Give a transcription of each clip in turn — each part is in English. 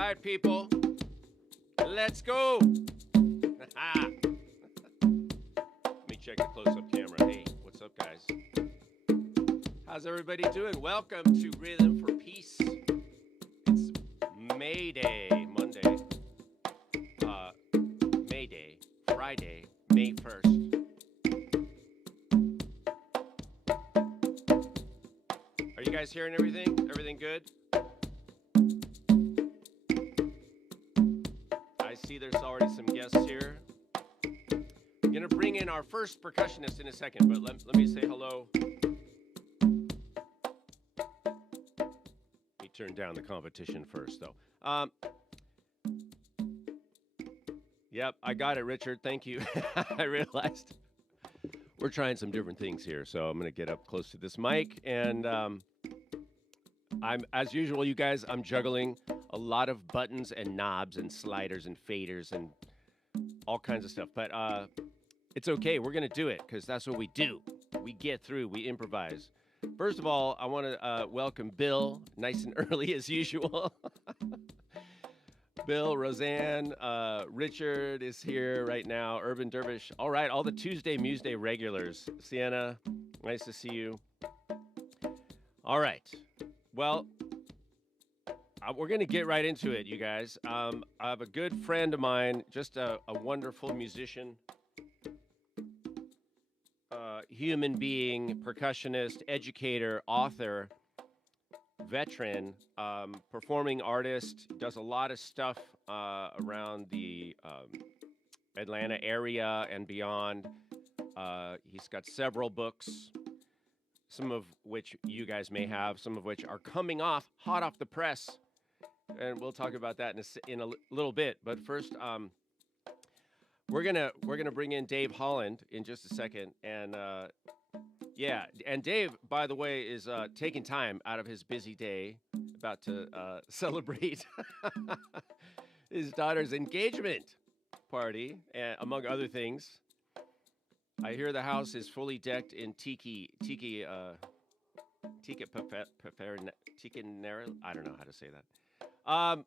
right, people. Let's go. Let me check the close-up camera. Hey, what's up, guys? How's everybody doing? Welcome to Rhythm for Peace. It's May Day, Monday. May Day, Friday, May 1st. Are you guys hearing everything? Everything good? I see there's already some guests here. I'm going to bring in our first percussionist in a second, but let me say hello. Let me turn down the competition first, though. Yep, I got it, Richard. Thank you. I realized we're trying some different things here, so I'm going to get up close to this mic. And as usual, you guys, I'm juggling a lot of buttons and knobs and sliders and faders and all kinds of stuff. But it's okay. We're going to do it because that's what we do. We get through. We improvise. First of all, I want to welcome Bill, nice and early as usual. Bill, Roseanne, Richard is here right now. Urban Dervish. All right, all the Tuesday Muse-Day regulars. Sienna, nice to see you. All right. Well, we're going to get right into it, you guys. I have a good friend of mine, just a wonderful musician, human being, percussionist, educator, author, veteran, performing artist, does a lot of stuff around the Atlanta area and beyond. He's got several books, some of which you guys may have, some of which are coming hot off the press. And we'll talk about that in a little bit. But first, we're gonna bring in Dave Holland in just a second. And yeah, and Dave, by the way, is taking time out of his busy day, about to celebrate his daughter's engagement party, among other things. I hear the house is fully decked in tiki. I don't know how to say that. I'm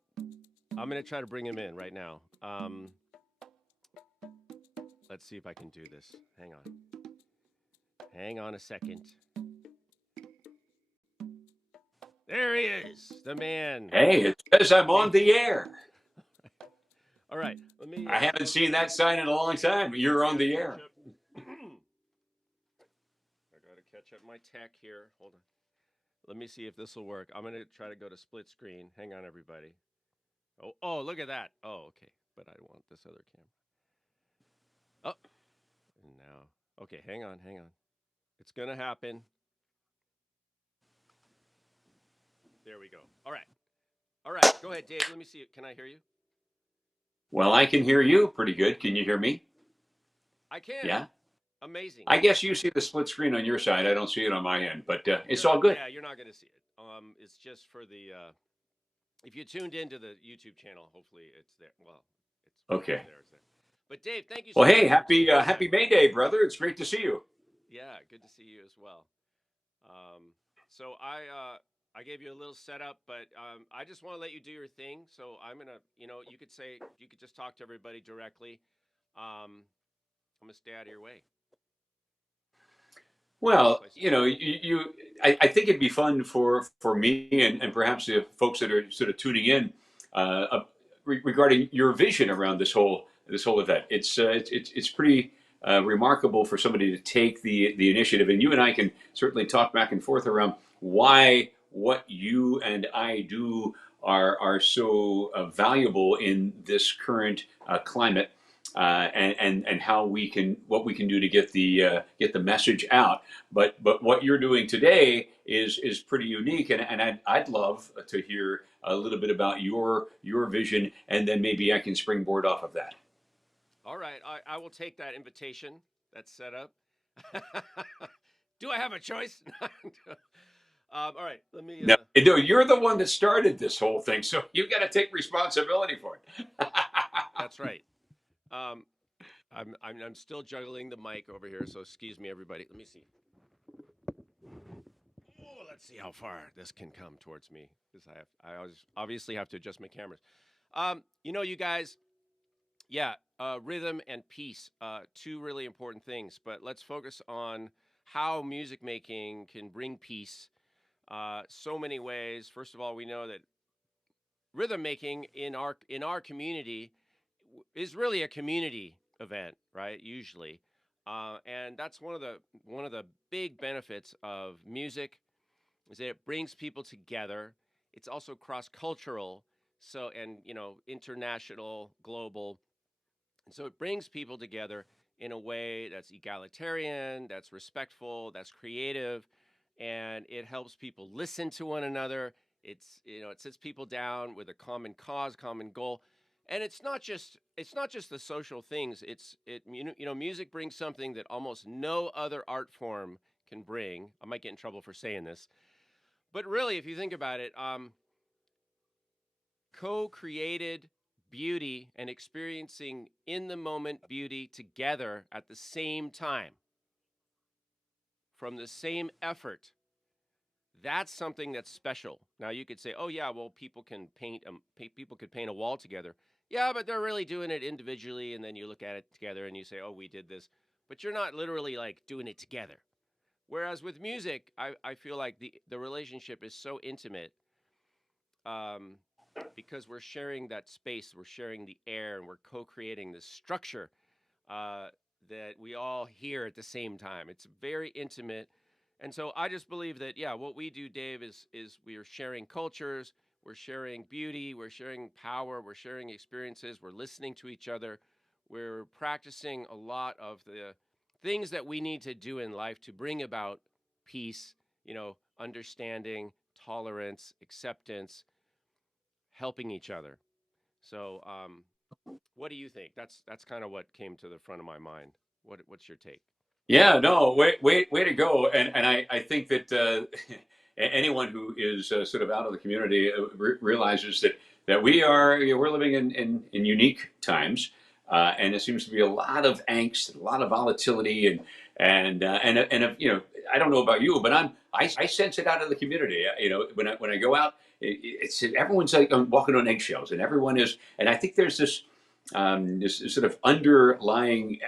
gonna try to bring him in right now. Let's see if I can do this. Hang on a second. There he is, the man. Hey, it says I'm on the air. All right, let me. I haven't seen that sign in a long time. You're on the air. I gotta catch up my tech here. Hold on. Let me see if this will work. I'm gonna try to go to split screen. Hang on, everybody. Oh, look at that. Oh, okay. But I want this other camera. Oh, and now. Okay, hang on. It's gonna happen. There we go. All right. Go ahead, Dave. Let me see it. Can I hear you? Well, I can hear you pretty good. Can you hear me? I can. Yeah. Amazing. I guess you see the split screen on your side. I don't see it on my end, but it's all good. Yeah, you're not going to see it. It's just for the. If you tuned into the YouTube channel, hopefully it's there. Well, it's okay. It's there. But Dave, thank you. Well, hey, happy May Day, brother. It's great to see you. Yeah, good to see you as well. So I gave you a little setup, but I just want to let you do your thing. So I'm gonna, you could just talk to everybody directly. I'm gonna stay out of your way. Well, I think it'd be fun for me and perhaps the folks that are sort of tuning in regarding your vision around this whole event. It's pretty remarkable for somebody to take the initiative, and you and I can certainly talk back and forth around why what you and I do are so valuable in this current climate. And how what we can do to get the message out, but what you're doing today is pretty unique, and I'd love to hear a little bit about your vision, and then maybe I can springboard off of that. All right, I will take that invitation. That's set up. Do I have a choice? All right, let me. No, you're the one that started this whole thing, so you got to take responsibility for it. That's right. I'm still juggling the mic over here, so excuse me, everybody. Let me see. Oh, let's see how far this can come towards me because I always obviously have to adjust my cameras. You guys, yeah, rhythm and peace, two really important things. But let's focus on how music making can bring peace. So many ways. First of all, we know that rhythm making in our community is really a community event, right? Usually, and that's one of the big benefits of music is that it brings people together. It's also cross cultural, so and international, global, and so it brings people together in a way that's egalitarian, that's respectful, that's creative, and it helps people listen to one another. It sits people down with a common cause, common goal. And it's not just the social things. Music brings something that almost no other art form can bring. I might get in trouble for saying this, but really, if you think about it, co-created beauty and experiencing in the moment beauty together at the same time from the same effort, that's something that's special. Now you could say, oh yeah, well people could paint a wall together. Yeah, but they're really doing it individually, and then you look at it together and you say, oh, we did this, but you're not literally like doing it together. Whereas with music, I feel like the relationship is so intimate, um, because we're sharing that space, we're sharing the air, and we're co-creating this structure, uh, that we all hear at the same time. It's very intimate, and so I just believe that yeah, what we do, Dave, is we are sharing cultures, we're sharing beauty, we're sharing power, we're sharing experiences, we're listening to each other, we're practicing a lot of the things that we need to do in life to bring about peace, understanding, tolerance, acceptance, helping each other. So, what do you think? That's kind of what came to the front of my mind. What's your take? Yeah, no, way to go. And I think that anyone who is sort of out of the community realizes that we're living in unique times, and there seems to be a lot of angst, a lot of volatility, and I don't know about you, but I sense it out of the community. When I go out, it's everyone's like walking on eggshells, and everyone is, and I think there's this sort of underlying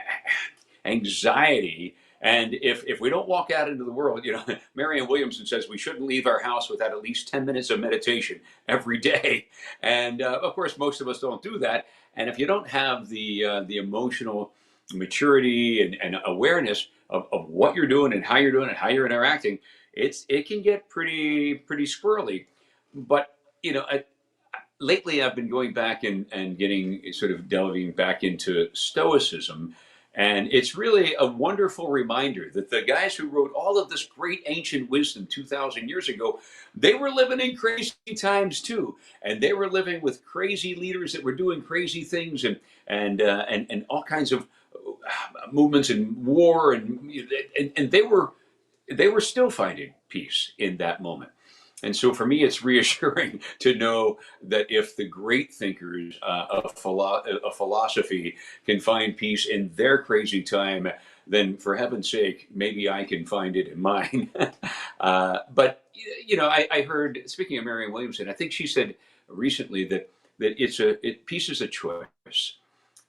anxiety. And if we don't walk out into the world, Marianne Williamson says we shouldn't leave our house without at least 10 minutes of meditation every day. And of course, most of us don't do that. And if you don't have the emotional maturity and awareness of what you're doing and how you're doing and how you're interacting, it can get pretty squirrely. But lately I've been going back and getting sort of delving back into Stoicism. And it's really a wonderful reminder that the guys who wrote all of this great ancient wisdom 2,000 years ago, they were living in crazy times too. And they were living with crazy leaders that were doing crazy things and all kinds of movements and war. And they were still finding peace in that moment. And so for me, it's reassuring to know that if the great thinkers of philosophy can find peace in their crazy time, then for heaven's sake, maybe I can find it in mine. But I heard, speaking of Marianne Williamson, I think she said recently that peace is a choice.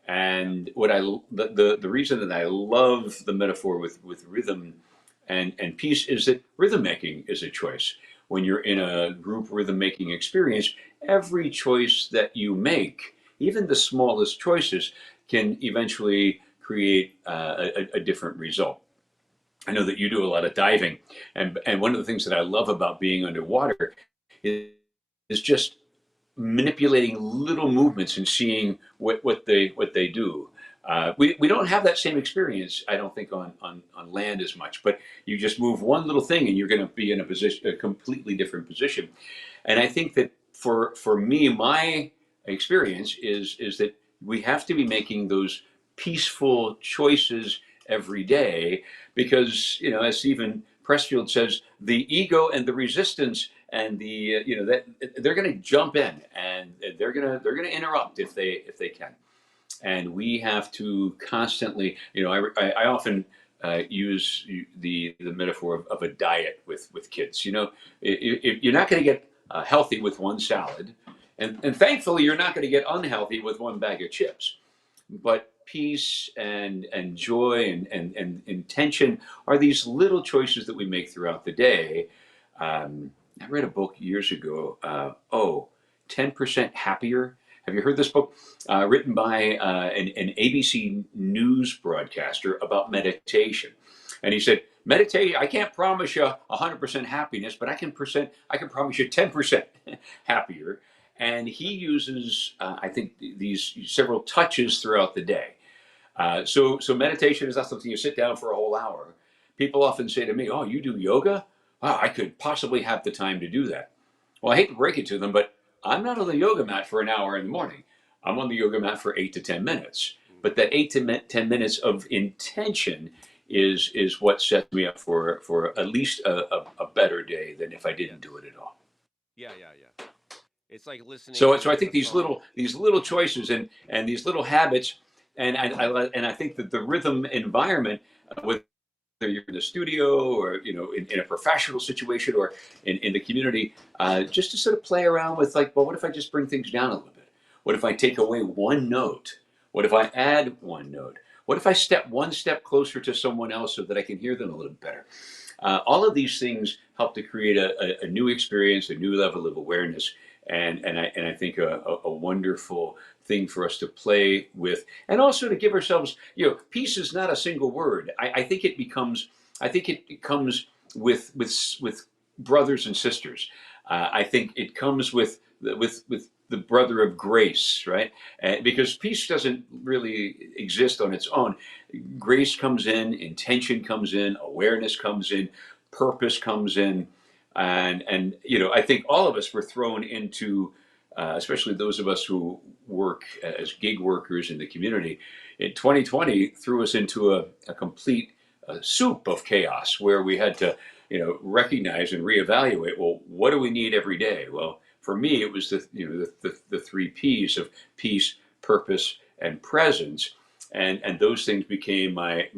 And the reason that I love the metaphor with rhythm and peace is that rhythm making is a choice. When you're in a group rhythm making experience, every choice that you make, even the smallest choices, can eventually create a different result. I know that you do a lot of diving, and one of the things that I love about being underwater is just manipulating little movements and seeing what they do. We don't have that same experience, I don't think, on land as much. But you just move one little thing, and you're going to be in a completely different position. And I think that for me, my experience is that we have to be making those peaceful choices every day, because as Stephen Pressfield says, the ego and the resistance and that they're going to jump in, and they're going to interrupt if they can. And we have to constantly, I often use the metaphor of a diet with kids. You know, you're not going to get healthy with one salad, and thankfully you're not going to get unhealthy with one bag of chips. But peace and joy and intention are these little choices that we make throughout the day. I read a book years ago. 10% Happier. Have you heard this book? Written by an ABC News broadcaster about meditation. And he said, meditate, I can't promise you 100% happiness, but I can promise you 10% happier. And he uses, I think, these several touches throughout the day. So meditation is not something you sit down for a whole hour. People often say to me, "Oh, you do yoga? Oh, I could possibly have the time to do that." Well, I hate to break it to them, but I'm not on the yoga mat for an hour in the morning. I'm on the yoga mat for 8 to 10 minutes. But that 8 to 10 minutes of intention is what sets me up for at least a better day than if I didn't do it at all. Yeah, yeah, yeah. It's like listening So to I think a these song. little choices and these little habits, and I think that the rhythm environment, whether you're in the studio or in a professional situation or in the community, just to sort of play around with, like, well, what if I just bring things down a little bit? What if I take away one note? What if I add one note? What if I step one step closer to someone else so that I can hear them a little better? All of these things help to create a new experience, a new level of awareness, and I think a wonderful thing for us to play with, and also to give ourselves. Peace is not a single word. I think it becomes. I think it comes with brothers and sisters. I think it comes with the brother of grace, right? Because peace doesn't really exist on its own. Grace comes in, intention comes in, awareness comes in, purpose comes in, and I think all of us were thrown into, especially those of us who work as gig workers in the community, in 2020 threw us into a complete soup of chaos where we had to recognize and reevaluate. Well, what do we need every day? Well, for me, it was the three P's of peace, purpose, and presence. And those things became my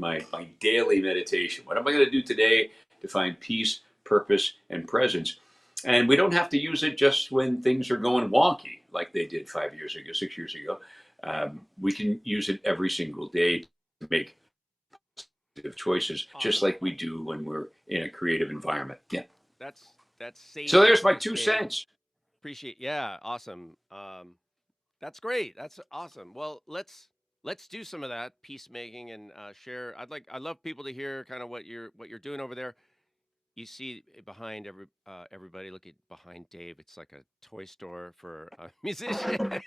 daily meditation. What am I going to do today to find peace, purpose, and presence? And we don't have to use it just when things are going wonky, like they did 5 years ago, 6 years ago. We can use it every single day to make choices, just Awesome. like we do when we're in a creative environment. Yeah. That's So sage there's my advice, two Dave. cents. Appreciate. Yeah, awesome. That's great. That's awesome. Well, let's do some of that peacemaking and share. I'd love people to hear kind of what you're doing over there. You see behind everybody. Look at behind Dave. It's like a toy store for a musician.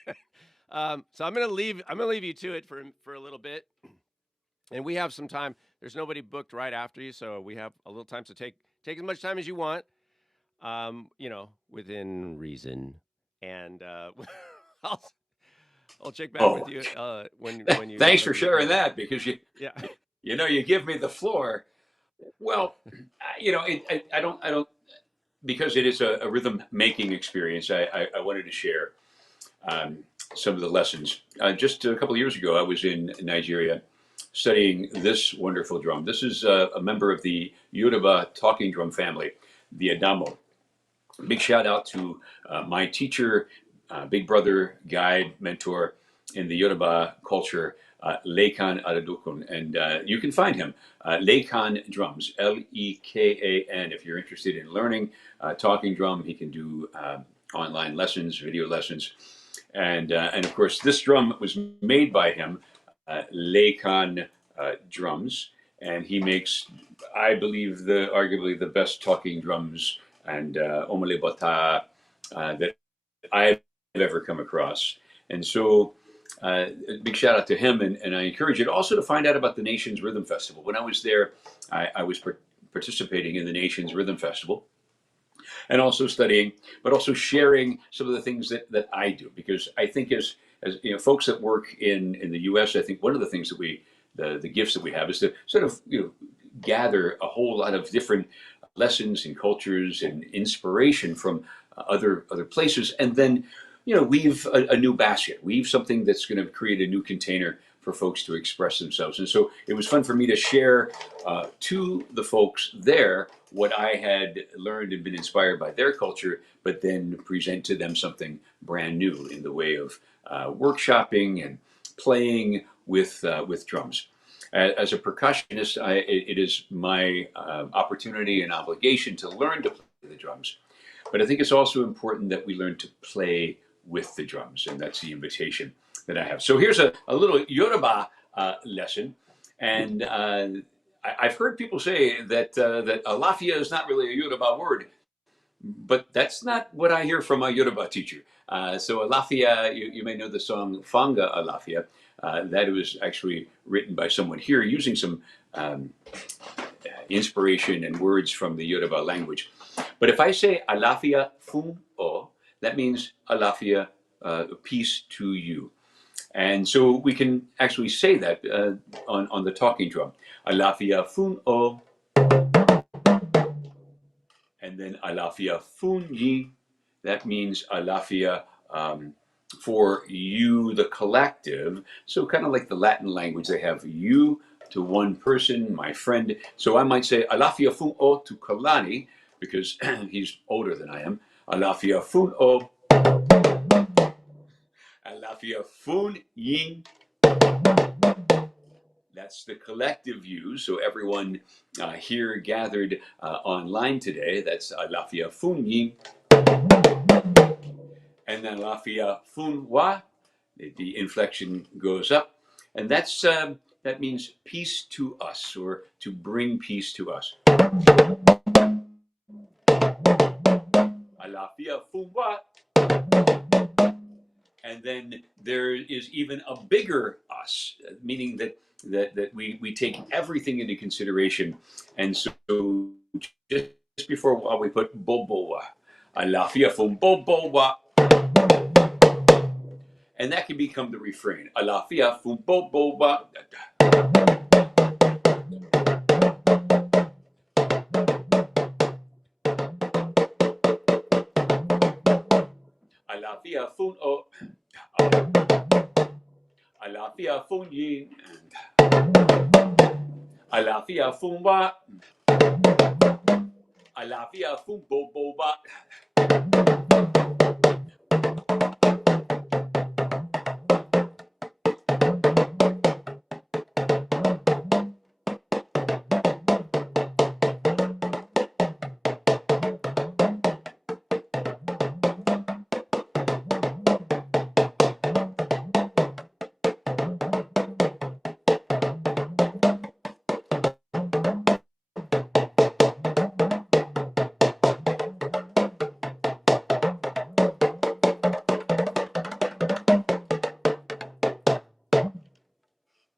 So I'm gonna leave you to it for a little bit, and we have some time. There's nobody booked right after you, so we have a little time. So take as much time as you want, within reason. And I'll I'll check back Oh, with you when thanks for you're sharing done. that, because Yeah. you give me the floor. Well, I don't, because it is a rhythm making experience. I wanted to share um, some of the lessons. Just a couple of years ago, I was in Nigeria studying this wonderful drum. This is a member of the Yoruba talking drum family, the Adamo. Big shout out to my teacher, big brother, guide, mentor in the Yoruba culture, Lekan Adedokun. And you can find him, Lekan Drums, Lekan. If you're interested in learning talking drum, he can do online lessons, video lessons. And of course, this drum was made by him, Lekan Drums. And he makes, I believe, arguably the best talking drums and omele bata that I've ever come across. And so, a big shout out to him. And I encourage you also to find out about the Nations Rhythm Festival. When I was there, I was participating in the Nations Rhythm Festival and also studying, but also sharing some of the things that I do. Because I think as folks that work in the U.S., I think one of the things that the gifts that we have is to sort of gather a whole lot of different lessons and cultures and inspiration from other places, and then weave a new basket, weave something that's going to create a new container for folks to express themselves. And so it was fun for me to share to the folks there what I had learned and been inspired by their culture, but then present to them something brand new in the way of workshopping and playing with drums. As a percussionist, it is my opportunity and obligation to learn to play the drums. But I think it's also important that we learn to play with the drums, and that's the invitation that I have. So here's a little Yoruba lesson, and I've heard people say that that alafia is not really a Yoruba word, but that's not what I hear from my Yoruba teacher. So alafia, you may know the song Fanga Alafia. That was actually written by someone here using some inspiration and words from the Yoruba language. But if I say alafia fun o, that means alafia, peace to you. And so we can actually say that on the talking drum. Alafia fun o. And then alafia fun yi. That means alafia for you, the collective. So kind of like the Latin language, they have you to one person, my friend. So I might say alafia fun o to Kalani, because he's older than I am. Alafia fun o. Alafia fun yin. That's the collective you. So everyone here gathered online today, that's alafia fun yin. And then alafia fun wa. The inflection goes up. And that's that means peace to us, or to bring peace to us. Alafia fun wa. And then there is even a bigger us, meaning that we take everything into consideration. And so just before we put bobowa, alafia fun bobowa. And that can become the refrain. Alafia fun bobowa. Alafia fun o. Alafia fun yin. Alafia fun wa. Alafia fun bobowa.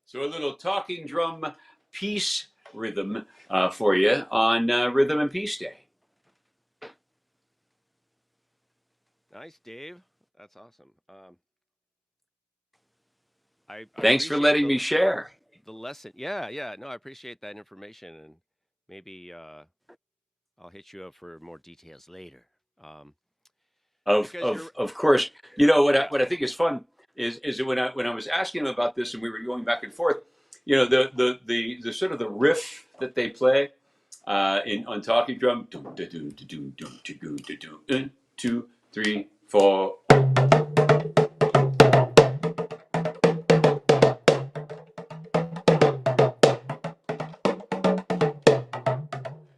So a little talking drum peace rhythm for you on Rhythm and Peace Day. Nice, Dave. That's awesome. I Thanks for appreciate letting me share. the lesson. Yeah, yeah. No, I appreciate that information, and maybe I'll hit you up for more details later. Um, because you're, Of course, you know yeah. what I think is fun is that when I was asking him about this and we were going back and forth, you know, the sort of the riff that they play in on talking drum, 1, 2, 3, 4.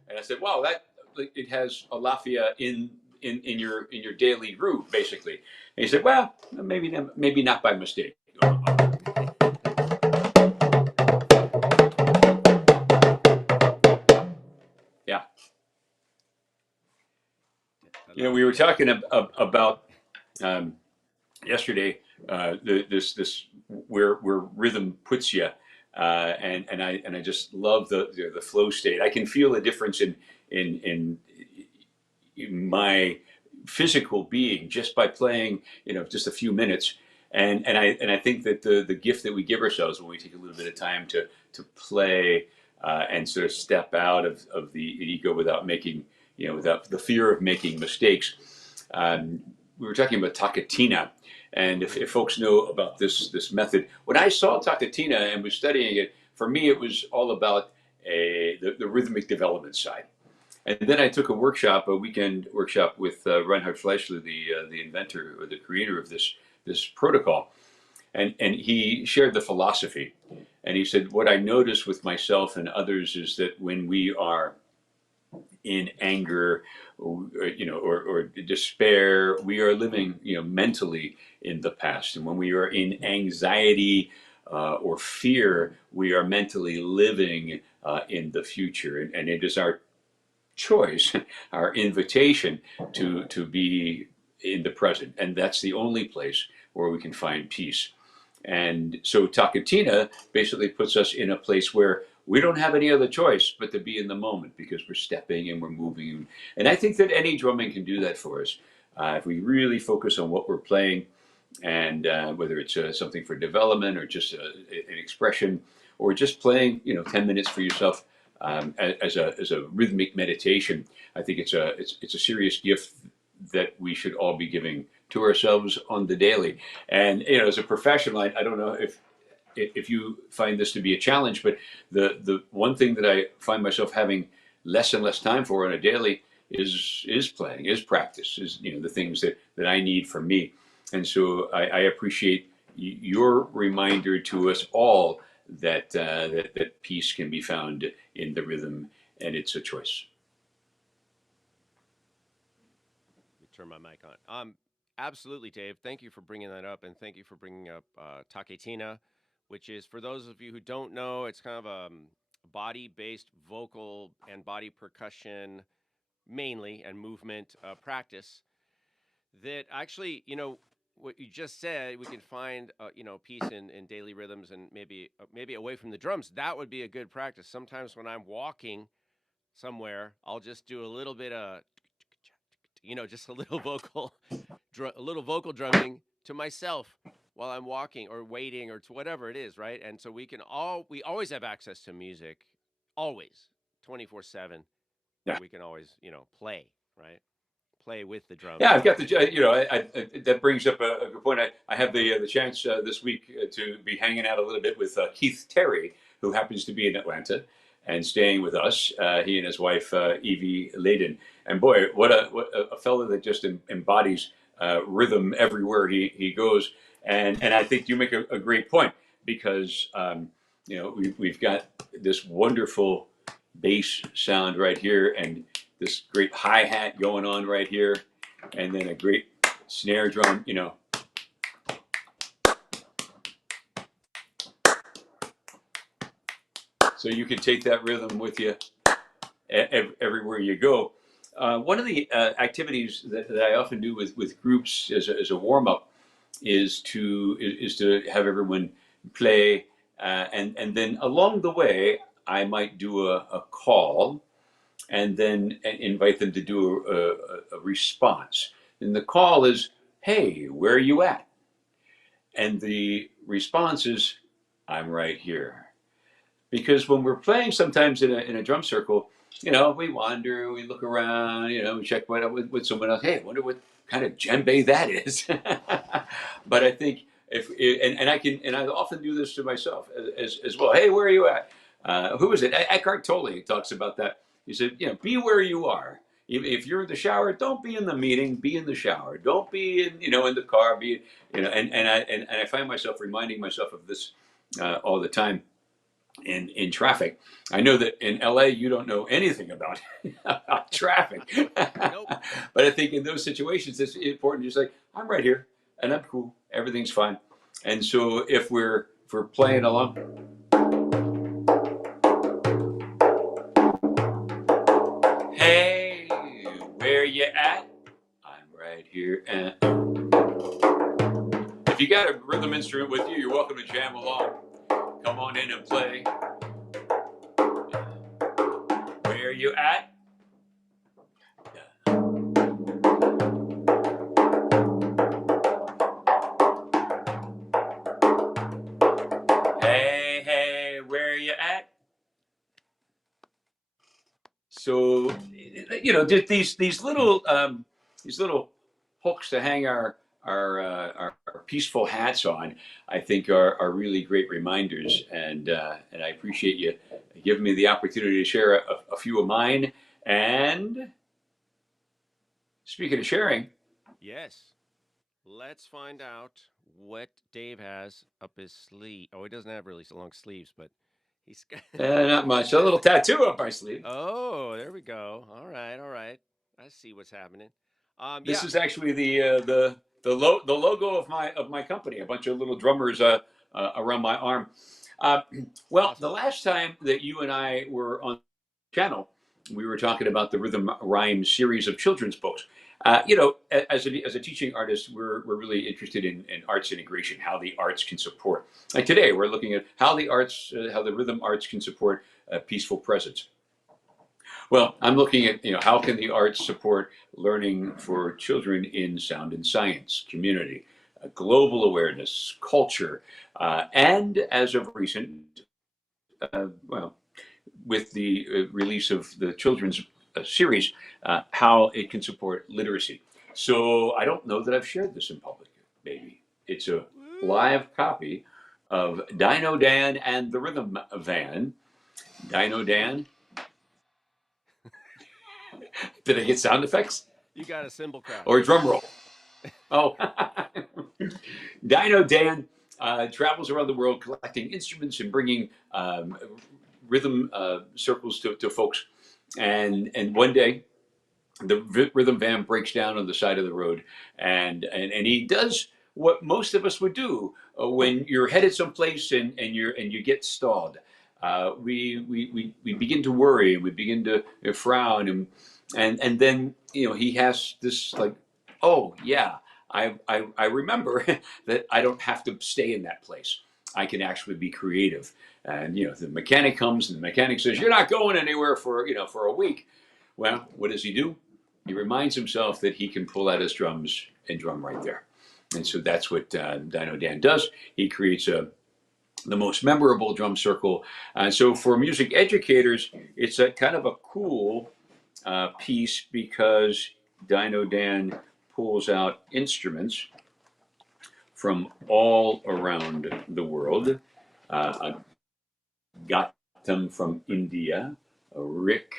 And I said, wow, that it has a lafia in your daily groove, basically. And he said, well, maybe not by mistake. Yeah. You know, we were talking about yesterday this where rhythm puts you, and I just love the flow state. I can feel the difference in my physical being just by playing, you know, just a few minutes. And I think that the gift that we give ourselves when we take a little bit of time to play and sort of step out of the ego without making, you know, without the fear of making mistakes. We were talking about Takatina, And if folks know about this method, when I saw Takatina and was studying it, for me it was all about the rhythmic development side. And then I took a weekend workshop with Reinhard Fleischler, the inventor or the creator of this protocol, and he shared the philosophy. And he said, what I notice with myself and others is that when we are in anger, or despair, we are living, mentally in the past. And when we are in anxiety or fear, we are mentally living in the future. And it is our choice, our invitation to be in the present, and that's the only place where we can find peace. And so Takatina basically puts us in a place where we don't have any other choice but to be in the moment, because we're stepping and we're moving. And I think that any drumming can do that for us if we really focus on what we're playing, and whether it's something for development or just an expression, or just playing 10 minutes for yourself as a rhythmic meditation. I think it's a serious gift that we should all be giving to ourselves on the daily. And as a professional, I don't know if you find this to be a challenge, but the one thing that I find myself having less and less time for on a daily is playing, is practice, is the things that I need for me. And so I appreciate your reminder to us all that peace can be found in the rhythm, and it's a choice. Let me turn my mic on. Absolutely, Dave. Thank you for bringing that up, and thank you for bringing up Taketina, which is, for those of you who don't know, it's kind of a body-based vocal and body percussion mainly, and movement practice that actually, what you just said, we can find, peace in daily rhythms, and maybe away from the drums. That would be a good practice. Sometimes when I'm walking somewhere, I'll just do a little bit of, just a little a little vocal drumming to myself while I'm walking or waiting or to whatever it is, right? And so we always have access to music, always, 24/7. Yeah. We can always, play, right? Play with the drums. Yeah, I've got that brings up a good point. I have the chance this week to be hanging out a little bit with Keith Terry, who happens to be in Atlanta and staying with us. He and his wife Evie Layden, and boy, what a fellow that just embodies rhythm everywhere he goes. And I think you make a great point, because we've got this wonderful bass sound right here, and this great hi-hat going on right here, and then a great snare drum, So you can take that rhythm with you everywhere you go. One of the activities that I often do with groups as a warm-up is to have everyone play, and then along the way I might do a call, and then invite them to do a response. And the call is, hey, where are you at? And the response is, I'm right here. Because when we're playing sometimes in a drum circle, we wander, we look around, we check with someone else. Hey, I wonder what kind of djembe that is. But I think I often do this to myself as well. Hey, where are you at? Who is it? Eckhart Tolle talks about that. He said, be where you are. If you're in the shower, don't be in the meeting. Be in the shower. Don't be in the car. And I find myself reminding myself of this all the time in traffic. I know that in LA you don't know anything about traffic. Nope. But I think in those situations it's important to just like, I'm right here and I'm cool. Everything's fine. And so if we're playing along. Hey, where you at? I'm right here. And if you got a rhythm instrument with you, you're welcome to jam along. Come on in and play. Where you at? Hey, where you at? So, just these little hooks to hang our peaceful hats on, I think are really great reminders. And I appreciate you giving me the opportunity to share a few of mine. And speaking of sharing, Yes. Let's find out what Dave has up his sleeve. Oh, he doesn't have really so long sleeves, but he's got. not much, a little tattoo up my sleeve. Oh, there we go. All right, all right. I see what's happening. This Yeah. is actually the logo of my company. A bunch of little drummers around my arm. Uh, well, Awesome. the last time that you and I were on the channel, we were talking about the Rhythm Rhyme series of children's books. As a teaching artist, we're really interested in arts integration, how the arts can support. Like today, we're looking at how the rhythm arts can support peaceful presence. Well, I'm looking at how can the arts support learning for children in sound and science, community, global awareness, culture, and as of recent, well, with the release of the children's series, how it can support literacy. So I don't know that I've shared this in public, baby. It's a Woo. live copy of Dino Dan and the Rhythm Van. Dino Dan, did I get sound effects You got a cymbal crack. or a drum roll? Oh, Dino Dan travels around the world collecting instruments and bringing rhythm circles to folks. And one day, the rhythm van breaks down on the side of the road, and he does what most of us would do when you're headed someplace and you get stalled. We begin to worry, we begin to frown, and then he has this like, oh yeah, I remember that I don't have to stay in that place. I can actually be creative. And the mechanic comes and the mechanic says, "You're not going anywhere for a week." Well, what does he do? He reminds himself that he can pull out his drums and drum right there. And so that's what Dino Dan does. He creates the most memorable drum circle. And so for music educators, it's a kind of a cool piece because Dino Dan pulls out instruments from all around the world. I got them from India, Rick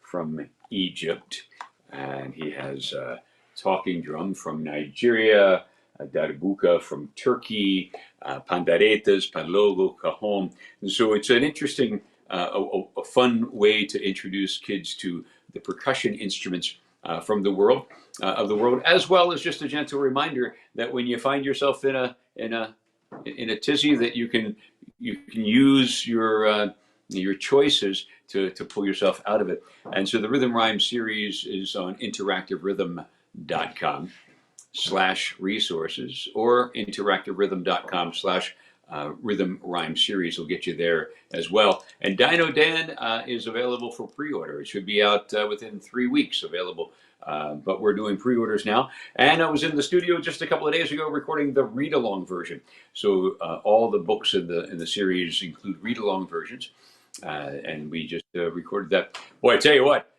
from Egypt, and he has a talking drum from Nigeria, a darbuka from Turkey, pandaretas, panlogo, cajon. And so it's an interesting, a fun way to introduce kids to the percussion instruments from the world of the world, as well as just a gentle reminder that when you find yourself in a tizzy, that you can use your choices to pull yourself out of it. And so the Rhythm Rhyme series is on interactiverhythm.com/resources, or interactiverhythm.com/rhythm rhyme series will get you there as well. And Dino Dan is available for pre-order. It should be out within 3 weeks available. But we're doing pre-orders now. And I was in the studio just a couple of days ago recording the read-along version. So all the books in the series include read-along versions. And we just recorded that. Boy, I tell you what,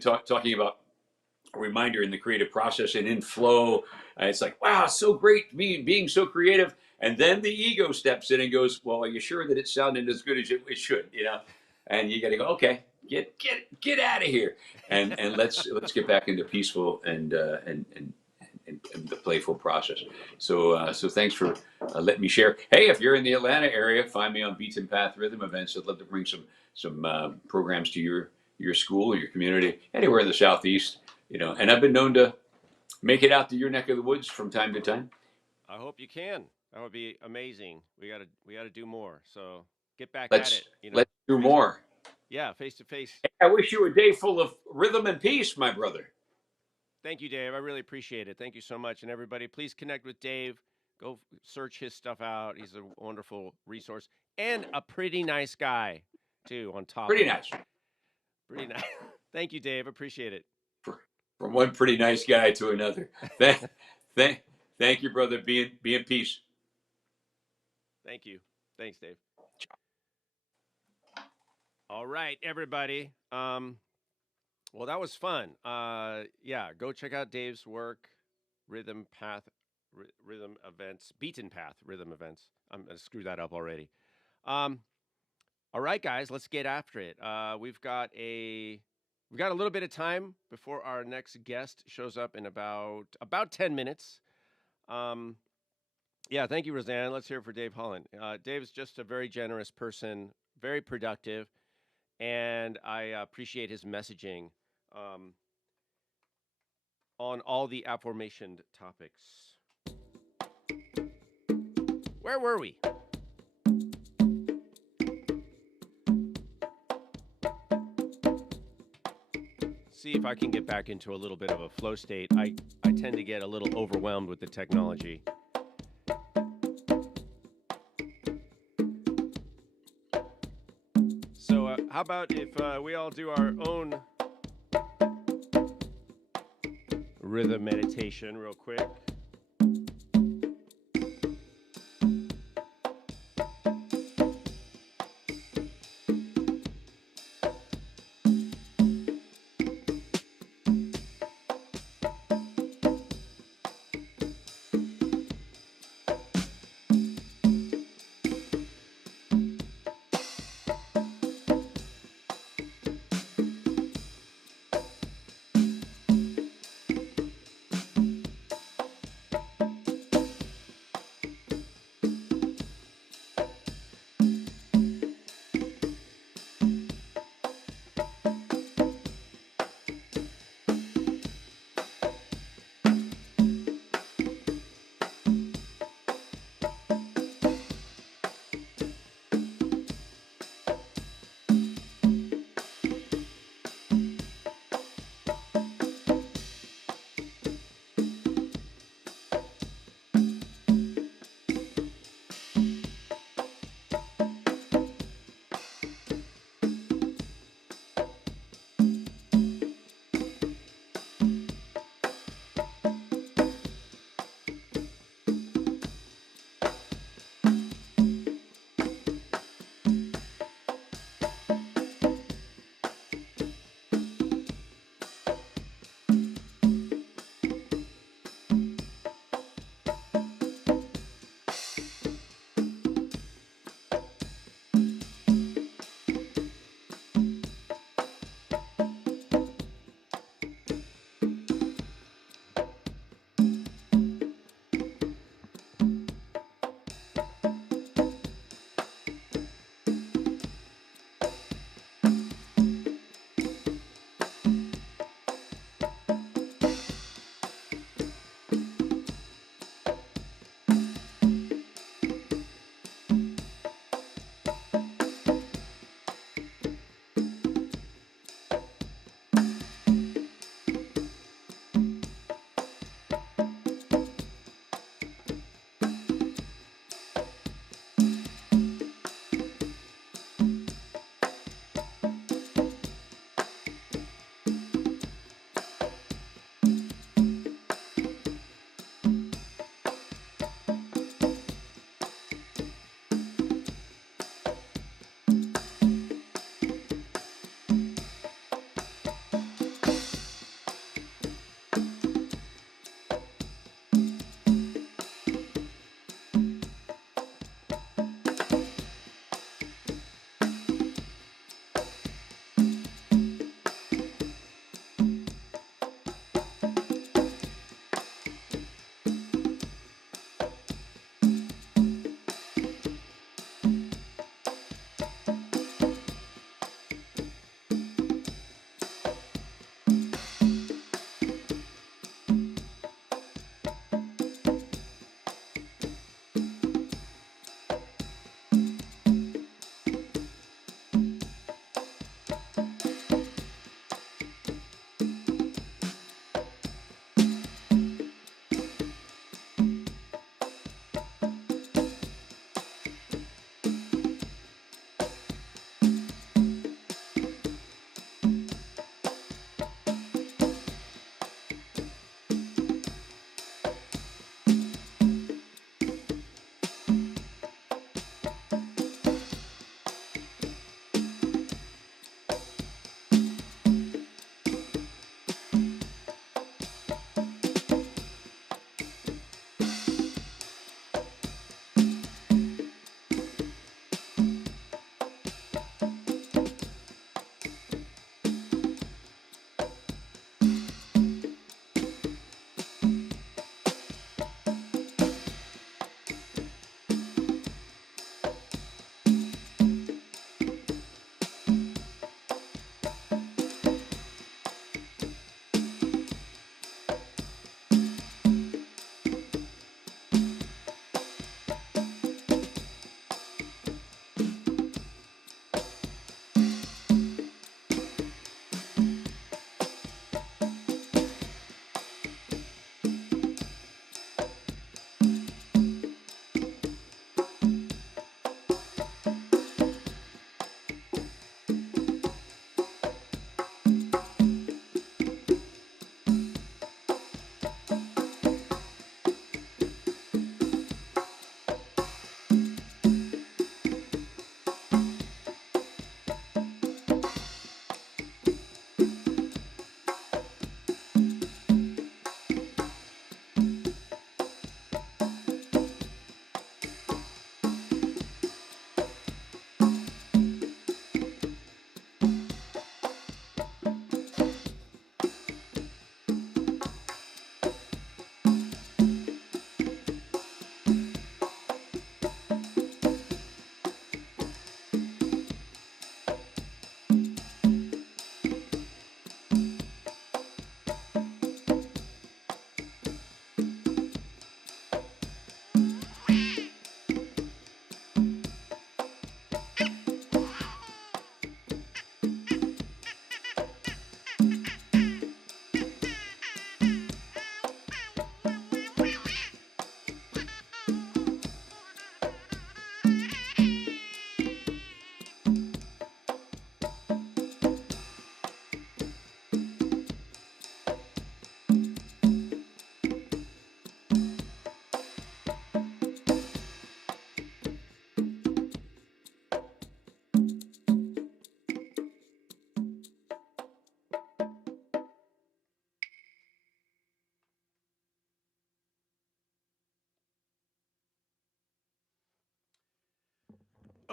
talking about a reminder in the creative process and in flow, it's like, wow, it's so great being so creative. And then the ego steps in and goes, well, are you sure that it's sounding as good as it should? And you got to go, okay, get out of here, and let's get back into peaceful and the playful process. So thanks for letting me share. Hey, if you're in the Atlanta area, find me on Beats and Path Rhythm events. I'd love to bring some programs to your school or your community, anywhere in the Southeast. And I've been known to make it out to your neck of the woods from time to time. I hope you can. That would be amazing. We gotta do more. So get back at Let's it. let's do Face. more. Yeah, face to face. I wish you a day full of rhythm and peace, my brother. Thank you, Dave. I really appreciate it. Thank you so much. And everybody, please connect with Dave. Go search his stuff out. He's a wonderful resource and a pretty nice guy, too, on top Pretty of it. nice. Pretty nice. Thank you, Dave. Appreciate it. From one pretty nice guy to another. Thank you, brother. Be in peace. Thank you. Thanks, Dave. All right, everybody. Well, that was fun. Yeah, go check out Dave's work, Rhythm Path rhythm events, beaten path rhythm events. I'm gonna screw that up already. Um, all right, guys, let's get after it. We've got a little bit of time before our next guest shows up in about 10 minutes. Um, yeah, thank you, Roseanne. Let's hear it for Dave Holland. Dave is just a very generous person, very productive, and I appreciate his messaging um, on all the aforementioned topics. Where were we? See if I can get back into a little bit of a flow state. I tend to get a little overwhelmed with the technology. So, how about if we all do our own rhythm meditation real quick?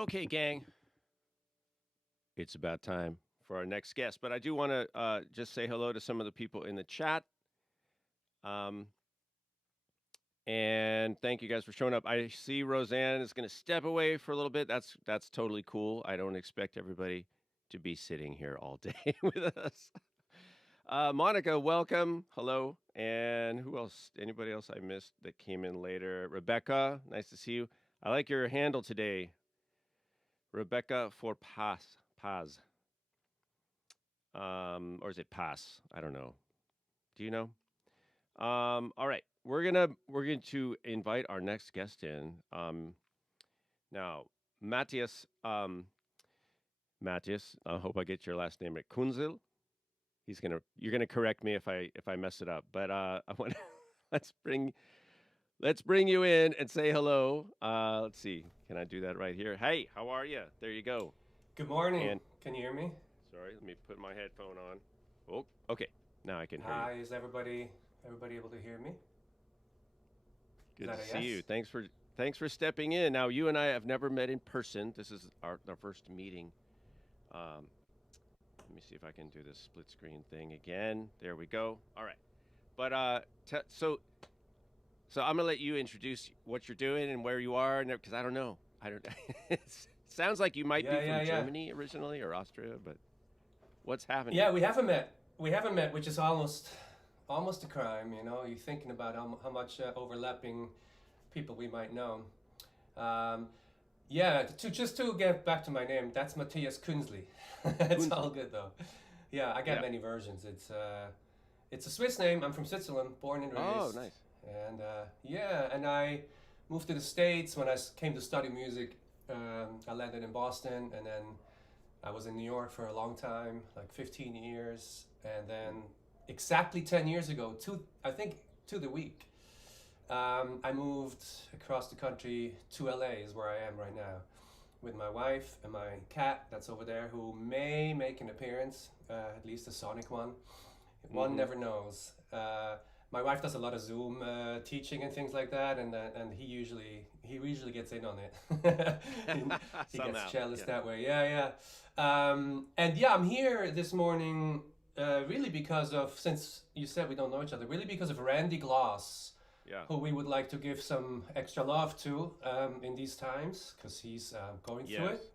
Okay, gang, it's about time for our next guest. But I do want to just say hello to some of the people in the chat. Um, and thank you guys for showing up. I see Roseanne is going to step away for a little bit. That's totally cool. I don't expect everybody to be sitting here all day with us. Monica, welcome. Hello. And who else? Anybody else I missed that came in later? Rebecca, nice to see you. I like your handle today. Rebecca for Paz. Or is it Pass? I don't know. Do you know? All right. We're going to invite our next guest in. Now, Matthias, Matthias, I hope I get your last name right. Kunzel. You're gonna correct me if I mess it up. But I want let's bring you in and say hello. Let's see. Can I do that right here? Hey, how are you? There you go. Good morning. And, can you hear me? Sorry, let me put my headphone on. Oh, okay. Now I can hear you. Hi, is everybody able to hear me? Good to see you. Thanks for stepping in. Now you and I have never met in person. This is our first meeting. Let me see if I can do this split screen thing again. There we go. All right. But so I'm gonna let you introduce what you're doing and where you are, because I don't know. It sounds like you might be from Germany originally or Austria, but what's happening? Yeah, we haven't met. Which is almost a crime. You know, you're thinking about how much overlapping people we might know. Yeah, to get back to my name, that's Matthias Künzli. It's all good though. Yeah, I got many versions. It's a Swiss name. I'm from Switzerland, born and raised. Oh, nice. And and I moved to the States when I came to study music. I landed in Boston, and then I was in New York for a long time, like 15 years, and then exactly 10 years ago, to the week, I moved across the country to LA, is where I am right now, with my wife and my cat that's over there, who may make an appearance, at least a sonic one. One never knows. My wife does a lot of Zoom teaching and things like that, and he usually gets in on it. he gets jealous that way. I'm here this morning really because of, since you said we don't know each other, really because of Randy Gloss. Yeah. Who we would like to give some extra love to in these times, because he's going through it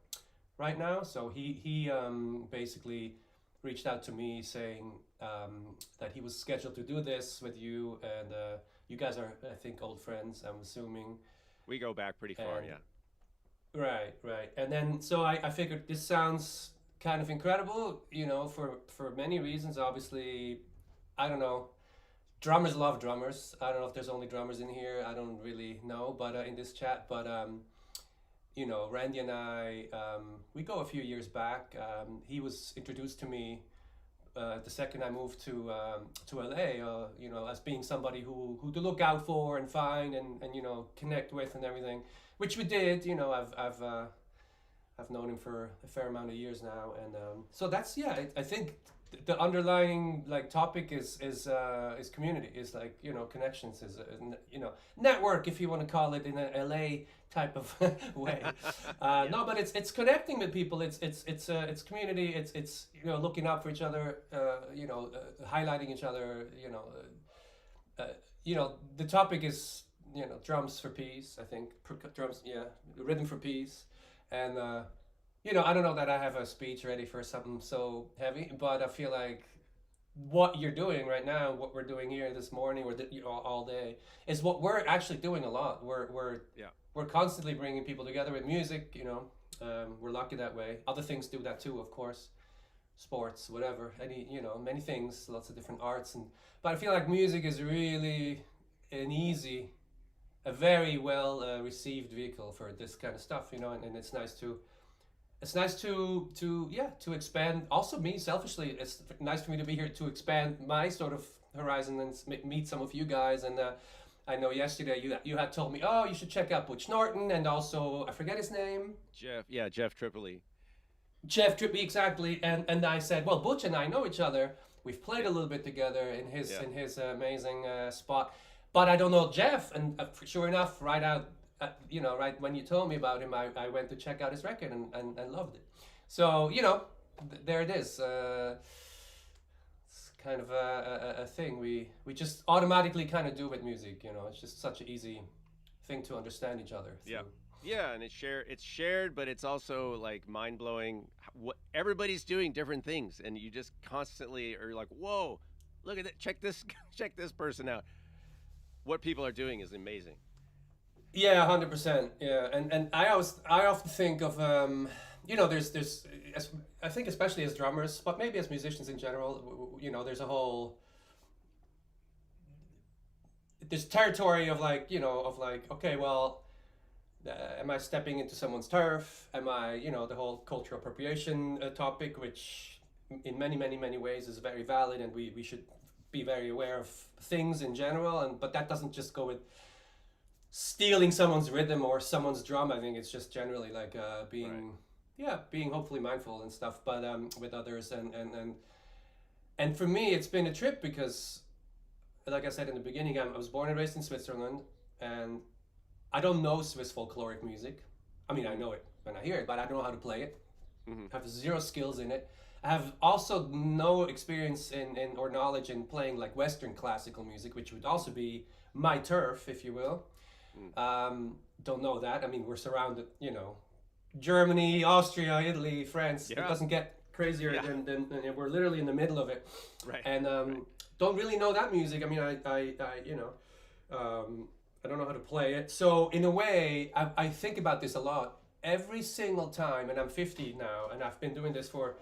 right now. So he basically reached out to me saying that he was scheduled to do this with you, and you guys are, I think, old friends, I'm assuming. We go back pretty far, yeah. Right. And then, so I figured this sounds kind of incredible, you know, for many reasons. Obviously, I don't know. Drummers love drummers. I don't know if there's only drummers in here. I don't really know, but in this chat. But you know, Randy and I, we go a few years back. He was introduced to me the second I moved to LA. You know, as being somebody who to look out for and find and you know, connect with and everything, which we did. You know, I've known him for a fair amount of years now, and so that's I think the underlying like topic is community, is like, you know, connections, is you know, network, if you want to call it in a LA type of way. No, but it's connecting with people. It's community. It's you know, looking out for each other. You know, highlighting each other. You know, the topic is, you know, drums for peace. I think drums, rhythm for peace, and. You know, I don't know that I have a speech ready for something so heavy, but I feel like what you're doing right now, what we're doing here this morning, or you know, all day, is what we're actually doing a lot. We're constantly bringing people together with music. You know, we're lucky that way. Other things do that too, of course. Sports, whatever, many things, lots of different arts, but I feel like music is really a very well received vehicle for this kind of stuff. You know, and it's nice to. It's nice to expand. Also, me selfishly, it's nice for me to be here to expand my sort of horizon and meet some of you guys. And I know yesterday you had told me, oh, you should check out Butch Norton, and also I forget his name. Jeff Tripoli. Jeff Tripoli, exactly. And I said, well, Butch and I know each other. We've played a little bit together in his amazing spot, but I don't know Jeff. And sure enough, right out you know, right when you told me about him, I went to check out his record and loved it. So, you know, there it is. It's kind of a thing we just automatically kind of do with music. You know, it's just such an easy thing to understand each other Yeah. through. Yeah, and it's shared, but it's also like mind blowing. What everybody's doing different things, and you just constantly are like, "Whoa, look at that! Check this, check this person out." What people are doing is amazing. Yeah, 100%. Yeah, and I often think of you know, as, I think especially as drummers, but maybe as musicians in general, you know, there's a whole this territory of like, you know, of like, okay, well, am I stepping into someone's turf? Am I, you know, the whole cultural appropriation topic, which in many ways is very valid, and we should be very aware of things in general, and but that doesn't just go with stealing someone's rhythm or someone's drum. I think it's just generally like being Right. yeah, being hopefully mindful and stuff, but with others, and for me it's been a trip because like I said in the beginning, I was born and raised in Switzerland, and I don't know Swiss folkloric music. I mean, I know it when I hear it, but I don't know how to play it. Hmm. I have zero skills in it. I have also no experience in or knowledge in playing like Western classical music, which would also be my turf, if you will. Don't know that. I mean, we're surrounded, you know, Germany, Austria, Italy, France. It Yeah. doesn't get crazier Yeah. than we're literally in the middle of it. Right. And Right. don't really know that music. I mean, I you know, I don't know how to play it. So in a way, I think about this a lot every single time. And I'm 50 now, and I've been doing this for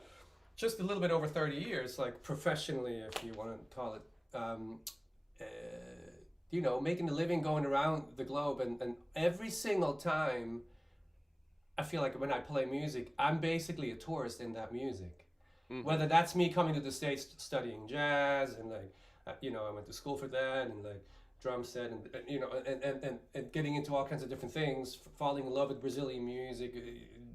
just a little bit over 30 years, like professionally, if you want to call it. Uh, you know, making a living, going around the globe, and every single time, I feel like when I play music, I'm basically a tourist in that music. Mhm. Whether that's me coming to the States studying jazz, and like, you know, I went to school for that, and like drum set, and you know, and getting into all kinds of different things, falling in love with Brazilian music,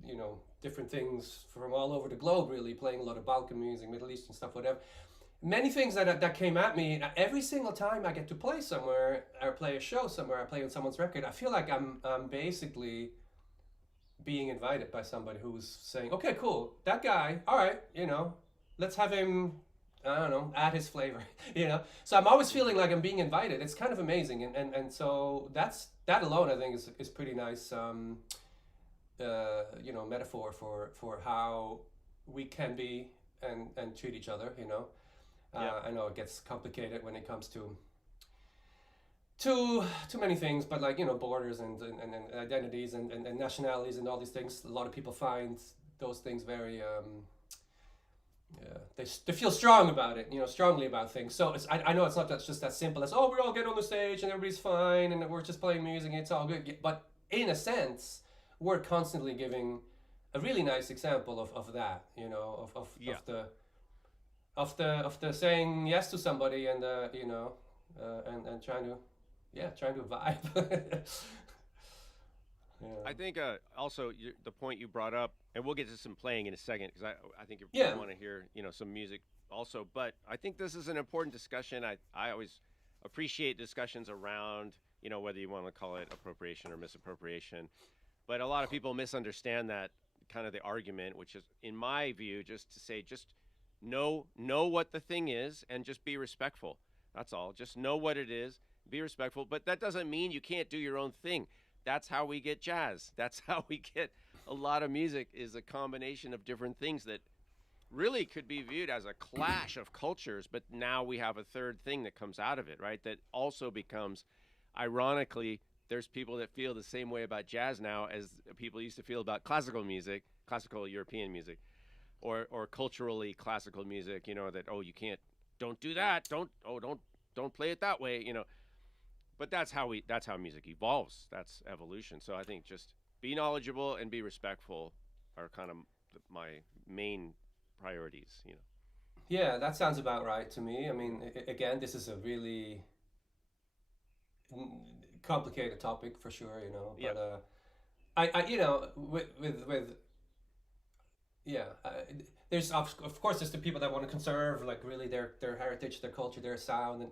you know, different things from all over the globe, really, playing a lot of Balkan music, Middle Eastern stuff, whatever. Many things that came at me. Every single time I get to play somewhere or play a show somewhere, I play on someone's record, I feel like I'm basically being invited by somebody who's saying, okay, cool, that guy, all right, you know, let's have him, I don't know, add his flavor, you know. So I'm always feeling like I'm being invited. It's kind of amazing, and so that alone I think is pretty nice, you know, metaphor for how we can be and treat each other, you know. Yeah. I know it gets complicated when it comes to too many things, but like, you know, borders and identities and nationalities and all these things. A lot of people find those things very yeah, they feel strong about it, you know, strongly about things. So I know it's not just that simple as, oh, we all get on the stage and everybody's fine and we're just playing music and it's all good. But in a sense, we're constantly giving a really nice example of that, you know, Yeah. of the saying yes to somebody, and you know, and trying to vibe. Yeah. I think also the point you brought up, and we'll get to some playing in a second because I think you Yeah. want to hear, you know, some music also. But I think this is an important discussion. I always appreciate discussions around, you know, whether you want to call it appropriation or misappropriation. But a lot of people misunderstand that kind of the argument, which is, in my view, just to say, just know what the thing is and just be respectful. That's all. Just know what it is, be respectful. But that doesn't mean you can't do your own thing. That's how we get jazz. That's how we get a lot of music, is a combination of different things that really could be viewed as a clash of cultures, but now we have a third thing that comes out of it, right? That also becomes, ironically, there's people that feel the same way about jazz now as people used to feel about classical music, classical European music, or culturally classical music, you know, that, oh, you can't, don't do that, don't play it that way, you know. But that's how music evolves. That's evolution. So I think just be knowledgeable and be respectful are kind of my main priorities, you know. Yeah, that sounds about right to me. I mean, again, this is a really complicated topic for sure, you know. Yeah. But you know, with yeah, there's of course there's the people that want to conserve like really their heritage, their culture, their sound, and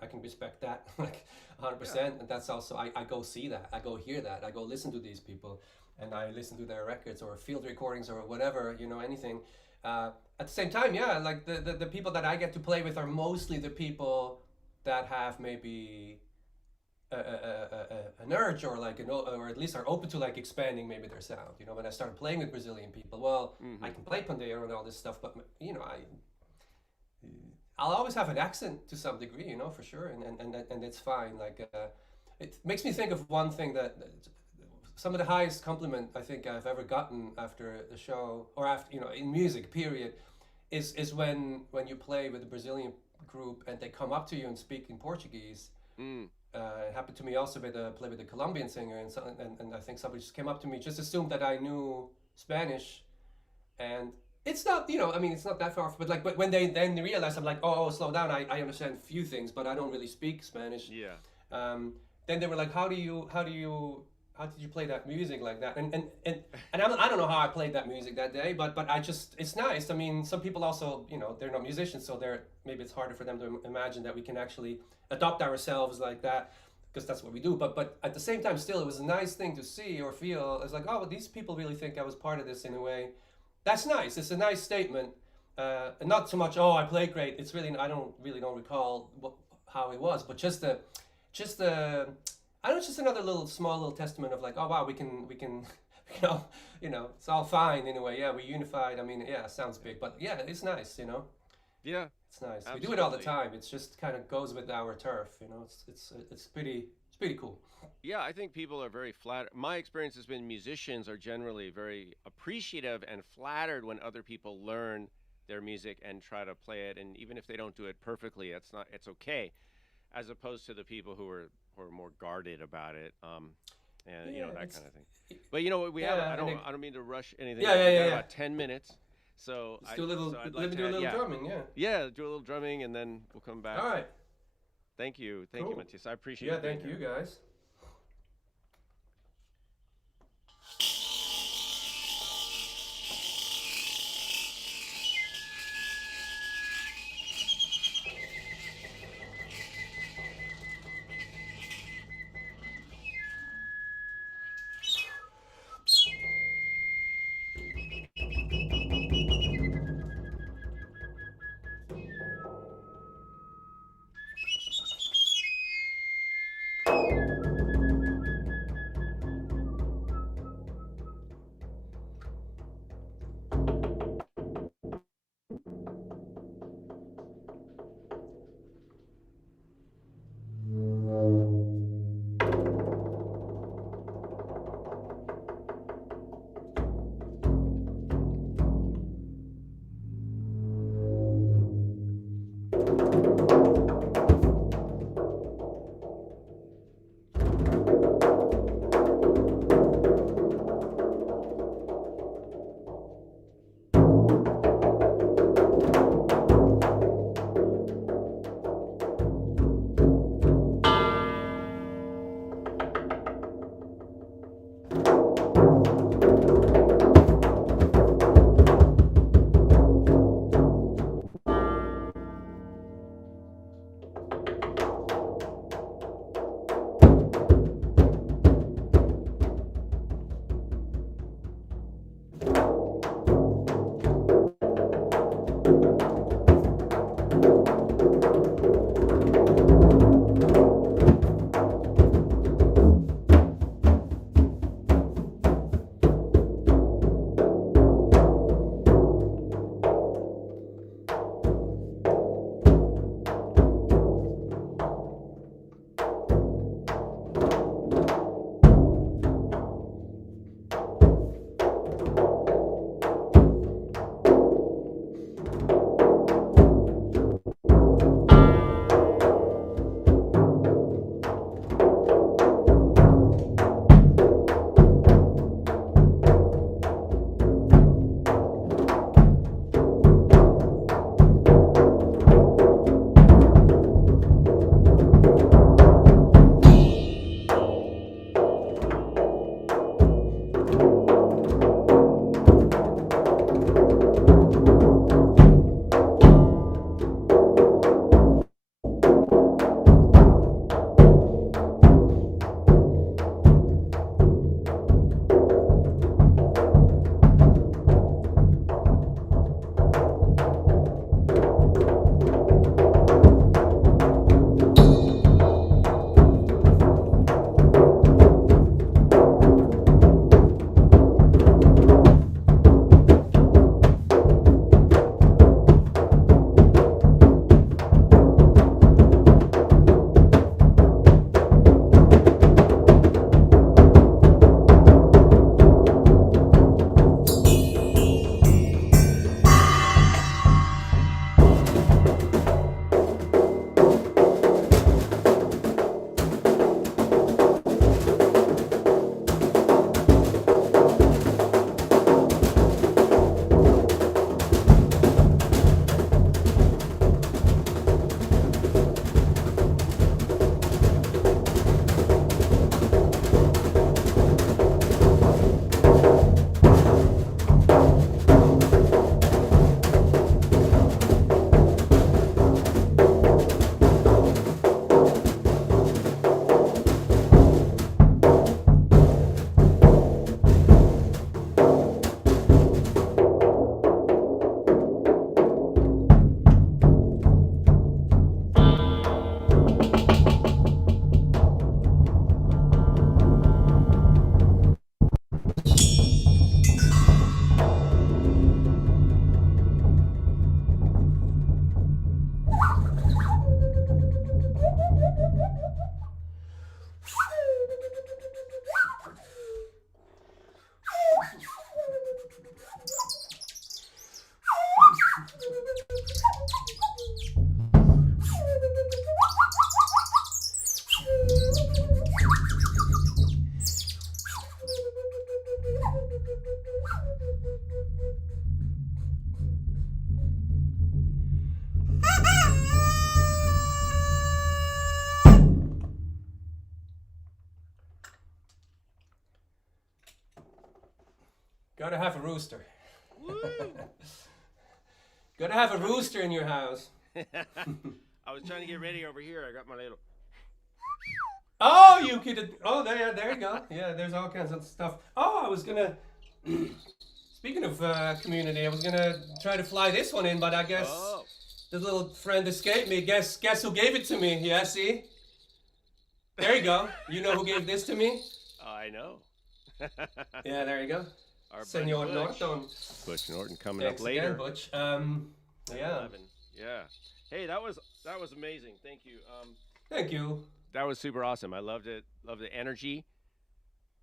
I can respect that like 100%. And that's also I go see that, I go hear that, I go listen to these people, and I listen to their records or field recordings or whatever, anything. At the same time, yeah, like the people that I get to play with are mostly the people that have maybe an urge or like or at least are open to like expanding maybe their sound. When I started playing with Brazilian people, well, I can play pandeiro and all this stuff, but I'll always have an accent to some degree, for sure, and it's fine. Like it makes me think of one thing that some of the highest compliment I think I've ever gotten after a show or after in music period is when you play with a Brazilian group and they come up to you and speak in Portuguese. It happened to me also with play with a Colombian singer, and I think somebody just came up to me, just assumed that I knew Spanish, and it's not, it's not that far off, but when they then realize, I'm like, oh, slow down, I understand a few things, but I don't really speak Spanish. Yeah. Then they were like, how did you play that music like that? And I don't know how I played that music that day, but it's nice. I mean, some people also, they're not musicians, so maybe it's harder for them to imagine that we can actually adopt ourselves like that, because that's what we do. But at the same time, still, it was a nice thing to see or feel. It's like, oh, well, these people really think I was part of this in a way. That's nice. It's a nice statement. And not so much, oh, I played great. It's really, I don't recall how it was, but just I don't know, just another small little testament of like, oh wow, we can, it's all fine in a way. Yeah, we unified. I mean, yeah, it sounds big, but yeah, it's nice, Yeah, it's nice. absolutely. We do it all the time. It's just kind of goes with our turf, It's pretty cool. Yeah, I think people are very flattered. My experience has been musicians are generally very appreciative and flattered when other people learn their music and try to play it, and even if they don't do it perfectly, it's okay, as opposed to the people who are more guarded about it, and that kind of thing. But we have. I don't mean to rush anything. Yeah. We got about 10 minutes, so Let's do a little drumming. Yeah. Yeah, do a little drumming, and then we'll come back. All right. Thank you, Cool. Matthias. I appreciate. Yeah, you being thank here. you guys. Gotta have a rooster. Woo! Gotta have a rooster in your house. I was trying to get ready over here. I got my little. Oh, you could. Oh, there you go. Yeah, there's all kinds of stuff. Oh, I was gonna. Speaking of community, I was gonna try to fly this one in, but I guess the little friend escaped me. Guess who gave it to me? Yeah, see. There you go. You know who gave this to me? I know. Yeah, there you go. Our Senor buddy Norton. Butch Norton coming Thanks up later. again, Butch. Yeah. 11. Yeah. Hey, that was amazing. Thank you. Thank you. That was super awesome. I loved it. Love the energy.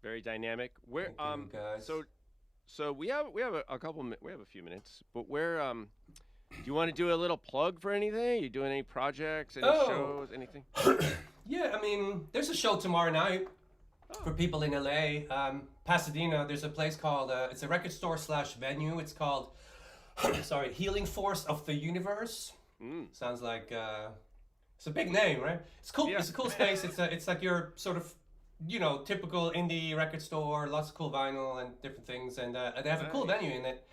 Very dynamic. Where Thank you, guys. so we have a couple we have a few minutes, but where do you want to do a little plug for anything? You doing any projects, any shows, anything? Yeah, I mean, there's a show tomorrow night for people in LA. Pasadena, there's a place called it's a record store / venue. It's called Healing Force of the Universe. Sounds like it's a big name, right? It's cool. Yeah. It's a cool space. It's like your sort of, you know, typical indie record store, lots of cool vinyl and different things, and they have a cool venue in it,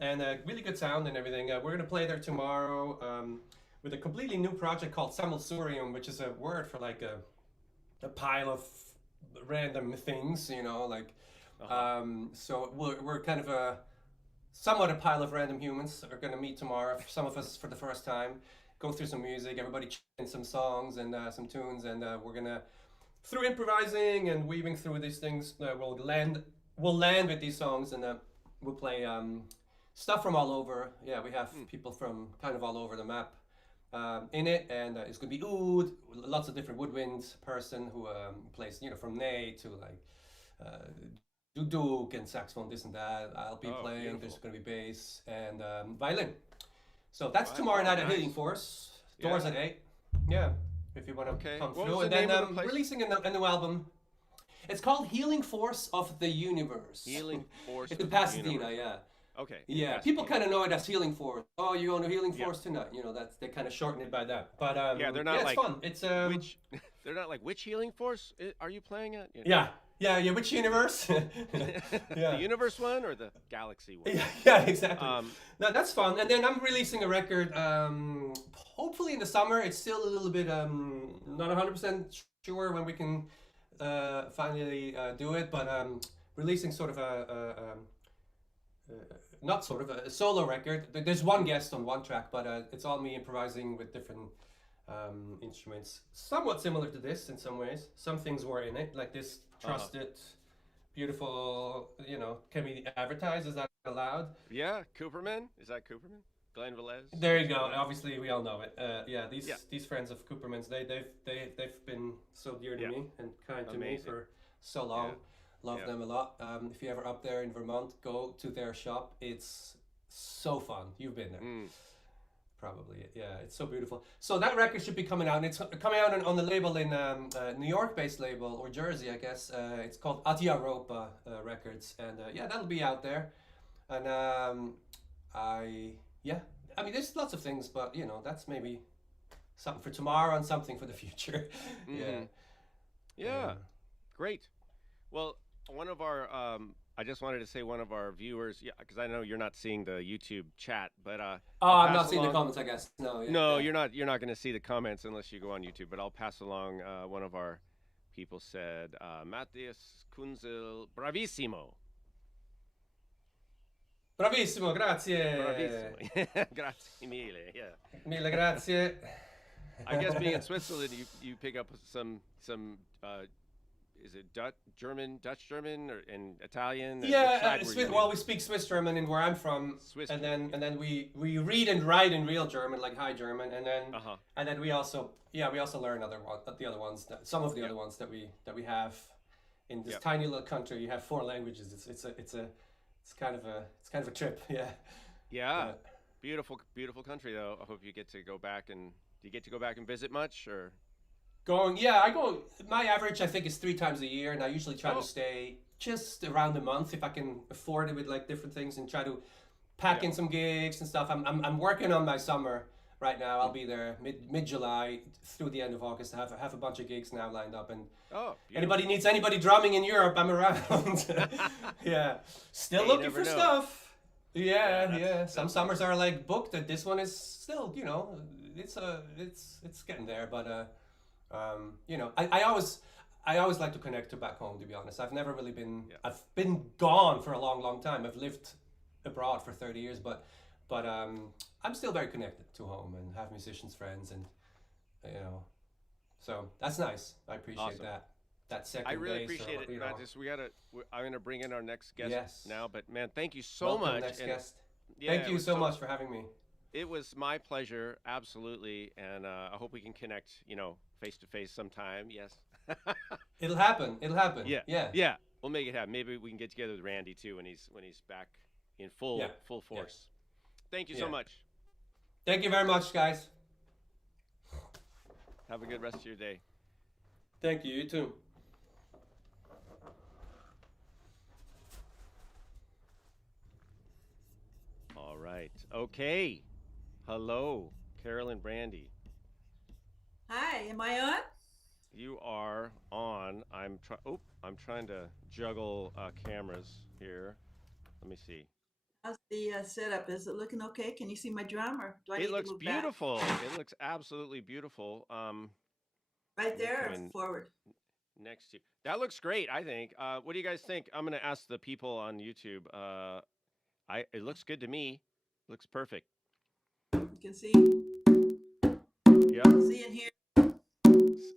and really good sound and everything. We're gonna play there tomorrow with a completely new project called Sammelsurium, which is a word for like a pile of random things, you know, like. So we're kind of somewhat a pile of random humans are going to meet tomorrow. Some of us for the first time, go through some music. Everybody in some songs and some tunes, and we're gonna, through improvising and weaving through these things, we'll land with these songs, and we'll play stuff from all over. Yeah, we have people from kind of all over the map in it, and it's gonna be oud, lots of different woodwind person who plays, you know, from ney to like duduk and saxophone, this and that. I'll be playing. Beautiful. There's gonna be bass and violin. So that's tomorrow night at Healing Force. Doors at 8. Yeah, if you want to come through. And then releasing a new album. It's called Healing Force of the Universe. Healing Force. It's in Pasadena, yeah. Okay. Yeah, people kind of know it as Healing Force. Oh, you're going to Healing Force tonight. You know, they kind of shorten it by that. But they're not it's fun. It's they're not like, which Healing Force are you playing at? You know? Yeah. Which universe? The universe one or the galaxy one? Yeah, exactly. No, that's fun. And then I'm releasing a record. Hopefully in the summer. It's still a little bit not 100% sure when we can finally do it. But releasing sort of not sort of a solo record. There's one guest on one track, but it's all me improvising with different instruments. Somewhat similar to this in some ways. Some things were in it, like this trusted, beautiful, you know, can we advertise? Is that allowed? Yeah, Cooperman. Is that Cooperman? Glenn Velez? There you go. Obviously, we all know it. These friends of Cooperman's, they've been so dear to me and kind to me for so long. Yeah. Love them a lot. If you're ever up there in Vermont, go to their shop. It's so fun. You've been there. Probably, yeah. It's so beautiful. So that record should be coming out, and it's coming out on the label in New York-based label, or Jersey, I guess. It's called Atiaropa Records, and that'll be out there. And I mean, there's lots of things, but you know, that's maybe something for tomorrow and something for the future. Yeah. Great. Well, one of our I just wanted to say one of our viewers, because I know you're not seeing the YouTube chat, but I'm not seeing the comments, I guess. No, you're not going to see the comments unless you go on YouTube. But I'll pass along. One of our people said, Matthias Kunzel, bravissimo. Bravissimo, grazie. Bravissimo. Grazie mille. Yeah. Mille grazie. I guess being in Switzerland, you pick up some. Is it Dutch German, and Italian? Well, we speak Swiss German in where I'm from, and then we read and write in real German, like High German, and then we also learn some of the other ones that we have in this tiny little country. You have 4 languages. It's kind of a trip. Yeah. Beautiful country though. I hope you get to go back and visit much or. I go. My average, I think, is 3 times a year, and I usually try to stay just around a month if I can afford it with like different things, and try to pack in some gigs and stuff. I'm working on my summer right now. I'll be there mid July through the end of August. I have a bunch of gigs now lined up, and Oh, anybody beautiful. needs anybody drumming in Europe, I'm around. Yeah, still Hey, you looking never for know. stuff. Yeah, Yeah, that's yeah. Some that's summers awesome. are like booked, and this one is still, it's getting there. But I always like to connect to back home. To be honest, I've never really been. Yeah, I've been gone for a long, long time. I've lived abroad for 30 years, but I'm still very connected to home and have musicians friends, and you know, so that's nice. I appreciate awesome. that I second really base, appreciate or it, Matis. I'm gonna bring in our next guest yes. now, but man, thank you so Welcome, much. next And guest. yeah, Thank you so much for having me. it was my pleasure, absolutely. And I hope we can connect, face to face sometime. Yes. It'll happen. It'll happen. Yeah, Yeah. yeah. We'll make it happen. Maybe we can get together with Randy too when he's back in Yeah. full Yeah. force. Thank you so Yeah. much. Thank you very much, guys. Have a good rest of your day. Thank you. You too. All right. Okay. Hello, Carolyn Brandy. Hi, am I on? You are on. I'm trying to juggle cameras here. Let me see. How's the setup? Is it looking okay? Can you see my drum, or do I It need to looks move back? beautiful. It looks absolutely beautiful. Right Let me there come or in forward? next to you. That looks great, I think. What do you guys think? I'm gonna ask the people on YouTube. It looks good to me. Looks perfect. You can see, Yep. see and hear. S-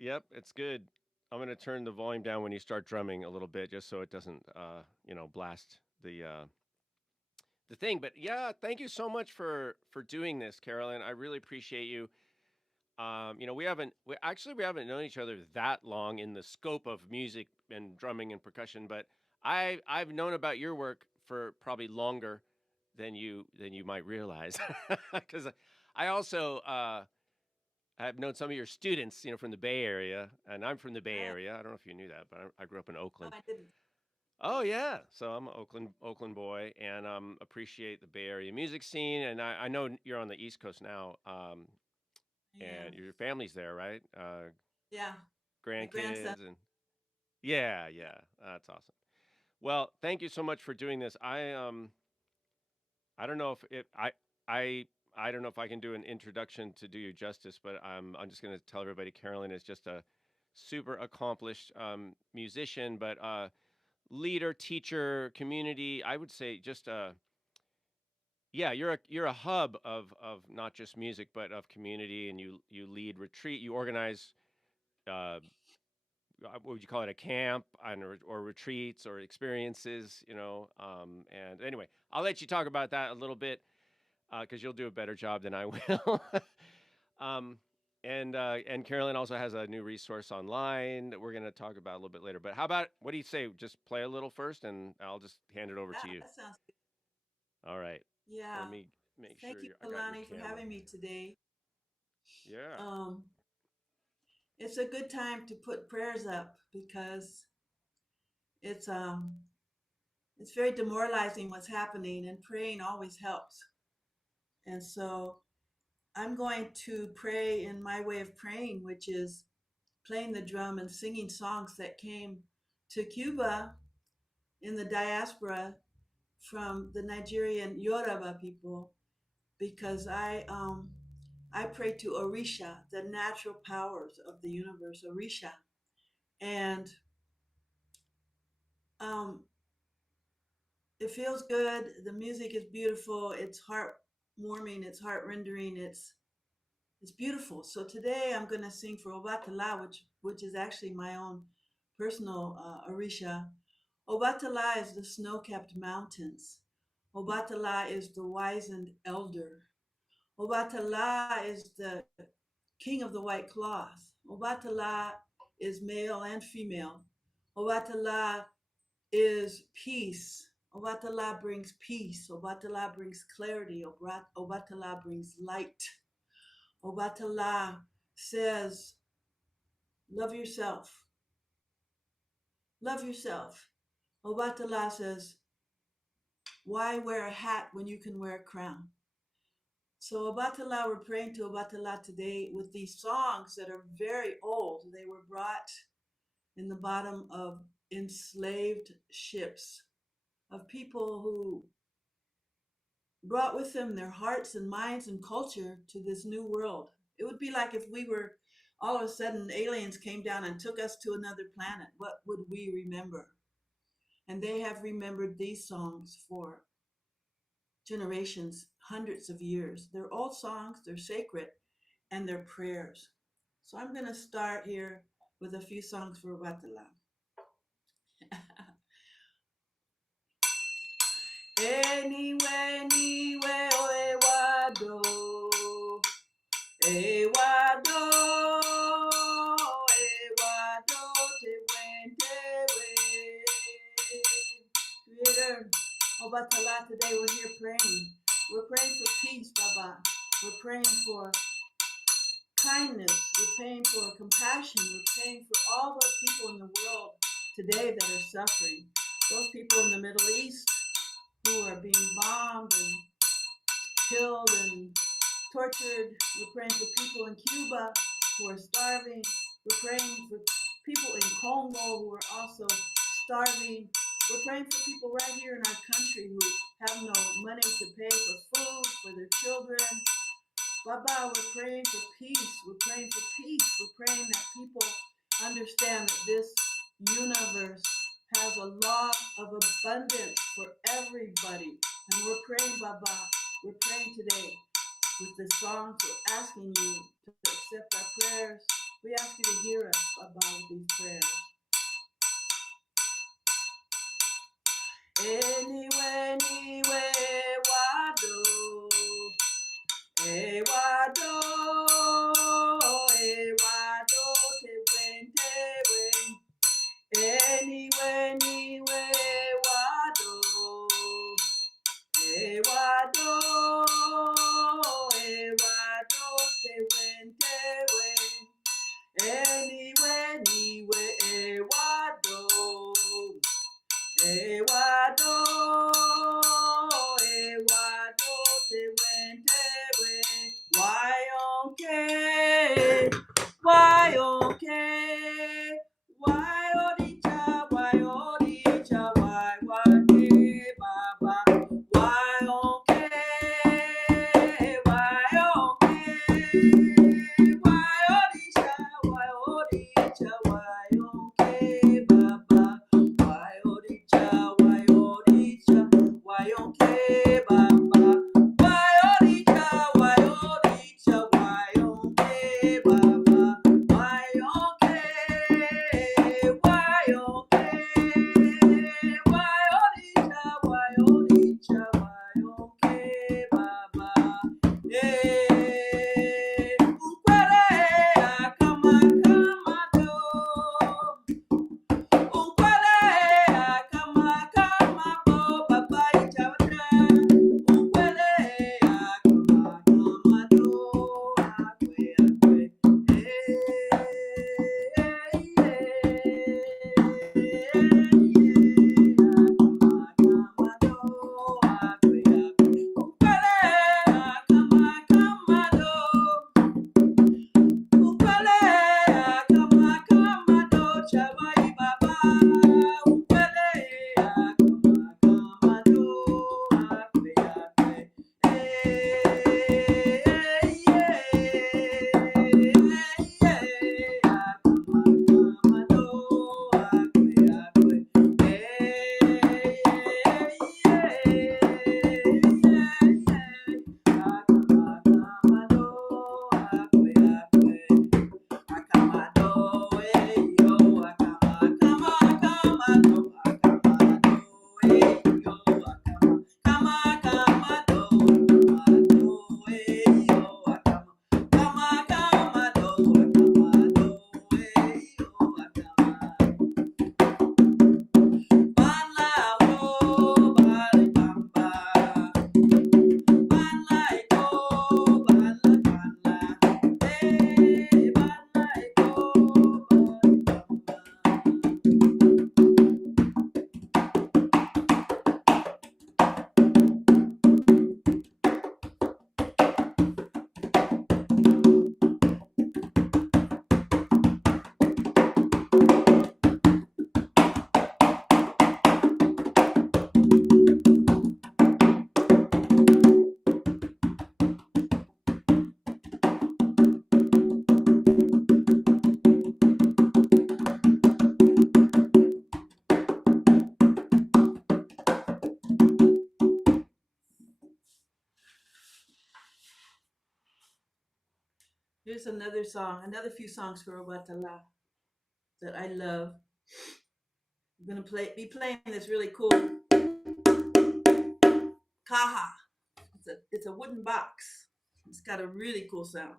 Yep, it's good. I'm gonna turn the volume down when you start drumming a little bit, just so it doesn't, blast the thing. But yeah, thank you so much for doing this, Carolyn. I really appreciate you. We haven't known each other that long in the scope of music and drumming and percussion, but I've known about your work for probably longer than you might realize, because I also I've known some of your students, from the Bay Area, and I'm from the Bay Ah, Area. I don't know if you knew that, but I grew up in no, Oakland. I didn't. Oh yeah, so I'm an Oakland boy, and appreciate the Bay Area music scene. And I know you're on the East Coast now, I and am. your family's there, right? Yeah, my grandson. Grandkids and yeah, yeah, that's awesome. Well, thank you so much for doing this. I don't know if it I I don't know if I can do an introduction to do you justice, but I'm just going to tell everybody Carolyn is just a super accomplished musician, but leader, teacher, community. I would say just yeah, you're a hub of not just music, but of community, and you lead retreat, you organize. Uh, what would you call it? A camp or retreats or experiences, And anyway, I'll let you talk about that a little bit because you'll do a better job than I will. um, and Carolyn also has a new resource online that we're going to talk about a little bit later. But how about what do you say? Just play a little first, and I'll just hand it over Yeah, to you. that sounds good. All right. Yeah. Let me make Thank sure you, I got your Kalani, for camera. having me today. Yeah. Um, it's a good time to put prayers up because it's um it's very demoralizing what's happening, and praying always helps. And so I'm going to pray in my way of praying, which is playing the drum and singing songs that came to Cuba in the diaspora from the Nigerian Yoruba people, because I pray to Orisha, the natural powers of the universe, Orisha, and um, it feels good. The music is beautiful. It's heartwarming. It's heart rendering. It's beautiful. So today I'm going to sing for Obatala, which is actually my own personal Orisha. Obatala is the snow-capped mountains. Obatala is the wizened elder. Obatala is the king of the white cloth. Obatala is male and female. Obatala is peace. Obatala brings peace. Obatala brings clarity. Obatala brings light. Obatala says, love yourself. Love yourself. Obatala says, why wear a hat when you can wear a crown? So Obatala, we're praying to Obatala today with these songs that are very old. They were brought in the bottom of enslaved ships of people who brought with them their hearts and minds and culture to this new world. It would be like if we were all of a sudden aliens came down and took us to another planet. What would we remember? And they have remembered these songs for generations, hundreds of years. They're old songs, they're sacred, and they're prayers. So I'm going to start here with a few songs for Watala. Anywhere, oe wado, e wado, te wente we. Creator, Obatala, today we're here praying. We're praying for peace, Baba. We're praying for kindness. We're praying for compassion. We're praying for all those people in the world today that are suffering. Those people in the Middle East who are being bombed and killed and tortured. We're praying for people in Cuba who are starving. We're praying for people in Congo who are also starving. We're praying for people right here in our country who have no money to pay for food for their children. Baba, we're praying for peace. We're praying for peace. We're praying that people understand that this universe has a law of abundance for everybody. And we're praying, Baba, we're praying today with the songs. We're asking you to accept our prayers. We ask you to hear us, Baba, with these prayers. Anywhere, wado, wado, te wente we. Anywhere, wado, wado, te wente we. Anywhere, wado, wado, te wente we. Here's another song, another few songs for Obatala that I love. I'm gonna be playing this really cool kaha. It's a wooden box. It's got a really cool sound.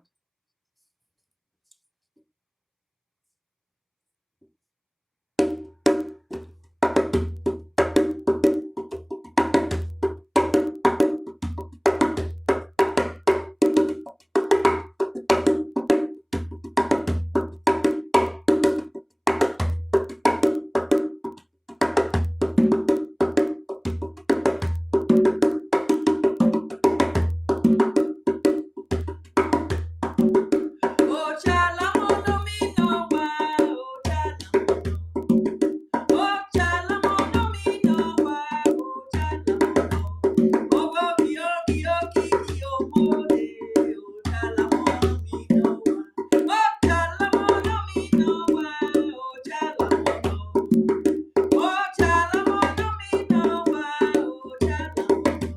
Oh, chala mono mi no wa, oh, chala mono. Oh, chala mono mi no wa, oh, chala mono. Oh, wo ki o ki o ki ki o mo de, oh, chala mono mi no wa. Oh, chala mono mi no wa, oh, chala mono. Oh, chala mono mi no wa, oh, chala mono.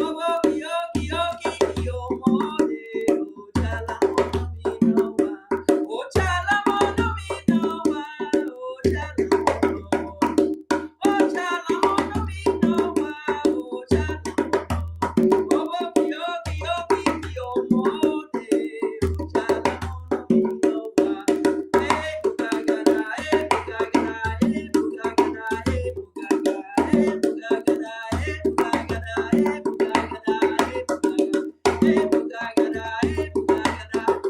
Oh, wo ki o ki o ki ki o mo de, oh, chala mono mi no wa. Oh, chala mono mi no wa, oh, chala mono. Oh, chala mono mi no wa, oh, chala mono. Oh, wo ki o ki o ki ki o mo de, oh, chala mono mi no wa. Hey, bugagada, hey, bugagada, hey, bugagada, hey, bugagada, hey, bugagada, hey, bugagada, hey, bugagada, hey, bugagada, hey, bugagada, hey, bugagada, hey,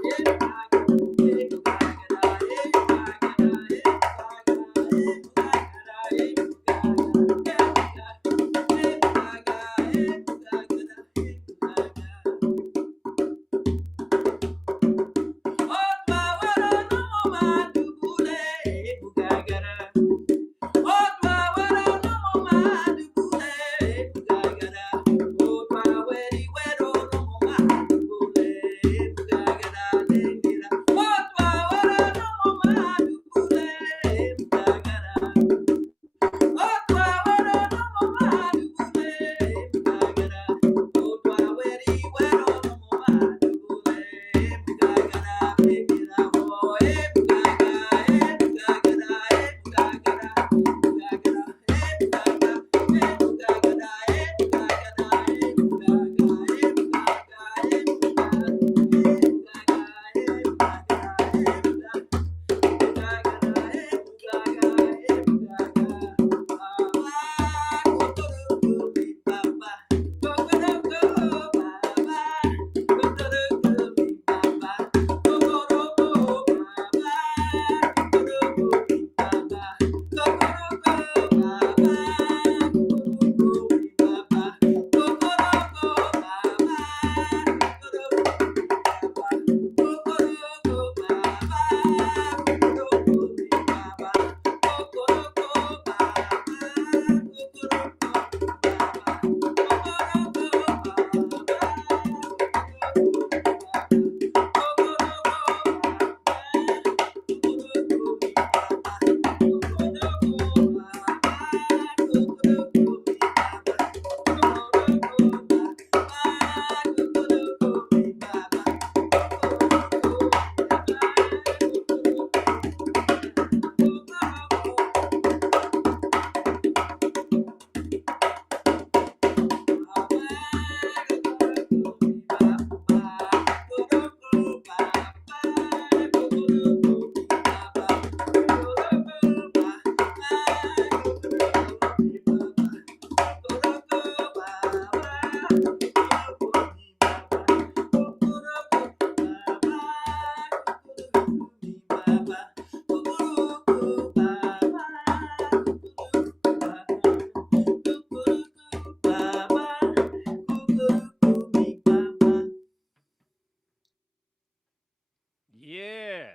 Yeah.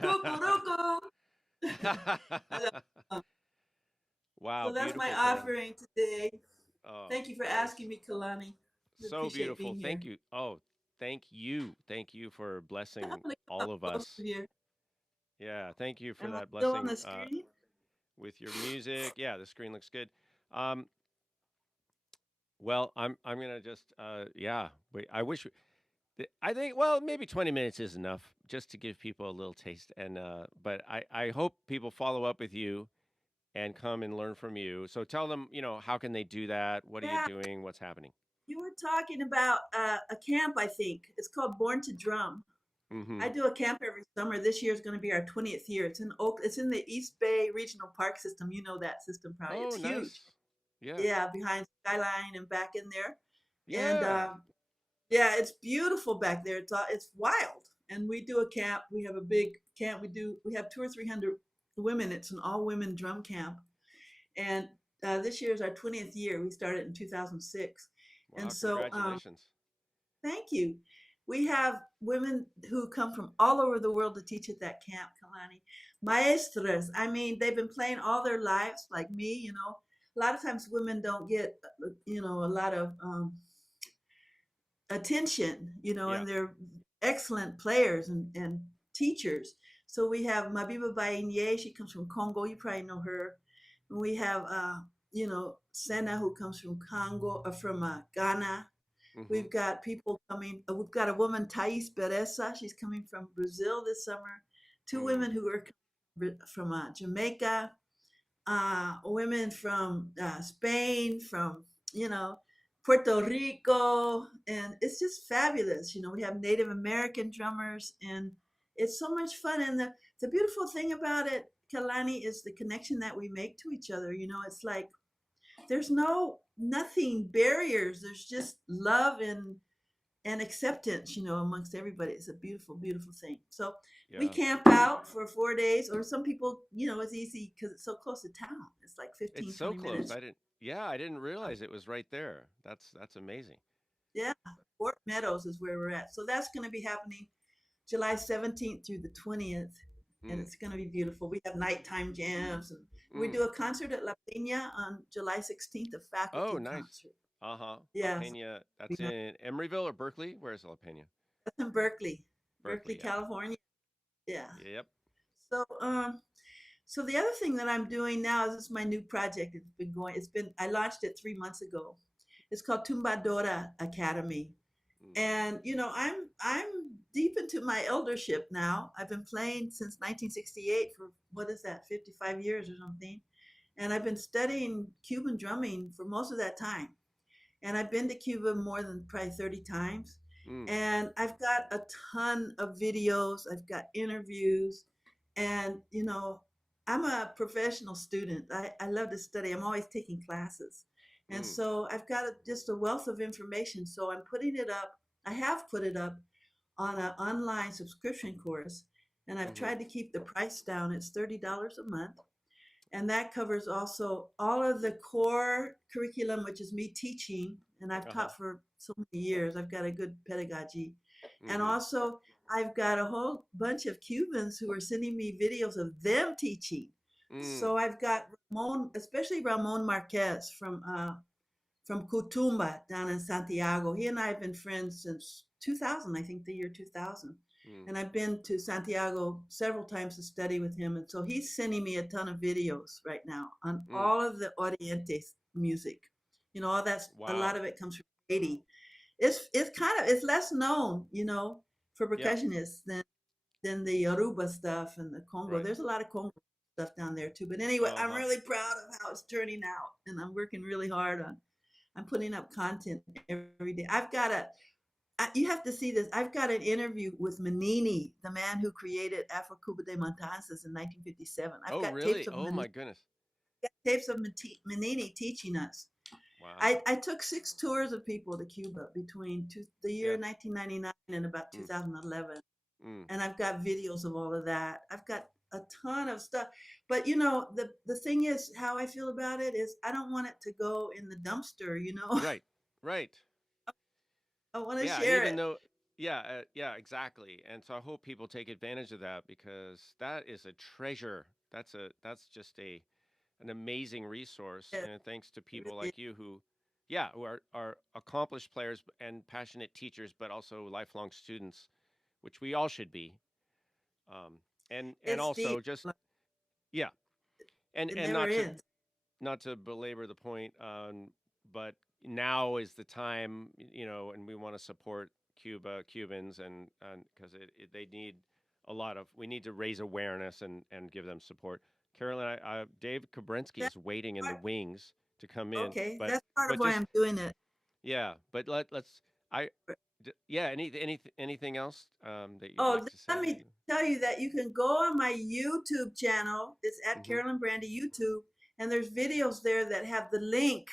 Cucurucu. Wow, So that's my beautiful, Jen. offering today. Oh, Thank you for that was asking me, Kalani. I so appreciate beautiful. being here. Thank you. Oh, thank you. Thank you for blessing I'm gonna come all up of closer us. here. Yeah, thank you for Am I that still on blessing the screen? with your music. Yeah, the screen looks good. Um, well, I'm gonna just yeah. Wait, I wish. I think, well, maybe 20 minutes is enough just to give people a little taste. And but I hope people follow up with you and come and learn from you. So tell them, how can they do that? What are you Yeah, doing? What's happening? you were talking about a camp, I think. It's called Born to Drum. Mm-hmm. I do a camp every summer. This year is going to be our 20th year. It's in Oak. It's in the East Bay Regional Park System. You know that system probably. Oh, It's huge. nice. Yeah. Yeah, behind Skyline and back in there. And Yeah. yeah, it's beautiful back there. It's wild. And we do a camp. We have a big camp. We have 200 or 300 women. It's an all women drum camp. And this year is our 20th year. We started in 2006. And Wow. so Congratulations. thank you. We have women who come from all over the world to teach at that camp, Kalani. Maestras, I mean, they've been playing all their lives, like me, you know. A lot of times women don't get, a lot of attention, Yeah. and they're excellent players and teachers. So we have Mabiba Bainye, she comes from Congo, you probably know her. And we have, Senna, who comes from Congo, from Ghana. Mm-hmm. We've got people coming. We've got a woman, Thais Beressa. She's coming from Brazil this summer. Two Mm. women who are from Jamaica. Women from Spain, from you know Puerto Rico, and it's just fabulous. We have Native American drummers, and it's so much fun. And the beautiful thing about it, Kalani, is the connection that we make to each other. It's like there's nothing barriers. There's just love and acceptance, amongst everybody. It's a beautiful, beautiful thing. So we Yeah. camp out for 4 days, or some people, it's easy because it's so close to town. It's like It's 15, so 20 close. minutes. I didn't realize it was right there. That's amazing. Yeah, Fort Meadows is where we're at. So that's going to be happening July 17th through the 20th, and Mm. it's going to be beautiful. We have nighttime jams, and we Mm. do a concert at La Peña on July 16th, a Oh, faculty nice. concert. Uh-huh. La Yeah, so Peña, we that's have- in Emeryville or Berkeley? Where's La Peña? that's in Berkeley, Berkeley, Berkeley, yeah. California. Yeah. Yep. So, so the other thing that I'm doing now is this is my new project. I launched it 3 months ago. It's called Tumbadora Academy. Mm. And, I'm deep into my eldership now. I've been playing since 1968 for what is that, 55 years or something. And I've been studying Cuban drumming for most of that time. And I've been to Cuba more than probably 30 times. Mm. And I've got a ton of videos, I've got interviews, and I'm a professional student. I love to study. I'm always taking classes. And Mm. so I've got just a wealth of information. So I'm putting it up. I have put it up on an online subscription course, and I've Mm-hmm. tried to keep the price down. It's $30 a month, and that covers also all of the core curriculum, which is me teaching, and I've Uh-huh. taught for so many years. I've got a good pedagogy, and Mm-hmm. also I've got a whole bunch of Cubans who are sending me videos of them teaching. Mm. So I've got Ramon, especially Ramon Marquez from Kutumba down in Santiago. He and I have been friends since 2000, I think the year 2000. Mm. And I've been to Santiago several times to study with him. And so he's sending me a ton of videos right now on Mm. all of the Oriente's music. All that's a lot Wow. of it comes from Haiti. It's less known, for Yeah. percussionists than the Yoruba stuff and the Congo. Right. There's a lot of Congo stuff down there too. But anyway, I'm Uh-huh. really proud of how it's turning out, and I'm working really hard on. I'm putting up content every day. You have to see this. I've got an interview with Manini, the man who created Afro Cuba de Matanzas in 1957. I've Oh, got tapes really? of Oh Manini, my goodness. teaching us. Wow. I took 6 tours of people to Cuba between the year Yeah. 1999 and about Mm. 2011. Mm. And I've got videos of all of that. I've got a ton of stuff. But the thing is, how I feel about it is I don't want it to go in the dumpster. Right. Right. I want to Yeah, and share even it. though, yeah, exactly. And so I hope people take advantage of that because that is a treasure. That's just an amazing resource. Yes, And thanks to it people really like you who are accomplished players and passionate teachers, but also lifelong students, which we all should be. Um, and it's deep. also just yeah, It and never ends. not to belabor the point, but now is the time, and we want to support Cubans, and because they need a lot of, we need to raise awareness and give them support. Carolyn, Dave Kabrensky is That's waiting in the part, wings to come in, okay. but That's part of why just I'm doing it. yeah, but let's I yeah, anything else that you'd Oh, like to say? let me tell you that you can go on my YouTube channel. It's at Mm-hmm. Carolyn Brandy YouTube, and there's videos there that have the link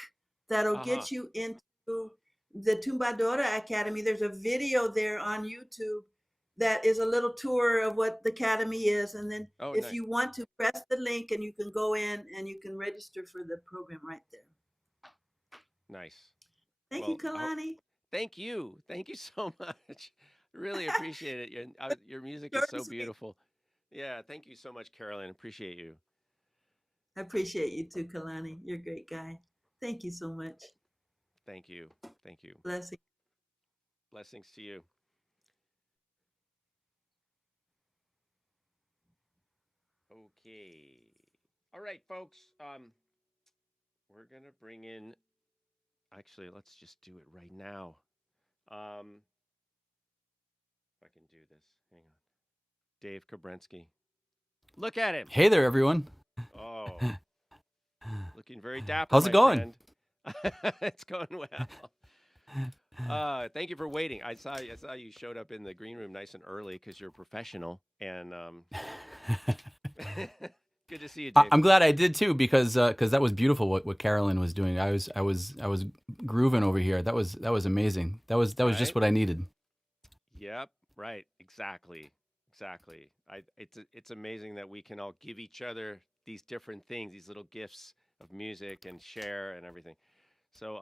that'll Uh-huh. get you into the Tumbadora Academy. There's a video there on YouTube that is a little tour of what the academy is, and then Oh, if nice. you want to press the link, and you can go in and you can register for the program right there. Nice. Thank you, Well, Kalani. thank you. Thank you so much. Really appreciate it. Your music is Short so and sweet. beautiful. Yeah, thank you so much, Carolyn. Appreciate you. I appreciate you too, Kalani. You're a great guy. Thank you so much. Thank you. Thank you. Blessing. Blessings to you. Okay. All right, folks. We're gonna bring in. Actually, let's just do it right now. If I can do this, hang on. Dave Kabrensky. Look at him. Hey there, everyone. Oh, looking very dapper. How's it going? Friend. It's going well. Thank you for waiting. I saw you showed up in the green room nice and early because you're a professional, and good to see you, Dave. I'm glad I did too because that was beautiful what Carolyn was doing. I was grooving over here. That was amazing. That was just Right? what I needed. Yep. Right. Exactly. It's amazing that we can all give each other these different things, these little gifts of music and share and everything. So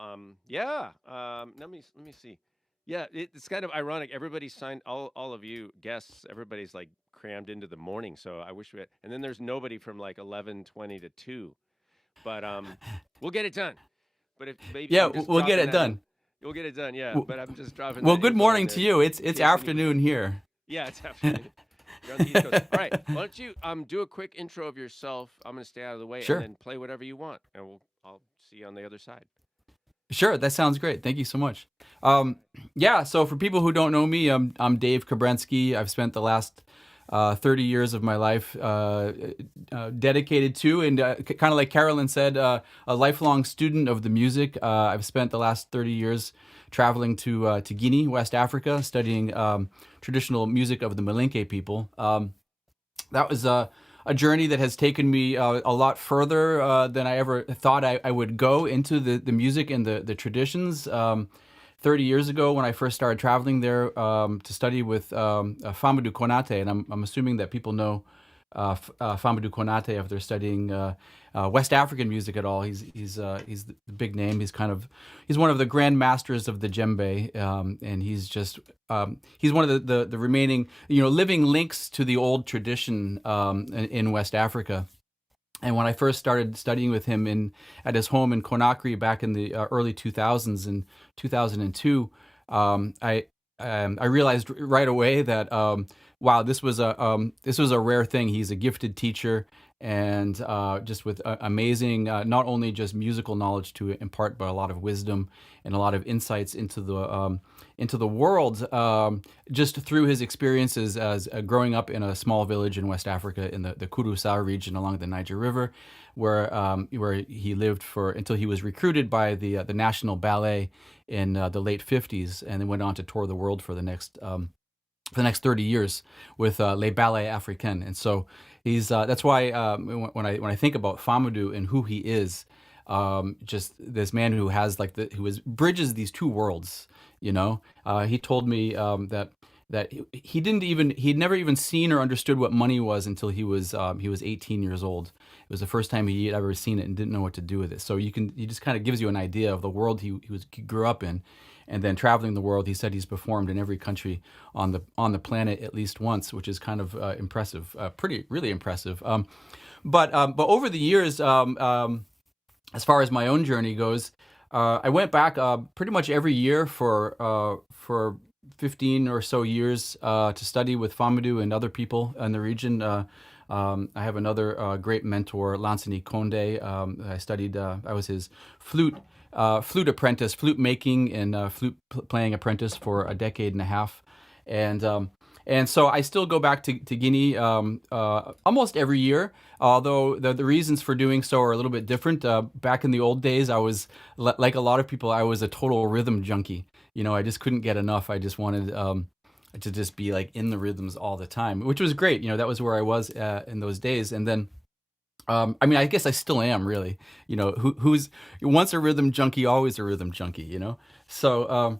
yeah. Let me see. Yeah, it's kind of ironic. Everybody signed, all of you guests. Everybody's like crammed into the morning. So I wish we had. And then there's nobody from like 11:20 to 2. But we'll get it done. But if maybe Yeah, I'm just we'll get dropping it that in. done. You'll get it done. Yeah. W- But I'm just dropping Well, that good info in morning there to you. It's in case any. afternoon here. Yeah, it's afternoon. You're on the East Coast. All right. Why don't you do a quick intro of yourself? I'm going to stay out of the way, Sure. and then play whatever you want, and I'll see you on the other side. Sure, that sounds great. Thank you so much. Yeah, so for people who don't know me, I'm Dave Kabrensky. I've spent the last 30 years of my life dedicated to, and kind of like Carolyn said, a lifelong student of the music. I've spent the last 30 years traveling to Guinea, West Africa, studying traditional music of the Malinke people. That was a journey that has taken me a lot further than I ever thought I would go into the music and the traditions. 30 years ago, when I first started traveling there to study with Famadou Konate, and I'm assuming that people know Famadou Konate if they're studying West African music at all. He's the big name. He's one of the grand masters of the djembe, and he's one of the remaining living links to the old tradition in West Africa. And when I first started studying with him at his home in Conakry back in the early 2000s, in 2002, I realized right away that wow, this was a rare thing. He's a gifted teacher, and just with amazing not only just musical knowledge to impart, but a lot of wisdom and a lot of insights into the world, just through his experiences as growing up in a small village in West Africa in the Kurusa region along the Niger River, where he lived until he was recruited by the National Ballet in the late 50s, and then went on to tour the world for the next 30 years with Les Ballets Africains. And so that's why when I think about Famadou and who he is, just this man who bridges these two worlds. He told me that he'd never even seen or understood what money was until he was 18 years old. It was the first time he had ever seen it and didn't know what to do with it. So he just kind of gives you an idea of the world he grew up in. And then traveling the world, he said he's performed in every country on the planet at least once, which is kind of impressive, really impressive. But over the years, as far as my own journey goes, I went back pretty much every year for 15 or so years to study with Famadou and other people in the region. I have another great mentor, Lansani Konde. I was his flute flute making and playing apprentice for a decade and a half, and so I still go back to Guinea almost every year. Although the reasons for doing so are a little bit different. Back in the old days, I was like a lot of people. I was a total rhythm junkie. I just couldn't get enough. I just wanted to just be like in the rhythms all the time, which was great. That was where I was in those days. And then, I guess I still am really. Who's once a rhythm junkie, always a rhythm junkie. So,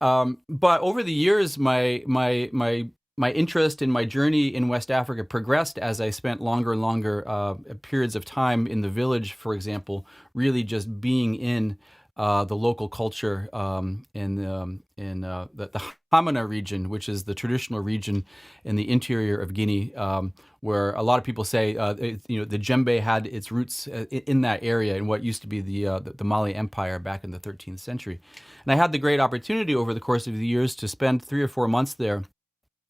but over the years, my interest in my journey in West Africa progressed as I spent longer and longer periods of time in the village, for example, really just being in the local culture in the Hamana region, which is the traditional region in the interior of Guinea, where a lot of people say the djembe had its roots in that area in what used to be the Mali Empire back in the 13th century. And I had the great opportunity over the course of the years to spend 3 or 4 months there,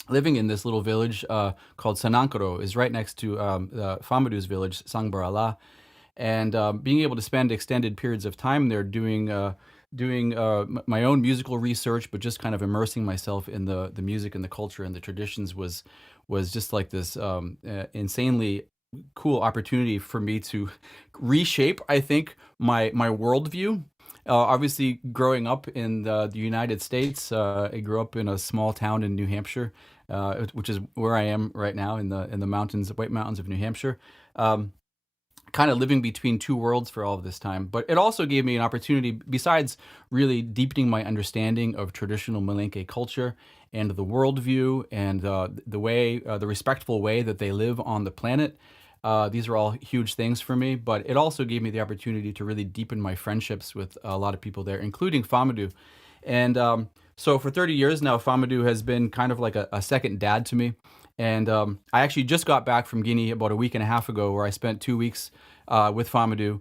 living in this little village called Sanankoro, is right next to Famadou's village, Sangbarala, and being able to spend extended periods of time there doing my own musical research, but just kind of immersing myself in the music and the culture and the traditions was just like this insanely cool opportunity for me to reshape, I think, my worldview. Obviously, growing up in the United States, I grew up in a small town in New Hampshire, which is where I am right now in the mountains, White Mountains of New Hampshire. Kind of living between two worlds for all of this time, but it also gave me an opportunity, besides really deepening my understanding of traditional Malinke culture and the worldview and the respectful way that they live on the planet. These are all huge things for me, but it also gave me the opportunity to really deepen my friendships with a lot of people there, including Famadou. And so for 30 years now, Famadou has been kind of like a second dad to me. And I actually just got back from Guinea about a week and a half ago, where I spent 2 weeks with Famadou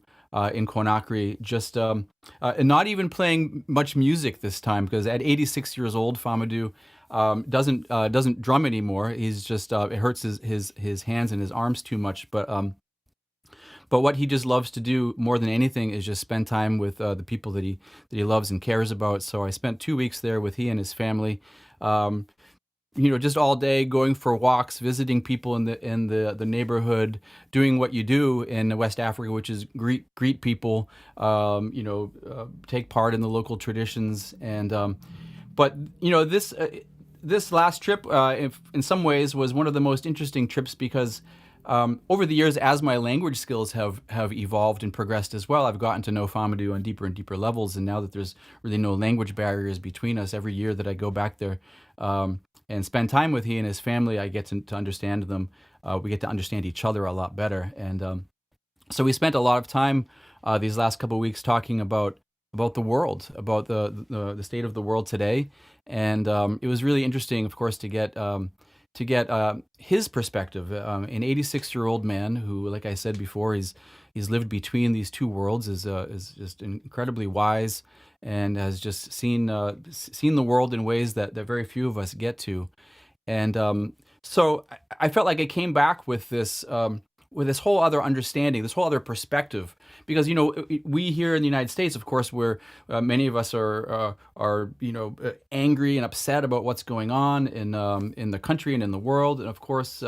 in Conakry, just not even playing much music this time, because at 86 years old, Famadou doesn't drum anymore. He's just it hurts his hands and his arms too much. But what he just loves to do more than anything is just spend time with the people that he loves and cares about. So I spent 2 weeks there with he and his family. Just all day going for walks, visiting people in the neighborhood, doing what you do in West Africa, which is greet people, take part in the local traditions. And but this last trip, in some ways, was one of the most interesting trips, because over the years, as my language skills have evolved and progressed as well, I've gotten to know Famadou on deeper and deeper levels. And now that there's really no language barriers between us, every year that I go back there and spend time with he and his family, I get to understand them. We get to understand each other a lot better. And so we spent a lot of time these last couple of weeks talking about the world, about the state of the world today. And it was really interesting, of course, to get his perspective. An 86-year-old man who, like I said before, he's lived between these two worlds, is just incredibly wise, and has just seen the world in ways that very few of us get to. And so I felt like I came back with this whole other understanding, this whole other perspective, because we here in the United States, of course, where many of us are angry and upset about what's going on in the country and in the world, and of course.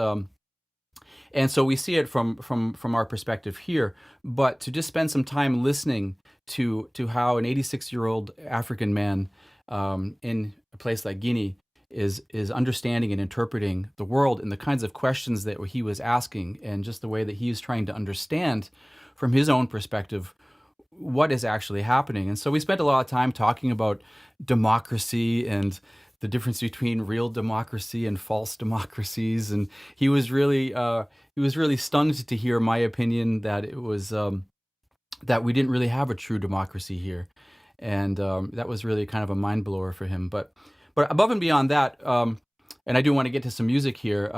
And so we see it from our perspective here, but to just spend some time listening to how an 86-year-old African man in a place like Guinea is understanding and interpreting the world and the kinds of questions that he was asking, and just the way that he is trying to understand from his own perspective what is actually happening. And so we spent a lot of time talking about democracy and the difference between real democracy and false democracies. And he was really stunned to hear my opinion that it was that we didn't really have a true democracy here, and that was really kind of a mind blower for him. But above and beyond that, and I do want to get to some music here,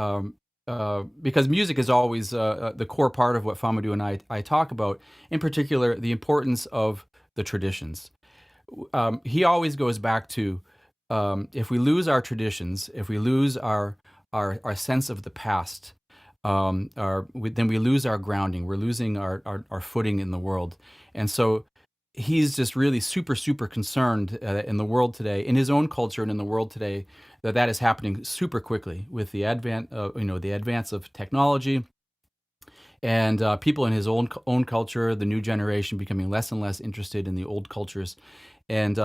because music is always the core part of what Famadou and I talk about. In particular, the importance of the traditions. He always goes back to, if we lose our traditions, if we lose our sense of the past, then we lose our grounding. We're losing our footing in the world. And so he's just really super concerned in the world today, in his own culture and in the world today, that is happening super quickly with the the advance of technology, and people in his own culture, the new generation becoming less and less interested in the old cultures, and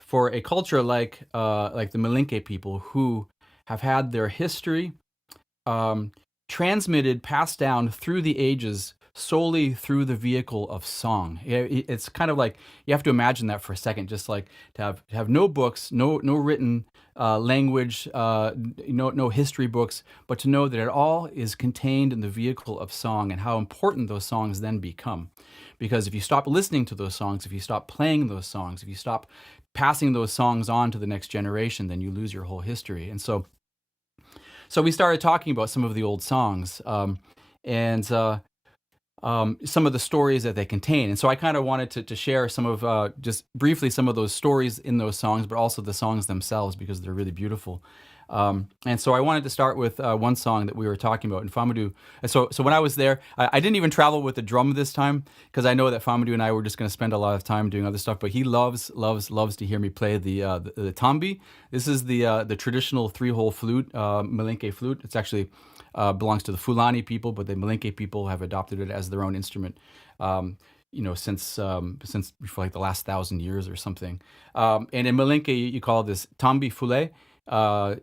for a culture like the Malinke people, who have had their history transmitted, passed down through the ages solely through the vehicle of song. It's kind of like, you have to imagine that for a second, just like to have no books, no written language, no history books, but to know that it all is contained in the vehicle of song, and how important those songs then become. Because if you stop listening to those songs, if you stop playing those songs, if you stop passing those songs on to the next generation, then you lose your whole history. And so we started talking about some of the old songs, and some of the stories that they contain. And so I kind of wanted to share some of, just briefly, some of those stories in those songs, but also the songs themselves, because they're really beautiful. And so I wanted to start with one song that we were talking about in Famadou. And so when I was there, I didn't even travel with the drum this time, because I know that Famadou and I were just going to spend a lot of time doing other stuff. But he loves to hear me play the tambi. This is the traditional 3-hole flute, Malinke flute. It's actually belongs to the Fulani people, but the Malinke people have adopted it as their own instrument. Since for like the last 1,000 years or something. And in Malinke, you call this tambi fule.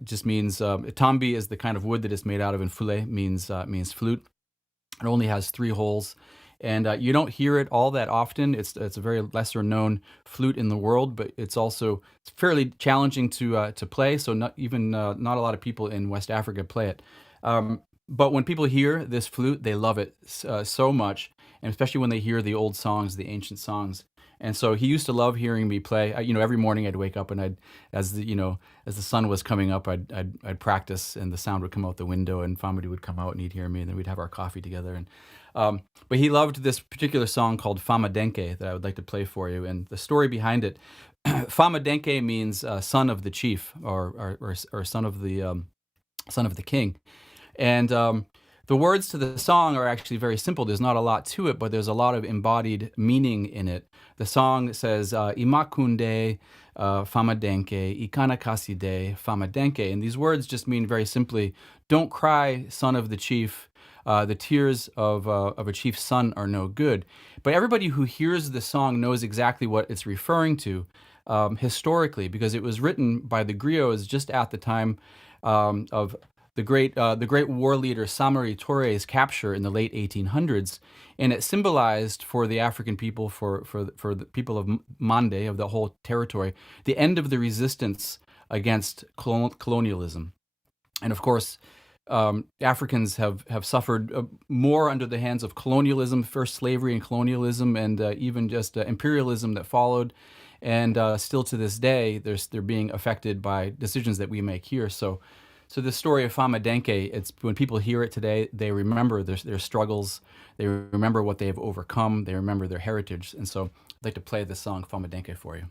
Just means tambi is the kind of wood that it's made out of, and fule means flute. It only has 3 holes, and you don't hear it all that often. It's a very lesser known flute in the world, but it's fairly challenging to play. So not a lot of people in West Africa play it. But when people hear this flute, they love it so much, and especially when they hear the old songs, the ancient songs. And so he used to love hearing me play. Every morning I'd wake up, and as the sun was coming up, I'd practice, and the sound would come out the window, and Famadou would come out and he'd hear me, and then we'd have our coffee together. And but he loved this particular song called Famadenke that I would like to play for you. And the story behind it, Famadenke means son of the chief, or son of the king. And the words to the song are actually very simple. There's not a lot to it, but there's a lot of embodied meaning in it. The song says, Imakunde Famadenke, Ikanakaside Famadenke. And these words just mean very simply, don't cry, son of the chief. The tears of a chief's son are no good. But everybody who hears the song knows exactly what it's referring to historically, because it was written by the griots just at the time of the great war leader Samari Touré's capture in the late 1800s, and it symbolized for the African people, for the people of Mande, of the whole territory, the end of the resistance against colonialism. And of course, Africans have suffered more under the hands of colonialism, first slavery and colonialism, and even just imperialism that followed. And still to this day, they're being affected by decisions that we make here. So the story of Famadenke, it's when people hear it today, they remember their struggles, they remember what they have overcome, they remember their heritage. And so I'd like to play this song, Famadenke, for you.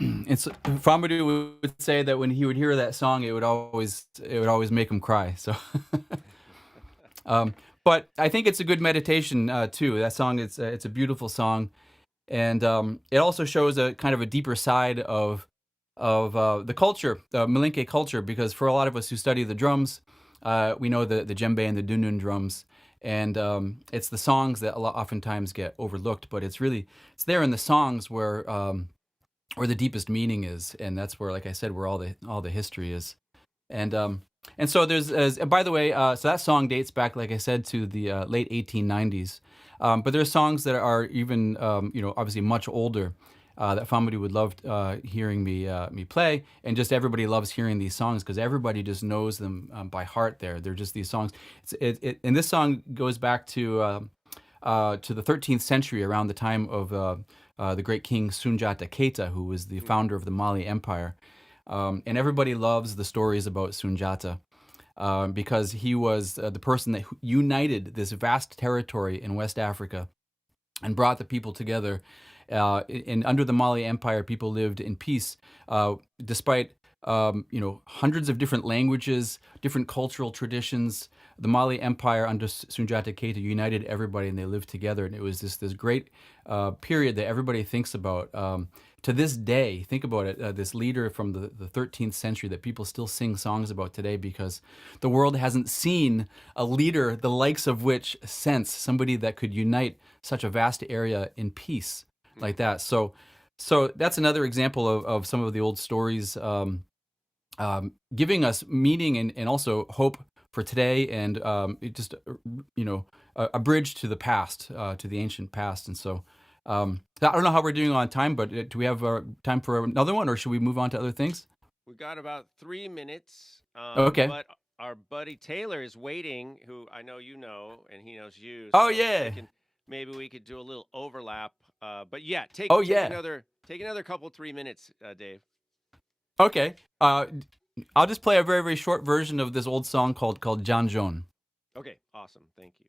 it's Famadou would say that when he would hear that song, it would always make him cry. So, but I think it's a good meditation too. That song, it's a beautiful song, and it also shows a kind of a deeper side of the culture, the Malinke culture, because for a lot of us who study the drums, we know the djembe and the dundun drums, and it's the songs that oftentimes get overlooked, but it's there in the songs where the deepest meaning is, and that's where, like I said, where all the history is, and so by the way, so that song dates back, like I said, to the late 1890s, but there's songs that are even obviously much older. That Famadou would love hearing me play, and just everybody loves hearing these songs because everybody just knows them by heart. They're just these songs. And this song goes back to the 13th century, around the time of the great king Sunjata Keita, who was the founder of the Mali Empire. And everybody loves the stories about Sunjata because he was the person that united this vast territory in West Africa and brought the people together. And under the Mali Empire, people lived in peace, despite hundreds of different languages, different cultural traditions. The Mali Empire under Sunjata Keita united everybody, and they lived together. And it was this great period that everybody thinks about to this day. Think about it, this leader from the 13th century that people still sing songs about today, because the world hasn't seen a leader the likes of which since, somebody that could unite such a vast area in peace like that. So that's another example of some of the old stories giving us meaning and also hope for today, and just a bridge to the past, to the ancient past. And so I don't know how we're doing on time, but do we have time for another one, or should we move on to other things? We've got about 3 minutes. Okay. But our buddy Taylor is waiting, who I know you know, and he knows you. Oh, so yeah. maybe we could do a little overlap. But yeah, take another couple 3 minutes, Dave. Okay. I'll just play a very, very short version of this old song called Cajon. Okay, awesome. Thank you.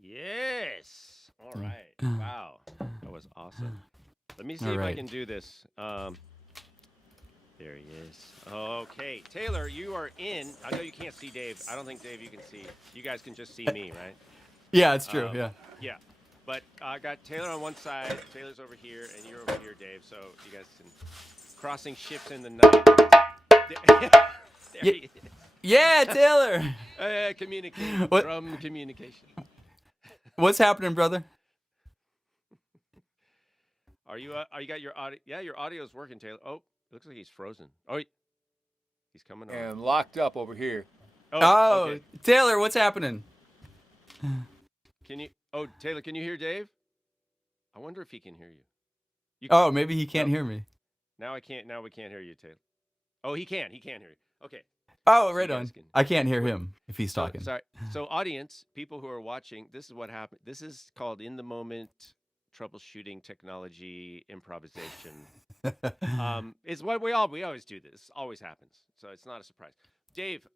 Yes. All right. Wow. That was awesome. Let me see if I can do this. There he is. Okay. Taylor, you are in. I know you can't see Dave. I don't think, Dave, you can see. You guys can just see me, right? Yeah, it's true. Yeah. Yeah. But I got Taylor on one side, Taylor's over here, and you're over here, Dave. So you guys can crossing ships in the night. There he is. Yeah, Taylor. Communication. From communication. What's happening, brother? Are you got your audio? Yeah, your audio's working, Taylor. Oh, it looks like he's frozen. Oh, he's coming on. And locked up over here. Oh, okay. Taylor, what's happening? Can you? Oh, Taylor, can you hear Dave? I wonder if he can hear you. Oh, maybe he can't hear me. Now I can't. Now we can't hear you, Taylor. Oh, he can. He can hear you. Okay. Oh, right on. I can't hear him if he's talking. Sorry. So, audience, people who are watching, this is what happened. This is called in the moment troubleshooting technology improvisation. It's what we always do. This always happens, so it's not a surprise. Dave,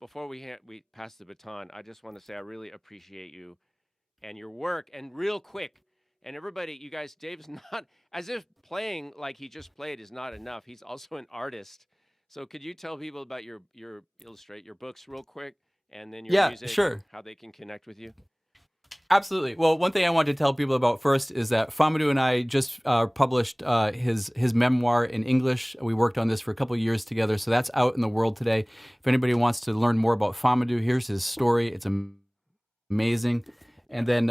before we pass the baton, I just want to say I really appreciate you and your work. And real quick, and everybody, you guys, Dave's not, as if playing like he just played is not enough. He's also an artist. So could you tell people about your illustrate your books real quick, and then your music, sure. how they can connect with you? Absolutely. Well, one thing I wanted to tell people about first is that Famadou and I just published his memoir in English. We worked on this for a couple of years together, so that's out in the world today. If anybody wants to learn more about Famadou, here's his story. It's amazing. And then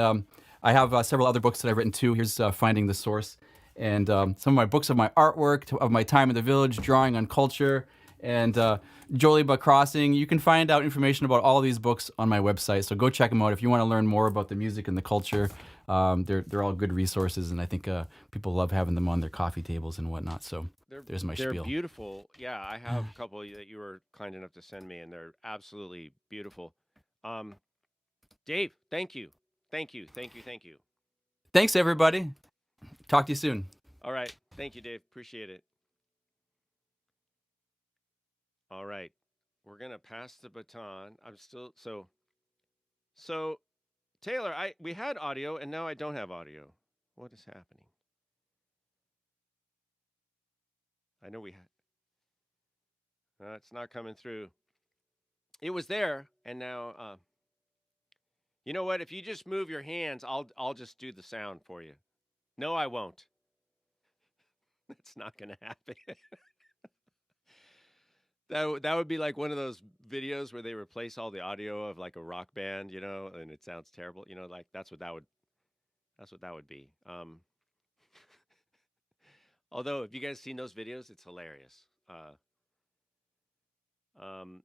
I have several other books that I've written too. Here's Finding the Source. And some of my books of my artwork, of my time in the village, drawing on culture, and Joliba Crossing. You can find out information about all of these books on my website, so go check them out if you want to learn more about the music and the culture. They're all good resources, and I think people love having them on their coffee tables and whatnot. So there's my spiel. They're beautiful. Yeah, I have a couple that you were kind enough to send me, and they're absolutely beautiful. Dave, thank you. Thanks, everybody. Talk to you soon. All right. Thank you, Dave. Appreciate it. All right. We're going to pass the baton. I'm still so Taylor, we had audio and now I don't have audio. What is happening? I know we had. It's not coming through. It was there and now you know what? If you just move your hands, I'll just do the sound for you. No, I won't. That's not going to happen. That would be like one of those videos where they replace all the audio of like a rock band, you know, and it sounds terrible. You know, like that's what that would be. Although if you guys seen those videos, it's hilarious.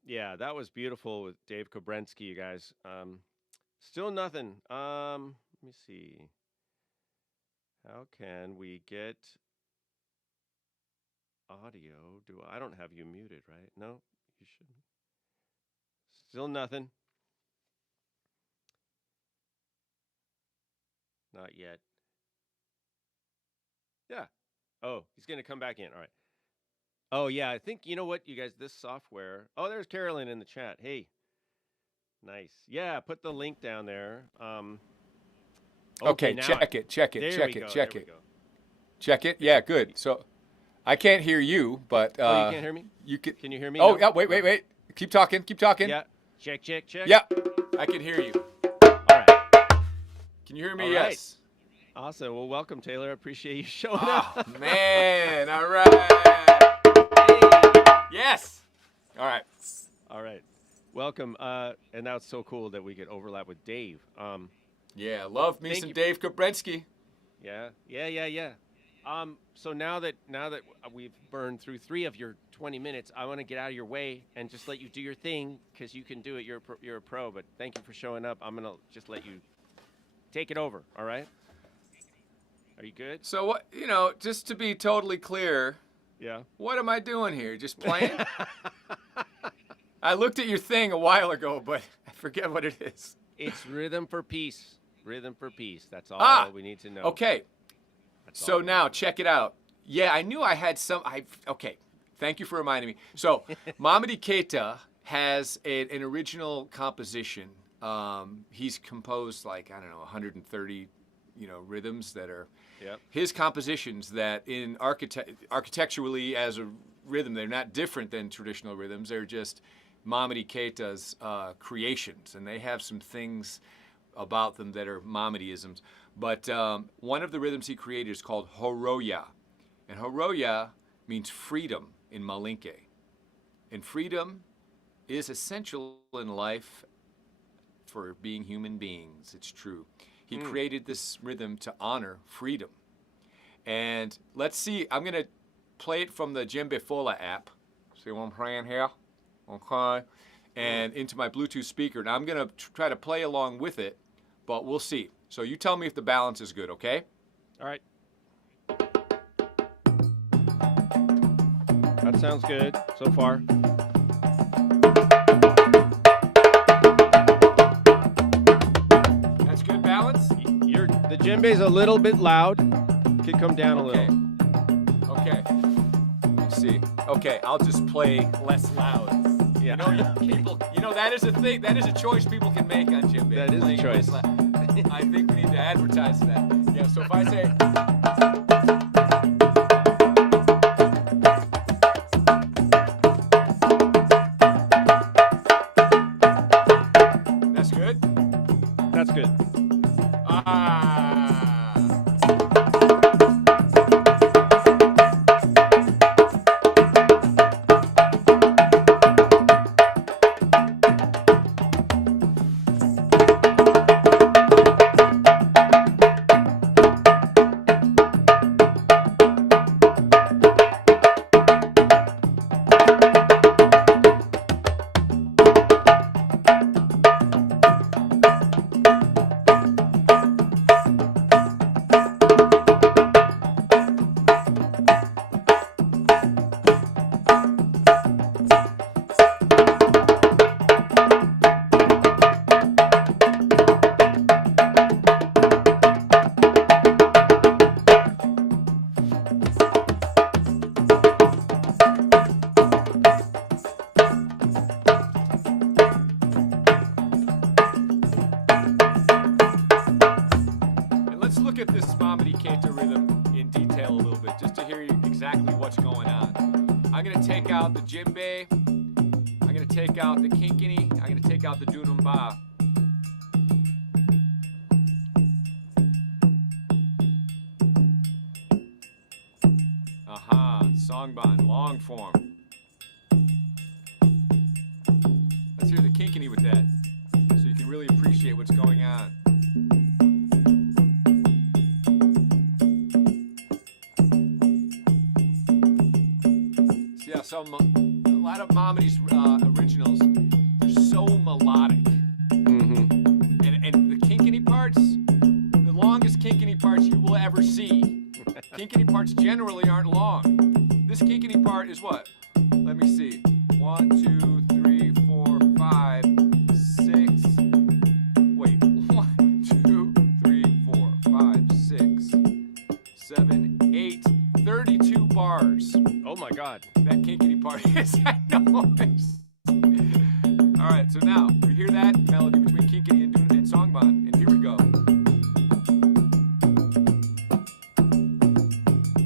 Yeah, that was beautiful with Dave Kobrensky, you guys. Still nothing. Let me see. How can we get audio? I don't have you muted, right? No, you shouldn't. Still nothing. Not yet. Yeah. Oh, he's going to come back in. All right. Oh, yeah. I think, you know what, you guys, this software. Oh, there's Carolyn in the chat. Hey. Nice. Yeah, put the link down there. Okay, check it. Check it. Yeah, good. So I can't hear you, but you can't hear me? Can you hear me? Oh, no? yeah, wait. Keep talking. Yeah. Check. Yeah, I can hear you. All right. Can you hear me? All right. Yes. Awesome. Well, welcome, Taylor. I appreciate you showing Oh, up. man. All right. Yes. All right. Welcome. And now it's so cool that we could overlap with Dave. Yeah, love me some Dave Kobrensky. Yeah. So now that we've burned through 3 of your 20 minutes, I want to get out of your way and just let you do your thing because you can do it. You're a pro. But thank you for showing up. I'm gonna just let you take it over. All right? Are you good? So what? You know, just to be totally clear. Yeah. What am I doing here? Just playing? I looked at your thing a while ago, but I forget what it is. It's Rhythm for Peace. Rhythm for Peace. That's all we need to know. Okay. So now check it out. Yeah, I knew I had some. Okay. Thank you for reminding me. So Mamadi Keita has an original composition. He's composed like, I don't know, 130, rhythms that are his compositions that in architecturally as a rhythm, they're not different than traditional rhythms. They're just Mamadi Keita's creations, and they have some things about them that are Mamadiisms. But one of the rhythms he created is called Horoya. And Horoya means freedom in Malinke. And freedom is essential in life for being human beings. It's true. He created this rhythm to honor freedom. And let's see, I'm going to play it from the Djembe Fola app. See what I'm playing here? Okay. And into my Bluetooth speaker. And I'm going to try to play along with it, but we'll see. So you tell me if the balance is good, okay? All right. That sounds good so far. That's good balance? The djembe's a little bit loud. Could come down a little. Okay. Let's see. Okay, I'll just play less loud. Yeah. That is a thing. That is a choice people can make on djembe. That is a choice. I think we need to advertise that. Yeah. So if I say. That's good. That's good. I'm going to take out the djembe. I'm going to take out the kinkini. I'm going to take out the dundun. Aha, songband, long form. Let's hear the kinkini with that, so you can really appreciate what's going on. See how a lot of Mamadi's originals are so melodic. Mm-hmm. And the kinkini parts, the longest kinkini parts you will ever see. Kinkini parts generally aren't long. This kinkini part is what? Let me see. 1, 2, 3, 4, 5, 6. Wait. 1, 2, 3, 4, 5, 6, 7, 8. 32 bars. Oh my God. That kinkini part is enormous. All right, so now we hear that melody between kinkini and songband, and here we go.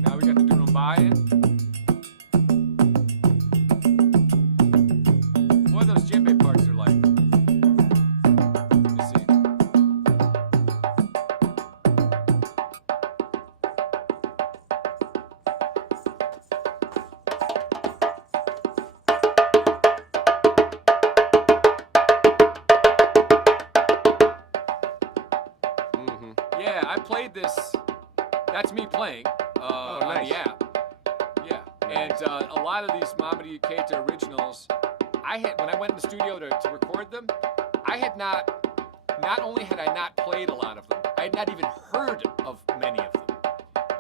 Now we got the dundun in. What those djembe parts are like. Let's see. Yeah, I played this. That's me playing on nice. the app. Yeah, and a lot of these Mamadi Educator originals, when I went in the studio to record them, I had not only had I not played a lot of them, I had not even heard of many of them.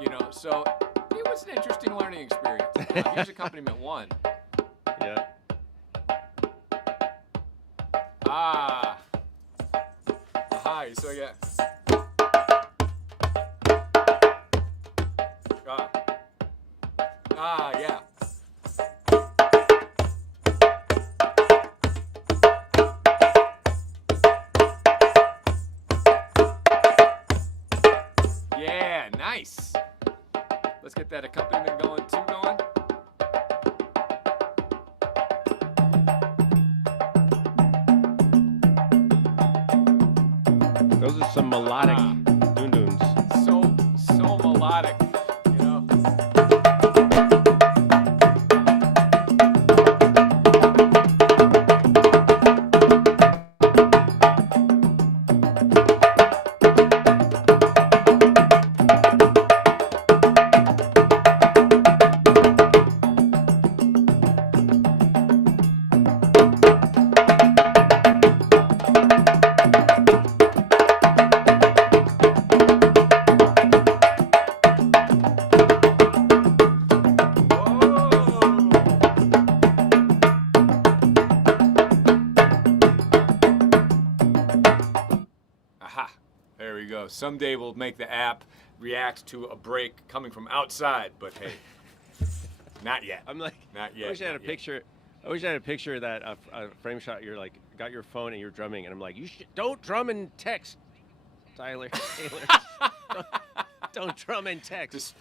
You know, so it was an interesting learning experience. Here's accompaniment 1. Yeah. Ah. Hi. So yeah. Yeah. Yeah, nice. Let's get that accompaniment going. Those are some melodic dunduns. So melodic, you know. Someday we'll make the app react to a break coming from outside, but hey, not yet. I'm like, not yet. I wish I had a picture I wish I had a picture of that a frame shot. You're like got your phone and you're drumming, and I'm like, don't drum and text, Taylor. don't drum and text.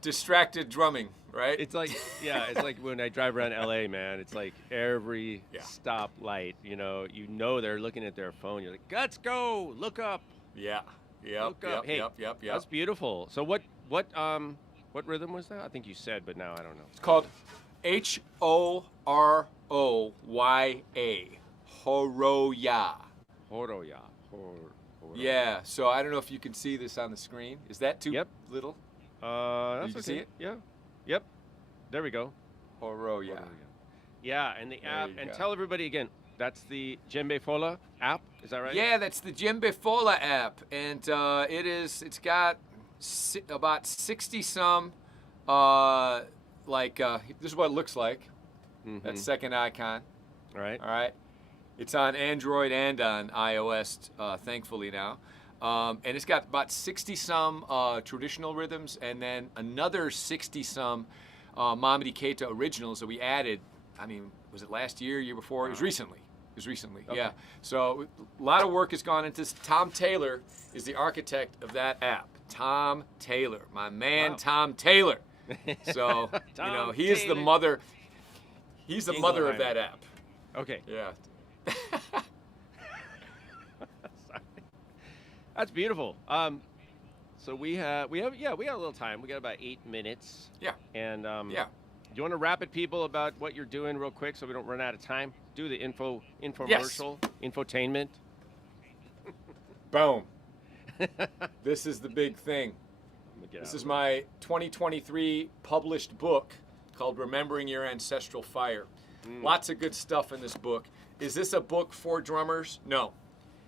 Distracted drumming, right? It's like it's like when I drive around LA, man. It's like every stop light, you know they're looking at their phone. You're like, let's go, look up. Yeah. Look up. Hey, that's beautiful. So what rhythm was that? I think you said, but now I don't know. It's called Horoya. Horoya. Horoya. Yeah. So I don't know if you can see this on the screen. Is that too little? That's you can okay. see it? Yeah. Yep. There we go. Horoya. Yeah, and the app. And tell everybody again. That's the Djembe Fola app. Is that right? Yeah, that's the Djembe Fola app, and it's got about 60 some. This is what it looks like. Mm-hmm. That second icon. All right. It's on Android and on iOS, thankfully now. And it's got about 60 some traditional rhythms, and then another 60 some Mamadi Keita originals that we added. I mean, was it last year, year before? Wow. It was recently. Okay. Yeah. So a lot of work has gone into this. Tom Taylor is the architect of that app. Tom Taylor, my man. Wow. Tom Taylor. So he is the mother. He's the mother of that app. Okay. Yeah. Sorry. That's beautiful. So we have a little time. We got about 8 minutes. Yeah. And do you want to rapid people about what you're doing real quick so we don't run out of time? Do the infomercial, infotainment. Boom. This is the big thing. This is my 2023 published book called Remembering Your Ancestral Fire. Lots of good stuff in this book. Is this a book for drummers? No.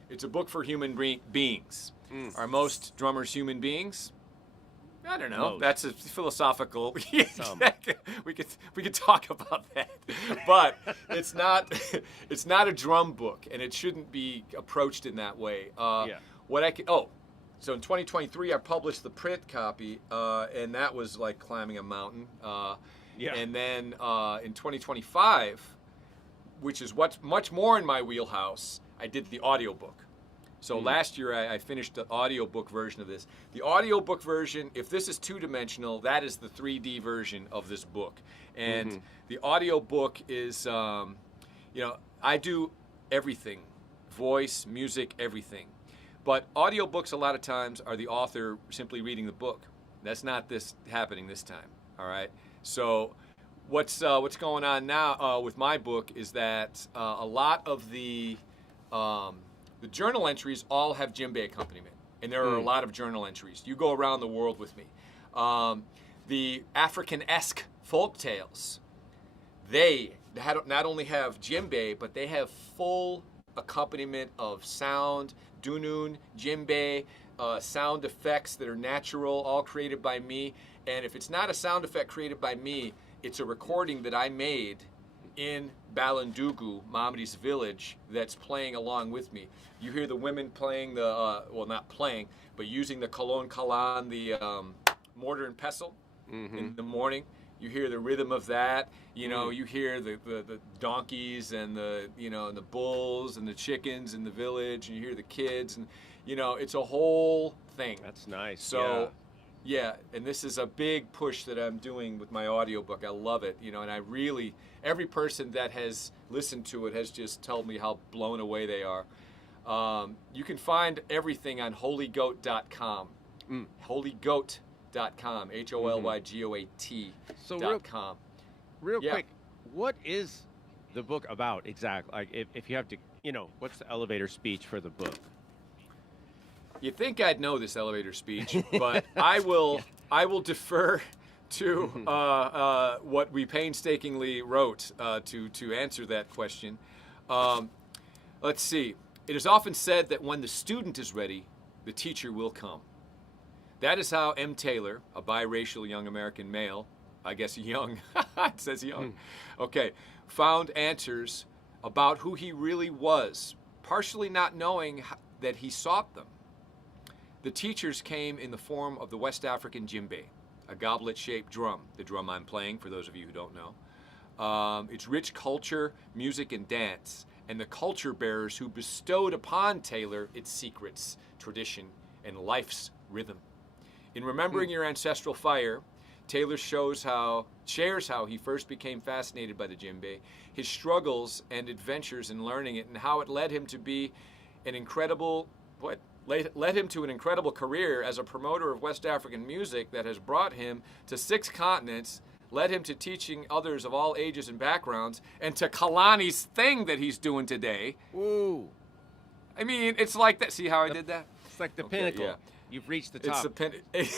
It's a book for human beings. Are most drummers human beings? I don't know. Most. That's a philosophical. We could talk about that, but it's not a drum book, and it shouldn't be approached in that way. So in 2023, I published the print copy, and that was like climbing a mountain. And then in 2025, which is what's much more in my wheelhouse, I did the audiobook. So last year I finished the audiobook version of this. The audiobook version, if this is two-dimensional, that is the 3D version of this book. And the audiobook is, I do everything, voice, music, everything. But audiobooks a lot of times are the author simply reading the book. That's not happening this time, all right? So what's going on now with my book is that a lot of the journal entries all have djembe accompaniment, and there are a lot of journal entries. You go around the world with me. The African-esque folk tales, they not only have djembe, but they have full accompaniment of sound, dundun, djembe, sound effects that are natural, all created by me. And if it's not a sound effect created by me, it's a recording that I made in Balandugu, Mamadi's village, that's playing along with me. You hear the women playing not playing, but using the kalan, the mortar and pestle in the morning. You hear the rhythm of that. You hear the donkeys and the bulls and the chickens in the village, and you hear the kids, and it's a whole thing. That's nice. So and this is a big push that I'm doing with my audiobook. I love it, and I really, every person that has listened to it has just told me how blown away they are. You can find everything on holygoat.com. Holygoat.com. HOLYGOAT.com. Real quick, what is the book about exactly? Like, if you have to, what's the elevator speech for the book? You'd think I'd know this elevator speech, but I will defer to what we painstakingly wrote to answer that question. Let's see. It is often said that when the student is ready, the teacher will come. That is how M. Taylor, a biracial young American male, I guess young, it says young, found answers about who he really was, partially not knowing that he sought them. The teachers came in the form of the West African djembe, a goblet-shaped drum, the drum I'm playing, for those of you who don't know. its rich culture, music, and dance, and the culture bearers who bestowed upon Taylor its secrets, tradition, and life's rhythm. In remembering your ancestral fire, Taylor shares how he first became fascinated by the djembe, his struggles and adventures in learning it, and how it led him to an incredible career as a promoter of West African music that has brought him to 6 continents, led him to teaching others of all ages and backgrounds, and to Kalani's thing that he's doing today. Ooh. I mean, it's like that. See how I did that? It's like the Okay, pinnacle. yeah. You've reached the top. It's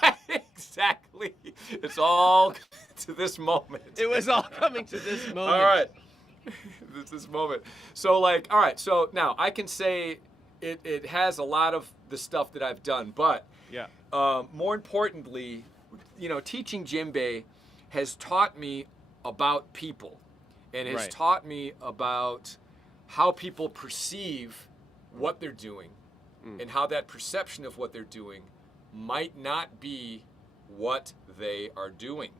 the exactly. It's all to this moment. It was all coming to this moment. All right. this moment. So like, all right. So now I can say it has a lot of the stuff that I've done, but Yeah. more importantly, teaching djembe has taught me about people, and has Right. taught me about how people perceive what they're doing, and how that perception of what they're doing might not be what they are doing.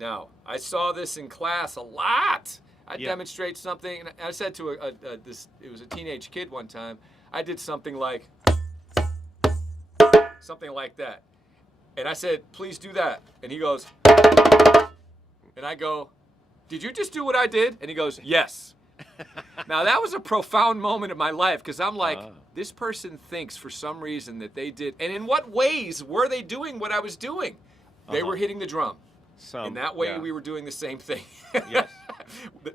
Now, I saw this in class a lot. I demonstrate something, and I said to it was a teenage kid one time, I did something like that. And I said, please do that. And he goes, and I go, did you just do what I did? And he goes, yes. Now, that was a profound moment in my life, because I'm like, this person thinks for some reason that they did. And in what ways were they doing what I was doing? They were hitting the drum. In that way, we were doing the same thing. Yes.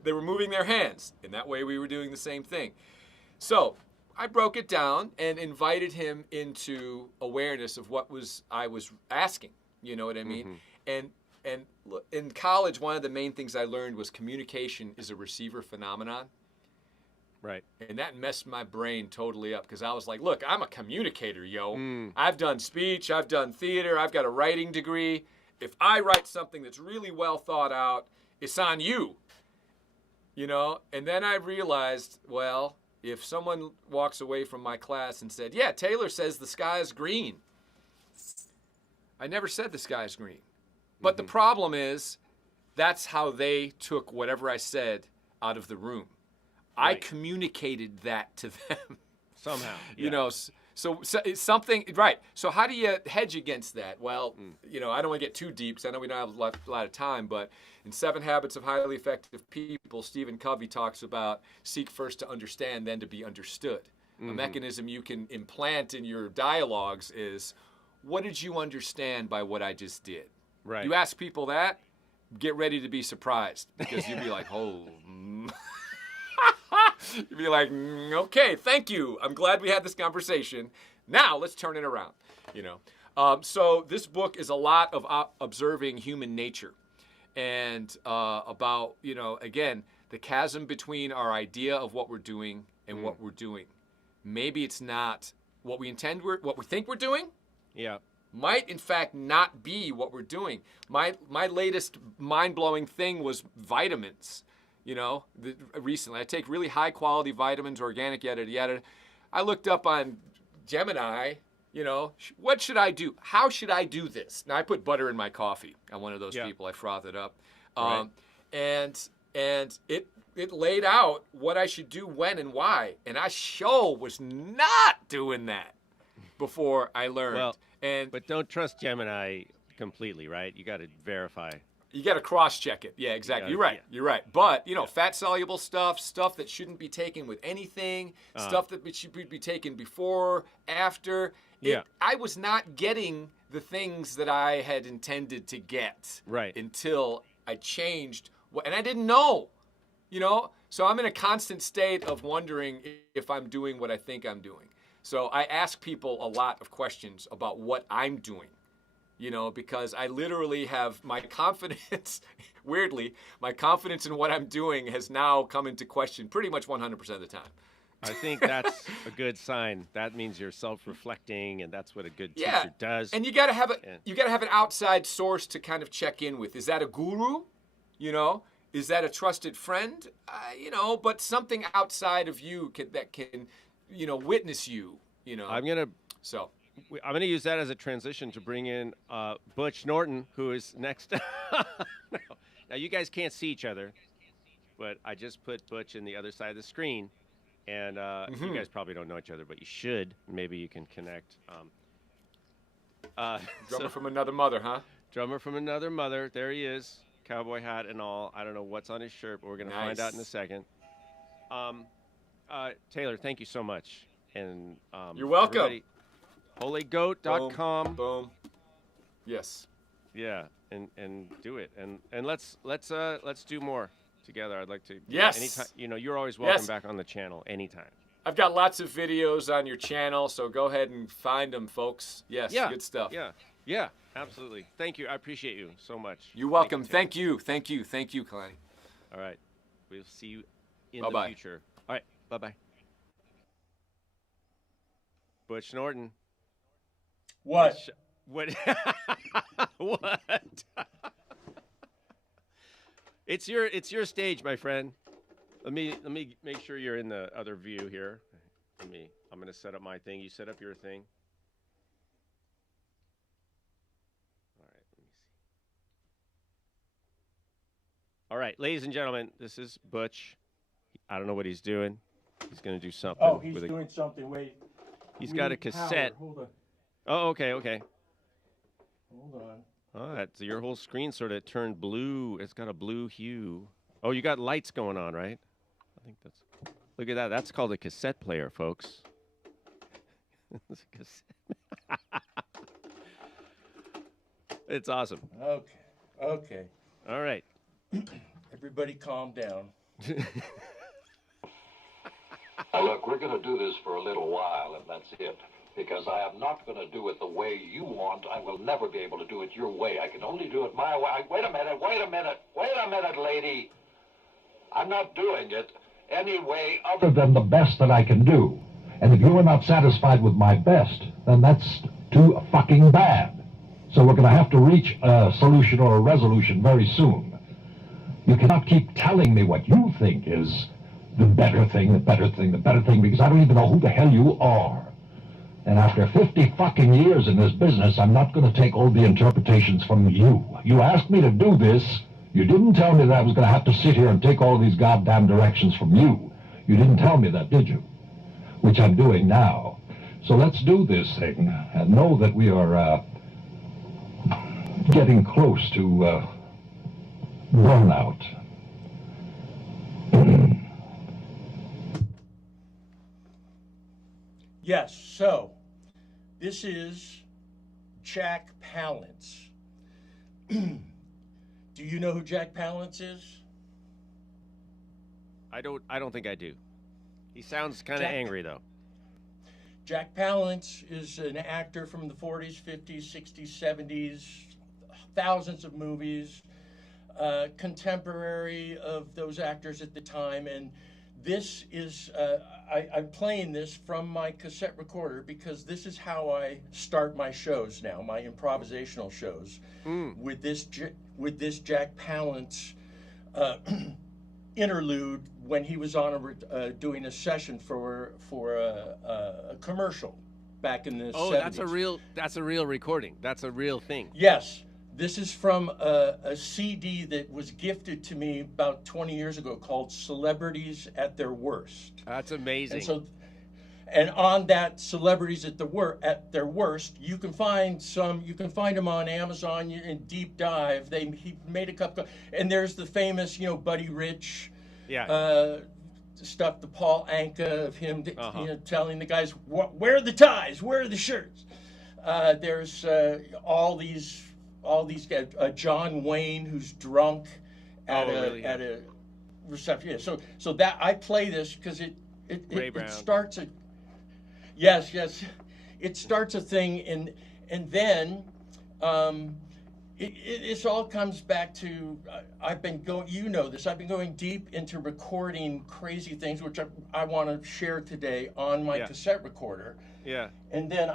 They were moving their hands. In that way, we were doing the same thing. So I broke it down and invited him into awareness of what I was asking. You know what I mean? And look, in college, one of the main things I learned was communication is a receiver phenomenon. Right. And that messed my brain totally up, because I was like, look, I'm a communicator, yo. I've done speech, I've done theater, I've got a writing degree. If I write something that's really well thought out, it's on you. And then I realized, well, if someone walks away from my class and said, yeah, Taylor says the sky is green. I never said the sky is green. But the problem is, that's how they took whatever I said out of the room. I communicated that to them. Somehow. So it's something, right. So how do you hedge against that? Well, I don't want to get too deep, because I know we don't have a lot of time, but in 7 Habits of Highly Effective People, Stephen Covey talks about seek first to understand, then to be understood. A mechanism you can implant in your dialogues is, what did you understand by what I just did? Right. You ask people that, get ready to be surprised, because you'll be like, oh. You'd be like, okay, thank you. I'm glad we had this conversation. Now let's turn it around. So this book is a lot of observing human nature, and about again, the chasm between our idea of what we're doing and what we're doing. Maybe it's not what we what we think we're doing. Yeah. Might in fact not be what we're doing. My latest mind-blowing thing was vitamins. Recently I take really high quality vitamins, organic, yada yada. I looked up on Gemini, what should I do? How should I do this? Now I put butter in my coffee. I'm one of those people. I froth it up, Right. and it laid out what I should do, when, and why. And I sure was not doing that before I learned. Well, and but don't trust Gemini completely, right? You got to verify. you got to cross-check it. Yeah, exactly. You're right. You're right. But, fat-soluble stuff that shouldn't be taken with anything, stuff that should be taken before, after. I was not getting the things that I had intended to get until I changed. And I didn't know, So I'm in a constant state of wondering if I'm doing what I think I'm doing. So I ask people a lot of questions about what I'm doing. Because I literally have my confidence, weirdly, my confidence in what I'm doing has now come into question pretty much 100% of the time. I think that's a good sign. That means you're self-reflecting, and that's what a good teacher does. And you got to have an outside source to kind of check in with. Is that a guru? Is that a trusted friend? But something outside of you that can witness you. I'm gonna use that as a transition to bring in Butch Norton, who is next. Now you guys can't see each other, but I just put Butch in the other side of the screen, and you guys probably don't know each other, but you should. Maybe you can connect. Drummer from another mother, huh? Drummer from another mother. There he is, cowboy hat and all. I don't know what's on his shirt, but we're gonna find out in a second. Taylor, thank you so much, and you're welcome. Holygoat.com. Boom. Yes. Yeah, and do it, and let's do more together. I'd like to. Yes. Anytime, you're always welcome back on the channel anytime. I've got lots of videos on your channel, so go ahead and find them, folks. Yes. Yeah. Good stuff. Yeah. Absolutely. Thank you. I appreciate you so much. You're welcome. Thank you, Kalani. All right. We'll see you in Bye-bye. the future. All right. Bye-bye. Butch Norton. What? What? What? It's your stage, my friend. Let me make sure you're in the other view here. I'm gonna set up my thing. You set up your thing. All right. Let me see. All right, ladies and gentlemen, this is Butch. I don't know what he's doing. He's gonna do something. Oh, he's doing something. Wait. He's got a cassette. Hold on. Oh, okay. Hold on. All right, so your whole screen sort of turned blue. It's got a blue hue. Oh, you got lights going on, right? I think that's. Look at that. That's called a cassette player, folks. It's a cassette. It's awesome. Okay. All right. Everybody calm down. Now, look, we're going to do this for a little while, and that's it. Because I am not going to do it the way you want. I will never be able to do it your way. I can only do it my way. Wait a minute, lady. I'm not doing it any way other than the best that I can do. And if you are not satisfied with my best, then that's too fucking bad. So we're going to have to reach a solution or a resolution very soon. You cannot keep telling me what you think is the better thing, because I don't even know who the hell you are. And after 50 fucking years in this business, I'm not going to take all the interpretations from you. You asked me to do this. You didn't tell me that I was going to have to sit here and take all these goddamn directions from you. You didn't tell me that, did you? Which I'm doing now. So let's do this thing and know that we are getting close to burnout. Yes, so this is Jack Palance. Do you know who Jack Palance is? I don't think I do. He sounds kind of angry though. Jack Palance is an actor from the 40s, 50s, 60s, 70s, thousands of movies, contemporary of those actors at the time. And this is, I'm playing this from my cassette recorder because this is how I start my shows now, my improvisational shows, with this Jack Palance interlude when he was on doing a session for a commercial back in the 70s. That's a real recording. That's a real thing. Yes. This is from a CD that was gifted to me about 20 years ago called Celebrities at Their Worst. That's amazing. And on that Celebrities at Their Worst, you can find them on Amazon in Deep Dive. He made a couple, and there's the famous, Buddy Rich stuff, the Paul Anka of him telling the guys, where are the ties, where are the shirts? There's all these guys, John Wayne, who's drunk at a reception. Yeah, so that I play this because it starts a it starts a thing, and then it all comes back to I've been going deep into recording crazy things, which I want to share today on my cassette recorder. Yeah, and then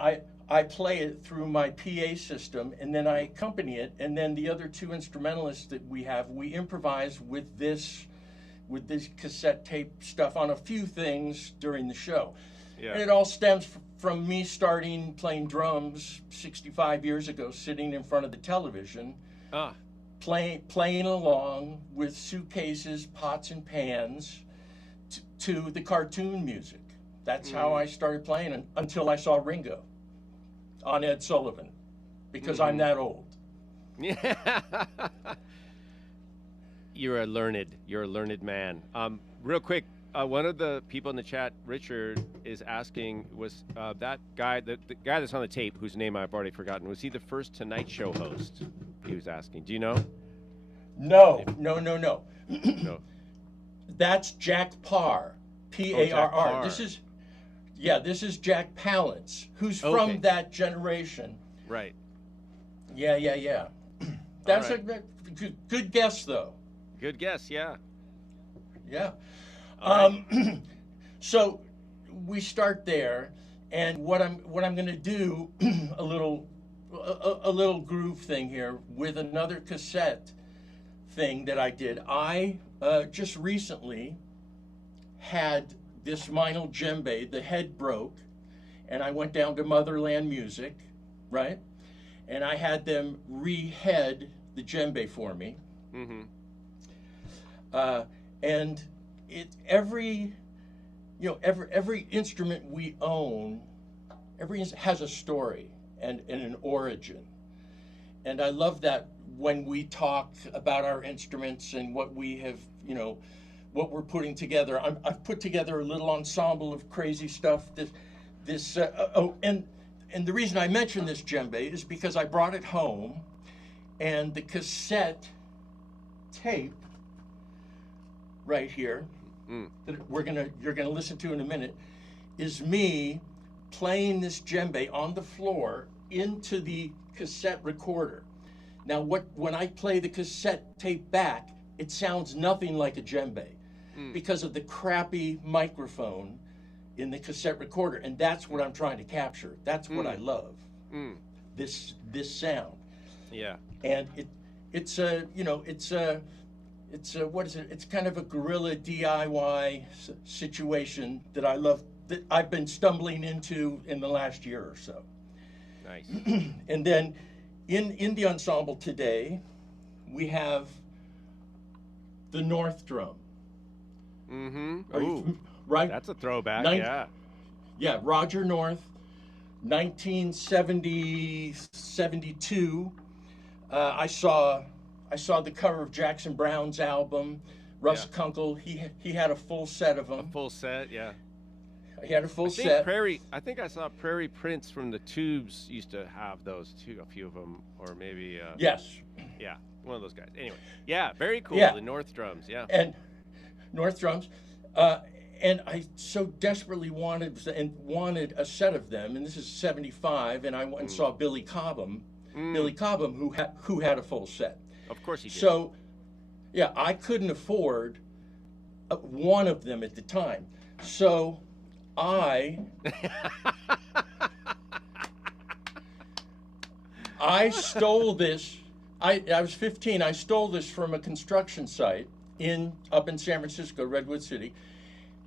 I play it through my PA system, and then I accompany it, and then the other two instrumentalists that we improvise with this cassette tape stuff on a few things during the show. Yeah. And it all stems from me starting playing drums 65 years ago, sitting in front of the television. playing along with suitcases, pots and pans to the cartoon music. That's how I started playing until I saw Ringo on Ed Sullivan, because I'm that old. Yeah. You're a learned man. Real quick, one of the people in the chat, Richard, is asking, was that guy, the guy that's on the tape, whose name I've already forgotten, was he the first Tonight Show host? He was asking. Do you know? No. No. That's Jack Parr, P-A-R-R. Parr. This is Jack Palance, who's from that generation. Right. Yeah. That's a good guess, though. Good guess, yeah. Yeah. So we start there, and what I'm going to do a little groove thing here with another cassette thing that I did. I just recently had this vinyl djembe, the head broke, and I went down to Motherland Music, right? And I had them rehead the djembe for me. Mm-hmm. And every instrument we own, has a story and an origin. And I love that when we talk about our instruments and what we have, what we're putting together. I've put together a little ensemble of crazy stuff. And the reason I mention this djembe is because I brought it home, and the cassette tape right here that you're gonna listen to in a minute is me playing this djembe on the floor into the cassette recorder. Now, when I play the cassette tape back, it sounds nothing like a djembe because of the crappy microphone in the cassette recorder, and that's what I'm trying to capture. That's what I love. This sound. Yeah. And it's what is it? It's kind of a guerrilla DIY situation that I love, that I've been stumbling into in the last year or so. Nice. And then in the ensemble today, we have the North drum. Mm-hmm. Right? That's a throwback, Yeah, Roger North, 1970, 72. I saw the cover of Jackson Browne's album. Russ Kunkel, he had a full set of them. A full set, yeah. He had a full set. I think I saw Prairie Prince from the Tubes used to have those too, a few of them, or maybe. Yes. Yeah, one of those guys. Anyway, yeah, very cool. Yeah. The North drums, yeah. And North drums, and I so desperately wanted a set of them. And this is '75, and I went and saw Billy Cobham. Billy Cobham, who had a full set. Of course he did. So, yeah, I couldn't afford one of them at the time. So I stole this. I was 15. I stole this from a construction site up in San Francisco, Redwood City,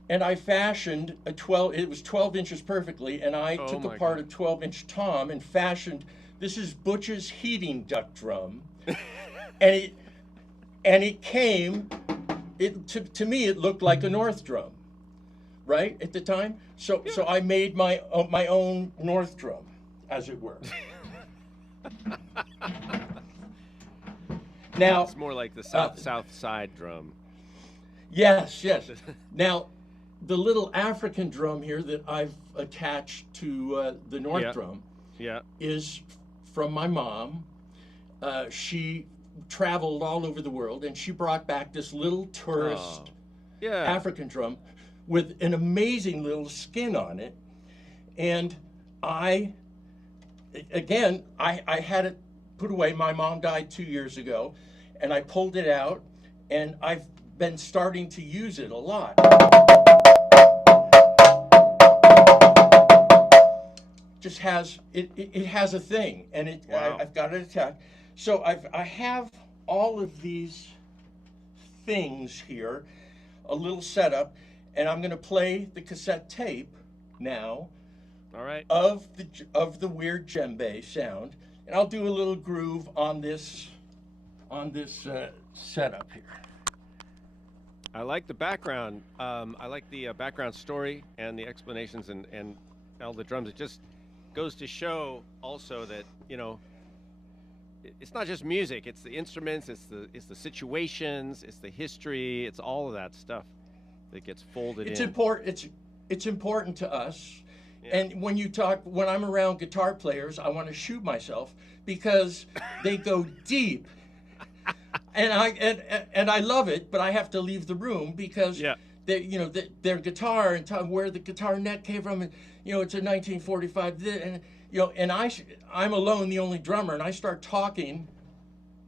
and I fashioned it was 12 inches perfectly, and I took apart a 12-inch tom and fashioned. This is Butch's heating duct drum, and it came. To me, it looked like a North drum, right at the time. So I made my own North drum, as it were. Now it's more like the south side drum. Yes. Now, the little African drum here that I've attached to the North drum is from my mom. She traveled all over the world, and she brought back this little tourist African drum with an amazing little skin on it. And I had it put away. My mom died 2 years ago, and I pulled it out, and I've been starting to use it a lot. Just has it has a thing, and I've got it attached. So I have all of these things here, a little setup, and I'm going to play the cassette tape now. All right. Of the weird djembe sound, and I'll do a little groove on this on this setup here. I like the background. I like the background story and the explanations and all the drums. It just goes to show also that, you know, it's not just music. It's the instruments. It's the situations. It's the history. It's all of that stuff that gets folded in. It's important to us. Yeah. And when I'm around guitar players, I want to shoot myself because they go deep. And I love it, but I have to leave the room because their guitar and where the guitar neck came from, and you know, it's a 1945, and you know, and I'm alone, the only drummer, and I start talking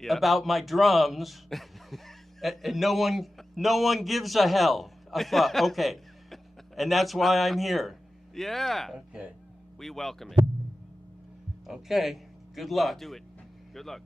about my drums, and no one gives a hell. I thought, okay, and that's why I'm here. Yeah. Okay. We welcome it. Okay. Good luck. Do it. Good luck.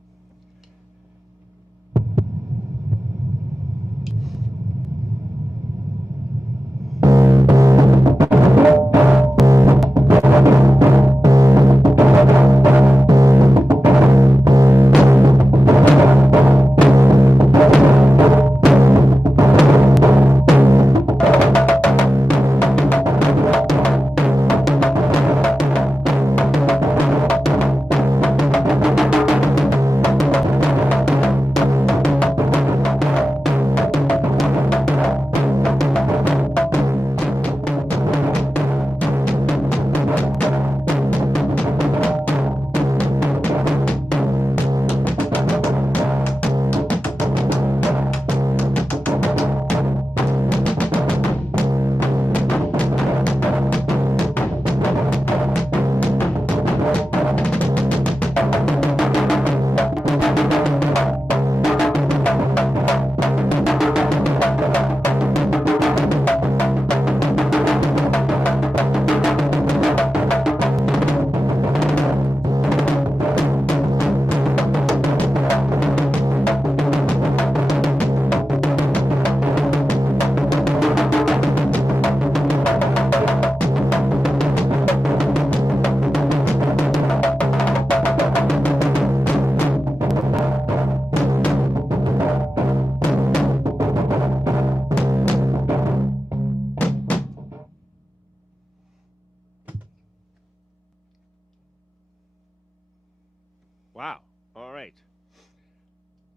Wow. All right.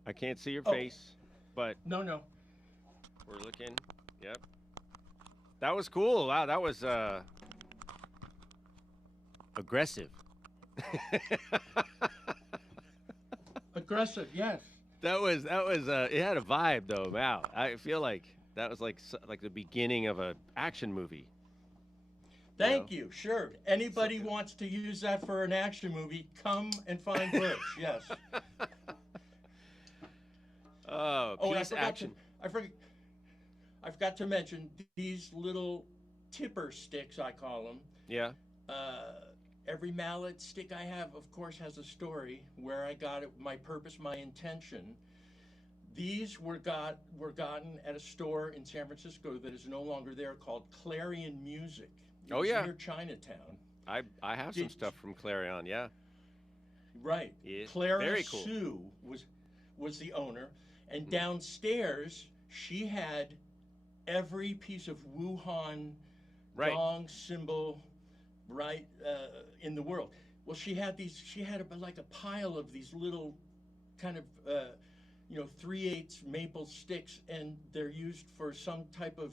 I can't see your face, but no. We're looking. Yep. That was cool. Wow, that was aggressive. Aggressive, yes. That was it had a vibe though. Wow. I feel like that was like the beginning of an action movie. Thank you. Sure. Anybody wants to use that for an action movie, come and find Butch. Yes. Peace action. I forgot to mention these little tipper sticks, I call them. Yeah. Every mallet stick I have, of course, has a story where I got it, my purpose, my intention. These were gotten at a store in San Francisco that is no longer there called Clarion Music. It was near Chinatown. I have some stuff from Clarion, yeah. Right. Yeah. Clara Very cool. Sue was the owner, and downstairs she had every piece of Wuhan gong, cymbal, in the world. Well, she had like a pile of these little kind of 3/8 maple sticks, and they're used for some type of.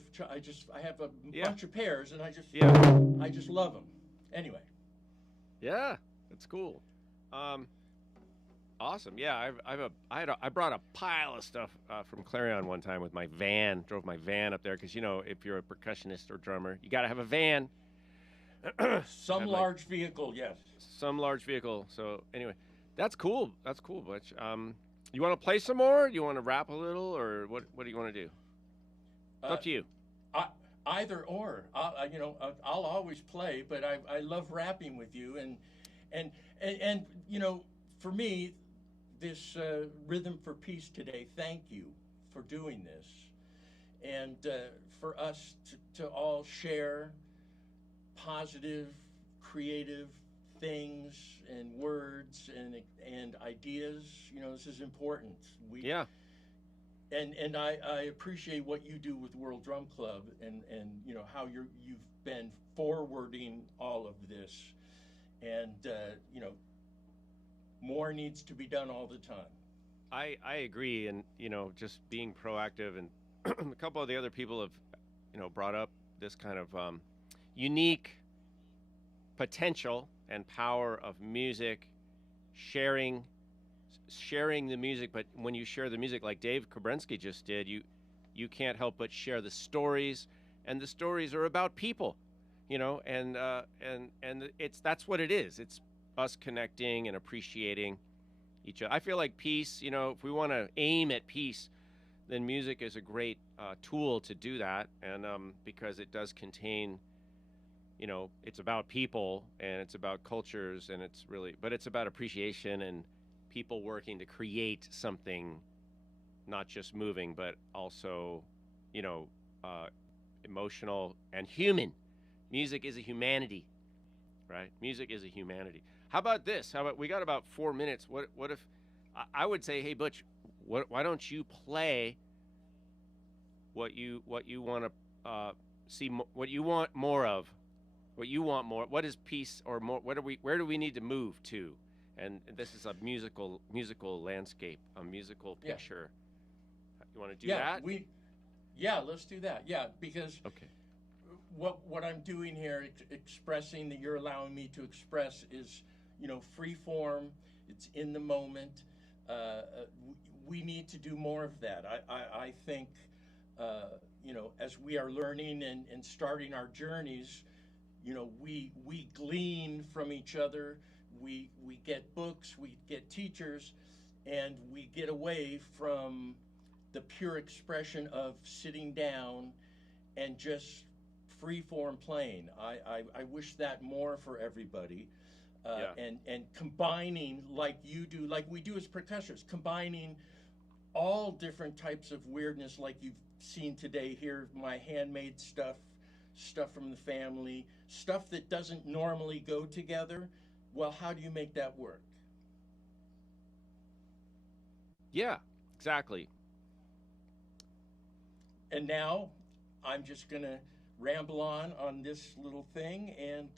I have a bunch of pairs, and I just love them. Anyway. Yeah, that's cool. Awesome. Yeah, I brought a pile of stuff from Clarion one time with my van. Drove my van up there because if you're a percussionist or drummer, you got to have a van. Some large vehicle, yes. Some large vehicle. So anyway, that's cool. That's cool, Butch. You want to play some more? Do you want to rap a little, or what do you want to do? It's up to you. Either or. I'll always play, but I love rapping with you, and for me, this Rhythm for Peace today. Thank you for doing this, and for us to all share positive, creative things and words and ideas. You know, this is important. Yeah. And I appreciate what you do with World Drum Club and you know how you've been forwarding all of this, and you know, more needs to be done all the time. I agree, and you know, just being proactive, and a couple of the other people have, you know, brought up this kind of unique potential and power of music, sharing the music. But when you share the music, like Dave Kabrensky just did, you can't help but share the stories, and the stories are about people, you know, and that's what it is. It's us connecting and appreciating each other. I feel like peace, you know, if we want to aim at peace, then music is a great tool to do that, and because it does contain, you know, it's about people and it's about cultures, and but it's about appreciation and people working to create something, not just moving, but also, you know, emotional and human. Music is a humanity, right? Music is a humanity. How about this? We got about 4 minutes. What if I would say, hey Butch, why don't you play what you want to see, what you want more of, what you want more? What is peace or more? Where do we need to move to? And this is a musical landscape, a musical picture. You want to do that? Yeah, let's do that. Yeah, because okay. What I'm doing here, expressing that you're allowing me to express, is, you know, free form. It's in the moment. We need to do more of that. I think, you know, as we are learning and starting our journeys, you know, we glean from each other. We get books, we get teachers, and we get away from the pure expression of sitting down and just free form playing. I wish that more for everybody. And combining, like you do, like we do as percussionists, combining all different types of weirdness, like you've seen today here, my handmade stuff from the family, stuff that doesn't normally go together. Well, how do you make that work? Yeah, exactly. And now I'm just going to ramble on this little thing and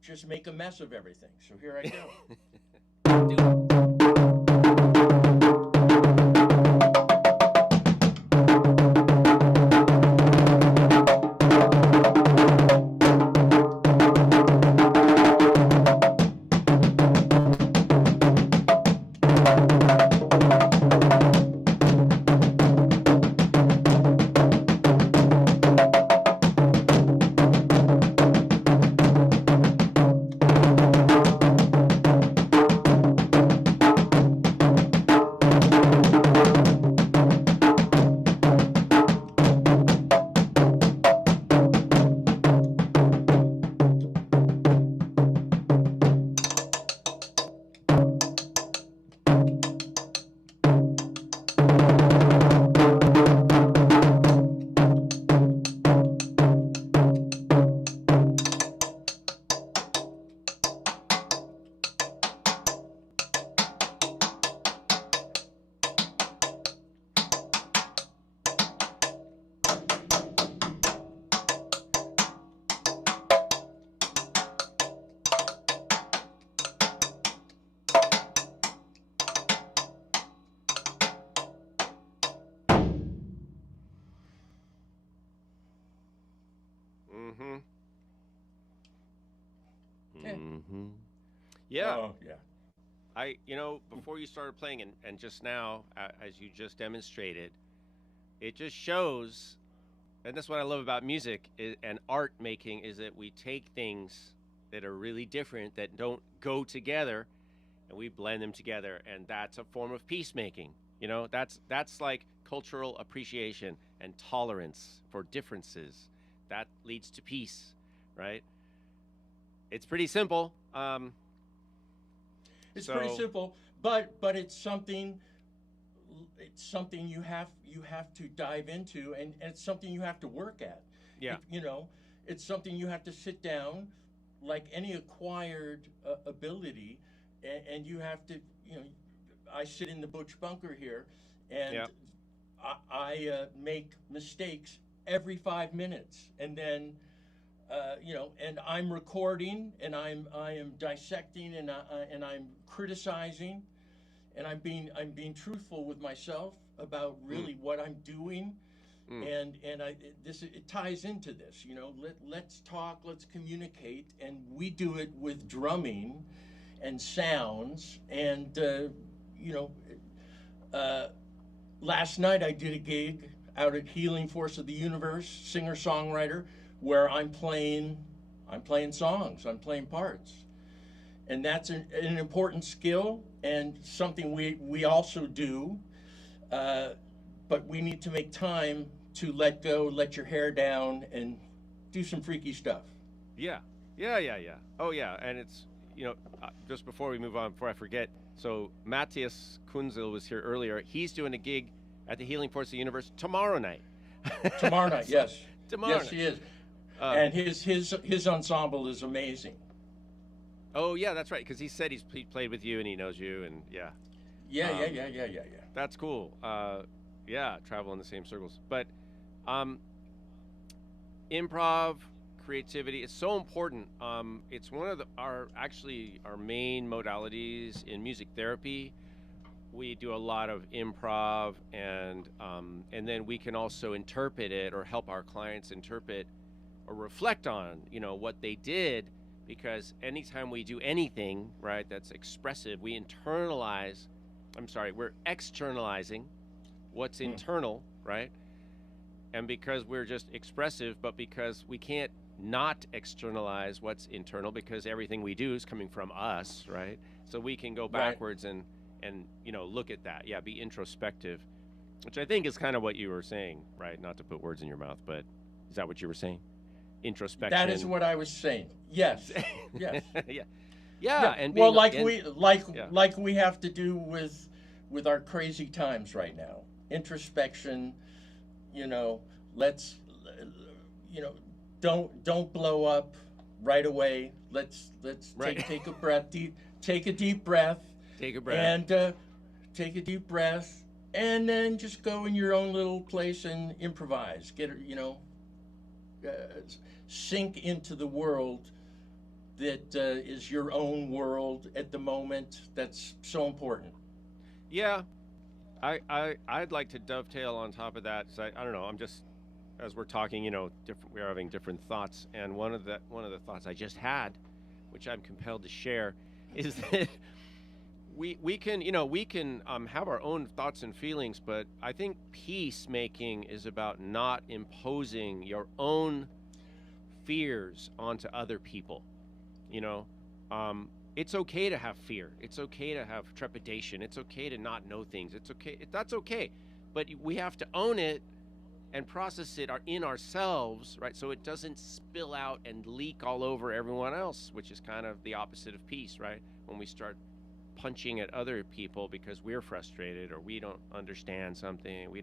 just make a mess of everything. So here I go. Do it. Yeah. Oh, yeah. You know, before you started playing and just now, as you just demonstrated, it just shows, and that's what I love about music and art making, is that we take things that are really different, that don't go together, and we blend them together, and that's a form of peacemaking. You know, that's like cultural appreciation and tolerance for differences. That leads to peace, right? It's pretty simple. It's pretty simple, but it's something you have to dive into, and it's something you have to work at. Yeah. You know, it's something you have to sit down, like any acquired ability, and you have to, I sit in the butch bunker here, and Yep. I make mistakes every 5 minutes, and then and I'm recording, and I am dissecting, and I'm criticizing, and I'm being truthful with myself about really what I'm doing, and it ties into this. Let's talk, let's communicate, and we do it with drumming and sounds, and last night I did a gig out at Healing Force of the Universe, singer-songwriter, where I'm playing songs, I'm playing parts. And that's an important skill and something we also do, but we need to make time to let go, let your hair down, and do some freaky stuff. Yeah. Oh yeah, and it's, just before we move on, before I forget, so Matthias Kunzel was here earlier. He's doing a gig at the Healing Force of the Universe tomorrow night. Tomorrow night, yes. Tomorrow yes, night. he is. And his ensemble is amazing. Oh yeah, that's right. Because he said he played with you and he knows you, and yeah. Yeah. That's cool. Yeah, travel in the same circles. But improv, creativity, it's so important. It's one of our main modalities in music therapy. We do a lot of improv, and then we can also interpret it or help our clients interpret or reflect on, what they did, because anytime we do anything, right, that's expressive, we're externalizing what's internal, right? And because we're just expressive, but because we can't not externalize what's internal, because everything we do is coming from us, right? So we can go backwards and look at that. Yeah, be introspective, which I think is kind of what you were saying, right? Not to put words in your mouth, but is that what you were saying? Introspection. That is what I was saying. Yes. Yes. Yeah. And well, like we have to do with our crazy times right now. Introspection. Let's don't blow up right away. Let's take a breath. Take a deep breath. Take a breath. And take a deep breath, and then just go in your own little place and improvise. Sink into the world that is your own world at the moment. That's so important. Yeah, I'd like to dovetail on top of that. So I don't know. I'm just, as we're talking, we're having different thoughts, and one of the thoughts I just had, which I'm compelled to share, is that we can have our own thoughts and feelings, but I think peacemaking is about not imposing your own fears onto other people. It's okay to have fear. It's okay to have trepidation. It's okay to not know things. It's okay. That's okay. But we have to own it and process it in ourselves, right? So it doesn't spill out and leak all over everyone else, which is kind of the opposite of peace, right? When we start punching at other people because we're frustrated or we don't understand something, we're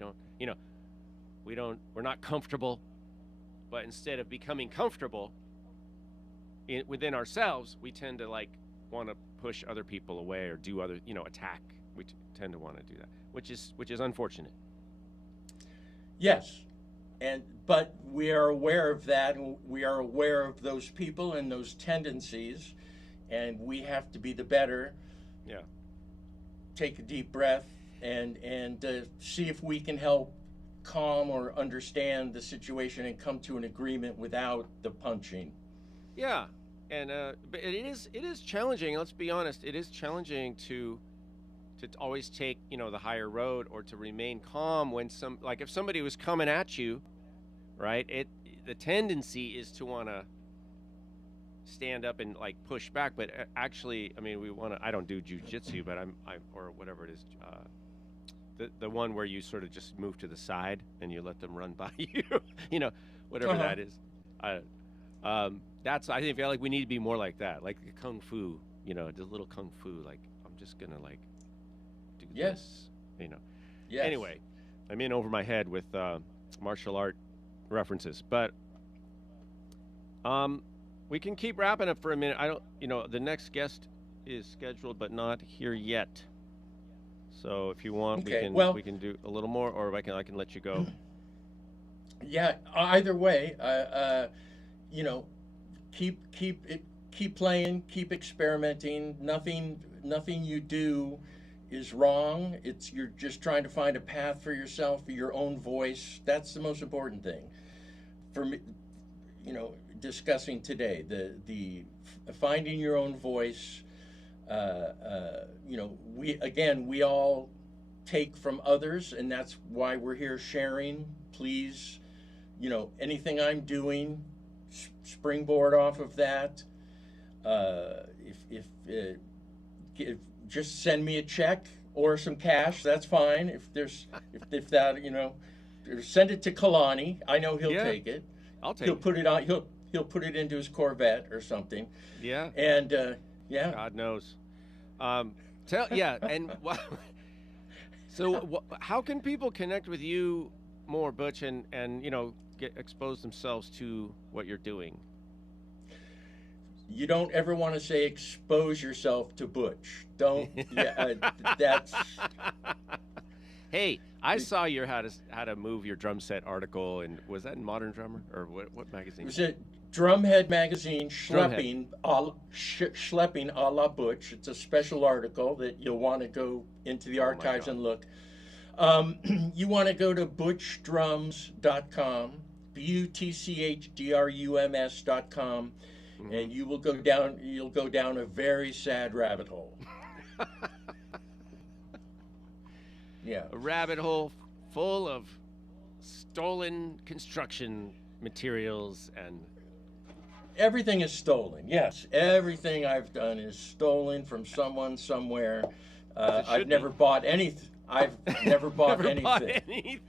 not comfortable. But instead of becoming comfortable within ourselves, we tend to want to push other people away or do other, attack. We tend to want to do that, which is unfortunate. Yes, but we are aware of that, and we are aware of those people and those tendencies, and we have to be the better. Yeah. Take a deep breath and see if we can help calm or understand the situation and come to an agreement without the punching. Yeah, and but it is challenging. Let's be honest. It is challenging to always take the higher road or to remain calm when if somebody was coming at you, right? The tendency is to want to stand up and push back, but actually, I mean, we want to. I don't do jujitsu, but I'm or whatever it is. The one where you sort of just move to the side and you let them run by you, whatever that is. That's, I think, feel like we need to be more like that, like kung fu, just a little kung fu. I'm just gonna do this, Yes. Anyway, I'm in over my head with martial art references, but We can keep wrapping up for a minute. I don't, the next guest is scheduled, but not here yet. So if you want, Okay, we can do a little more, or I can let you go. Yeah, either way, keep playing, keep experimenting. Nothing you do is wrong. You're just trying to find a path for yourself, for your own voice. That's the most important thing for me. Discussing today, the finding your own voice. We all take from others, and that's why we're here sharing. Please, anything I'm doing, springboard off of that. If just send me a check or some cash, that's fine. If that, send it to Kalani. I know he'll take it. I'll take He'll it. put it on. He'll put it into his Corvette or something. Yeah. And yeah. God knows. How can people connect with you more, Butch, and expose themselves to what you're doing? You don't ever want to say expose yourself to Butch. Don't. That's. Hey, I saw your how to move your drum set article, and was that in Modern Drummer or what magazine? Was it Drumhead magazine? Schlepping a la Butch. It's a special article that you'll want to go into the archives and look. You want to go to butchdrums.com, butchdrums.com, and you will go down. You'll go down a very sad rabbit hole. Yeah. A rabbit hole full of stolen construction materials and... Everything is stolen, yes. Everything I've done is stolen from someone somewhere. I've never bought anything. I've never bought anything.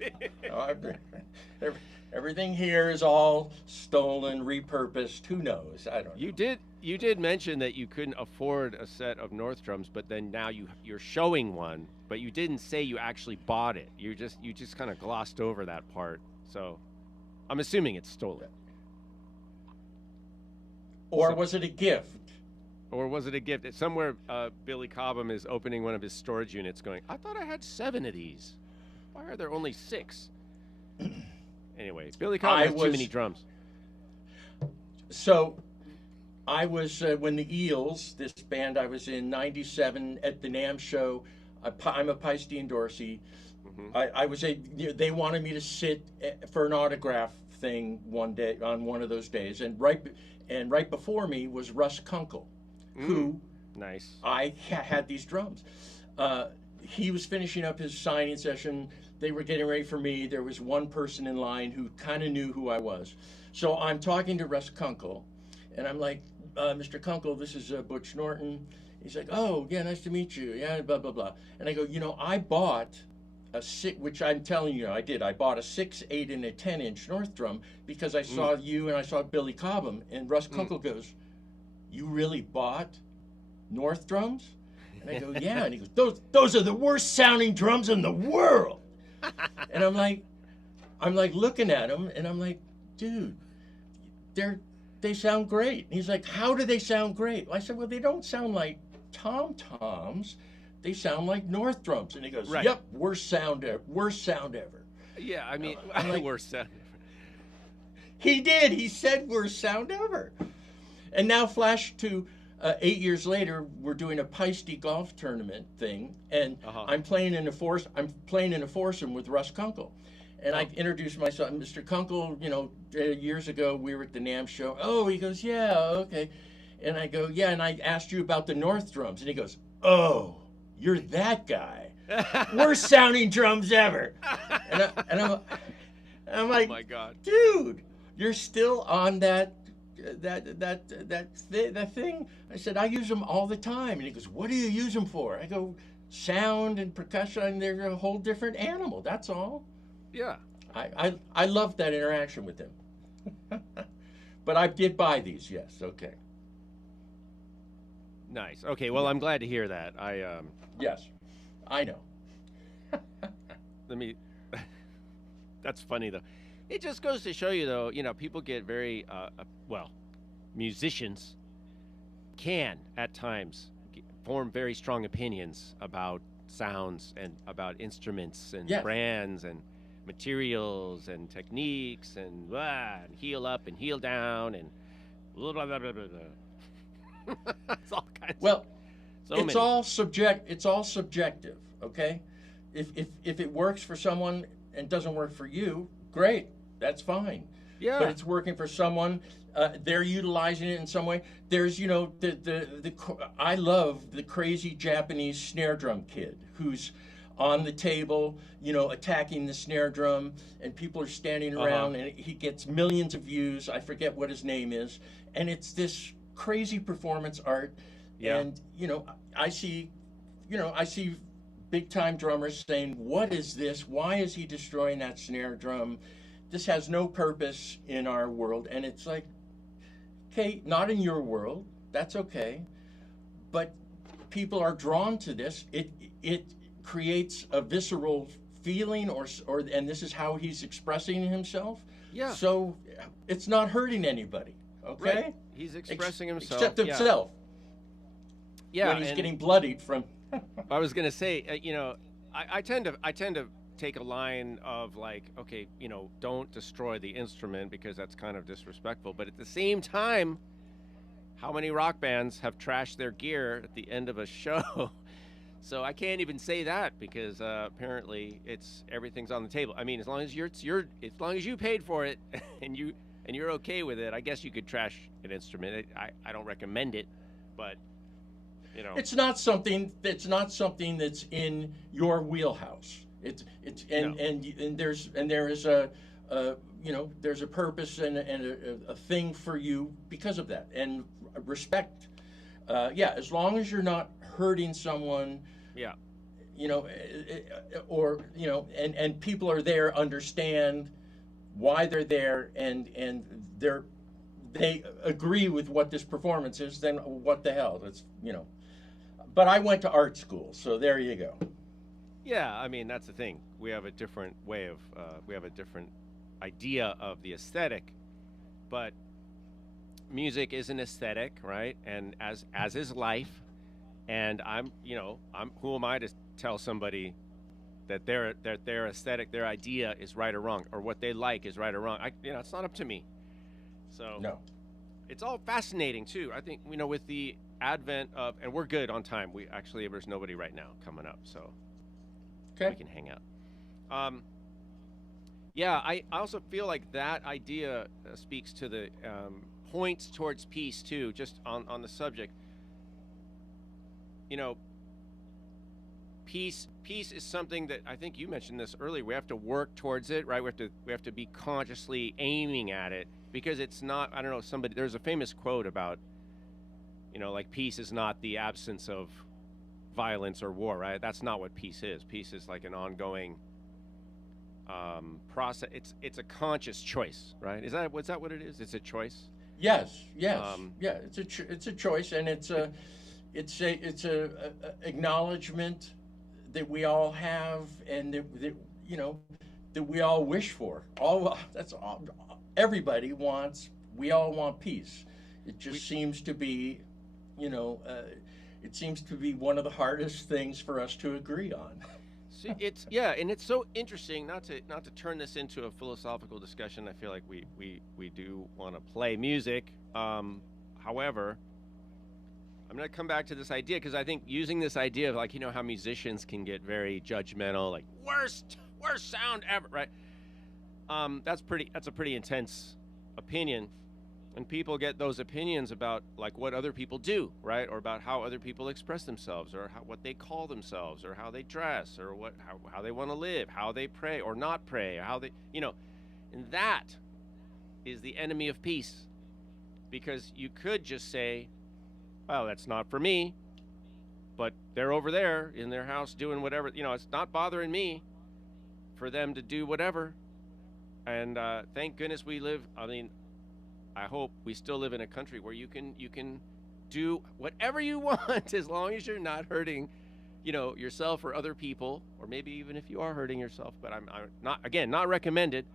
Everything here is all stolen, repurposed. Who knows? I don't know. You did mention that you couldn't afford a set of North drums, but then now you're showing one, but you didn't say you actually bought it. You just kind of glossed over that part. So I'm assuming it's stolen. Or was it a gift? Or was it a gift? Somewhere Billy Cobham is opening one of his storage units going, I thought I had 7 of these. Why are there only 6? Anyway, Billy Cobham has too many drums. So I was, when the Eels, this band I was in, 97 at the NAMM show, I'm a Piscean Dorsey. Mm-hmm. They wanted me to sit for an autograph thing one day, on one of those days. And right before me was Russ Kunkel, who nice. I had these drums. He was finishing up his signing session. They were getting ready for me. There was one person in line who kind of knew who I was. So I'm talking to Russ Kunkel, and I'm like, Mr. Kunkel, this is Butch Norton. He's like, oh, yeah, nice to meet you. Yeah, blah, blah, blah. And I go, I bought which I'm telling you I did. I bought a 6, 8, and a 10-inch North drum because I saw you and I saw Billy Cobham. And Russ Kunkel goes, you really bought North drums? And I go, yeah. And he goes, those are the worst sounding drums in the world. And I'm like looking at him, and I'm like, dude, they sound great. And he's like, how do they sound great? I said, well, they don't sound like tom-toms. They sound like North drums. And he goes, yep, worst sound ever. Yeah, I mean, worst sound ever. He did. He said worst sound ever. And now flash to 8 years later, we're doing a Piscean golf tournament thing, and I'm playing in a foursome with Russ Kunkel. And I introduced myself, Mr. Kunkel, years ago we were at the NAMM show. Oh, he goes, yeah, okay. And I go, yeah, and I asked you about the North drums. And he goes, oh, you're that guy. Worst sounding drums ever. And I'm like, oh my God, dude, you're still on that thing. I said, I use them all the time. And he goes, what do you use them for? I go, sound and percussion. They're a whole different animal. That's all. Yeah. I loved that interaction with him. But I did buy these. Yes. Okay. Nice. Okay. Well, I'm glad to hear that. Yes, I know. That's funny though. It just goes to show you though, people get very, musicians can at times form very strong opinions about sounds and about instruments and brands and materials and techniques and, and heel up and heel down and blah blah blah blah blah. It's all kinds. Well, so it's many. all subjective. Okay, if it works for someone and doesn't work for you, great, that's fine. Yeah. But it's working for someone. They're utilizing it in some way. There's, you know, I love the crazy Japanese snare drum kid who's on the table, you know, attacking the snare drum, and people are standing around, and he gets millions of views. I forget what his name is, and it's this crazy performance art. Yeah. And you know, I see big time drummers saying, "What is this? Why is he destroying that snare drum? This has no purpose in our world." And it's like, okay, not in your world. That's okay. But people are drawn to this. It creates a visceral feeling, or and this is how he's expressing himself. Yeah. So it's not hurting anybody. Okay. Right. He's expressing himself. Except himself. Yeah. When he's getting bloodied from. I was gonna say, you know, I tend to take a line of like, okay, you know, don't destroy the instrument because that's kind of disrespectful. But at the same time, how many rock bands have trashed their gear at the end of a show? So I can't even say that because apparently everything's on the table. I mean, as long as you paid for it and you're okay with it, I guess you could trash an instrument. I don't recommend it, but you know, it's not something that's in your wheelhouse. There is a you know, there's a purpose and a thing for you because of that, and respect. As long as you're not hurting someone. Yeah. You know, or you know, and people are there, understand why they're there, and they agree with what this performance is. Then what the hell? That's, you know. But I went to art school, so there you go. Yeah, I mean, that's the thing. We have a different way of, we have a different idea of the aesthetic, but music is an aesthetic, right? And as is life. And who am I to tell somebody that their aesthetic, their idea is right or wrong, or what they like is right or wrong? It's not up to me. So no, it's all fascinating too. I think, you know, with the advent of, and we're good on time. There's nobody right now coming up, so okay, we can hang out. I also feel like that idea speaks to the points towards peace too. Just on the subject, you know, peace is something that I think you mentioned this earlier. We have to work towards it, right? We have to be consciously aiming at it, because it's not, I don't know, there's a famous quote about, you know, like, peace is not the absence of violence or war, right? That's not what peace is. Peace is like an ongoing process. It's a conscious choice, right? Is that what it is? It's a choice. Yes. It's a choice, and it's a acknowledgement that we all have, and that you know, that we all wish for. That's all. Everybody wants. We all want peace. It just seems to be, you know, it seems to be one of the hardest things for us to agree on. See, and it's so interesting. Not to turn this into a philosophical discussion. I feel like we do want to play music. However, I'm going to come back to this idea, because I think using this idea of, like, you know, how musicians can get very judgmental, like worst sound ever, right? That's a pretty intense opinion. And people get those opinions about, like, what other people do, right? Or about how other people express themselves, or what they call themselves, or how they dress, or how they want to live, how they pray or not pray, or how they, you know, and that is the enemy of peace. Because you could just say, well, that's not for me, but they're over there in their house doing whatever, you know, it's not bothering me for them to do whatever. And thank goodness we live, I hope we still live in a country where you can do whatever you want, as long as you're not hurting, you know, yourself or other people, or maybe even if you are hurting yourself. But I'm not, again, not recommended.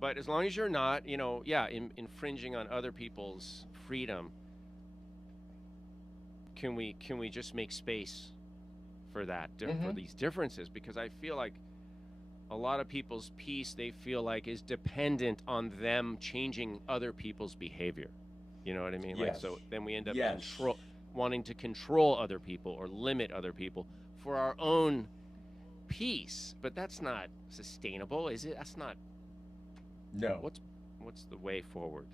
But as long as you're not, infringing on other people's freedom, can we just make space for that, for these differences? Because I feel like a lot of people's peace, they feel like, is dependent on them changing other people's behavior. You know what I mean? Yes. Like, so then we end up Yes. wanting to control other people or limit other people for our own peace. But that's not sustainable, is it? That's not. No. What's the way forward?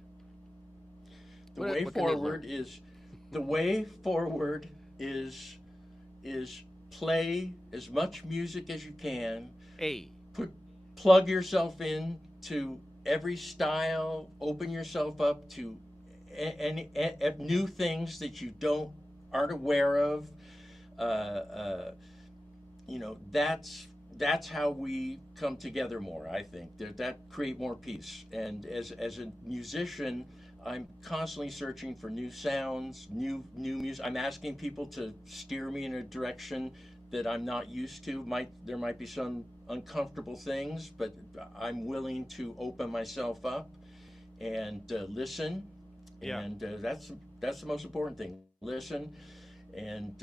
The way forward is play as much music as you can. Hey. Plug yourself in to every style. Open yourself up to any new things that you aren't aware of. That's how we come together more. I think that create more peace. And as a musician, I'm constantly searching for new sounds, new music. I'm asking people to steer me in a direction that I'm not used to. There might be some uncomfortable things, but I'm willing to open myself up and listen. Yeah. And that's the most important thing. Listen, and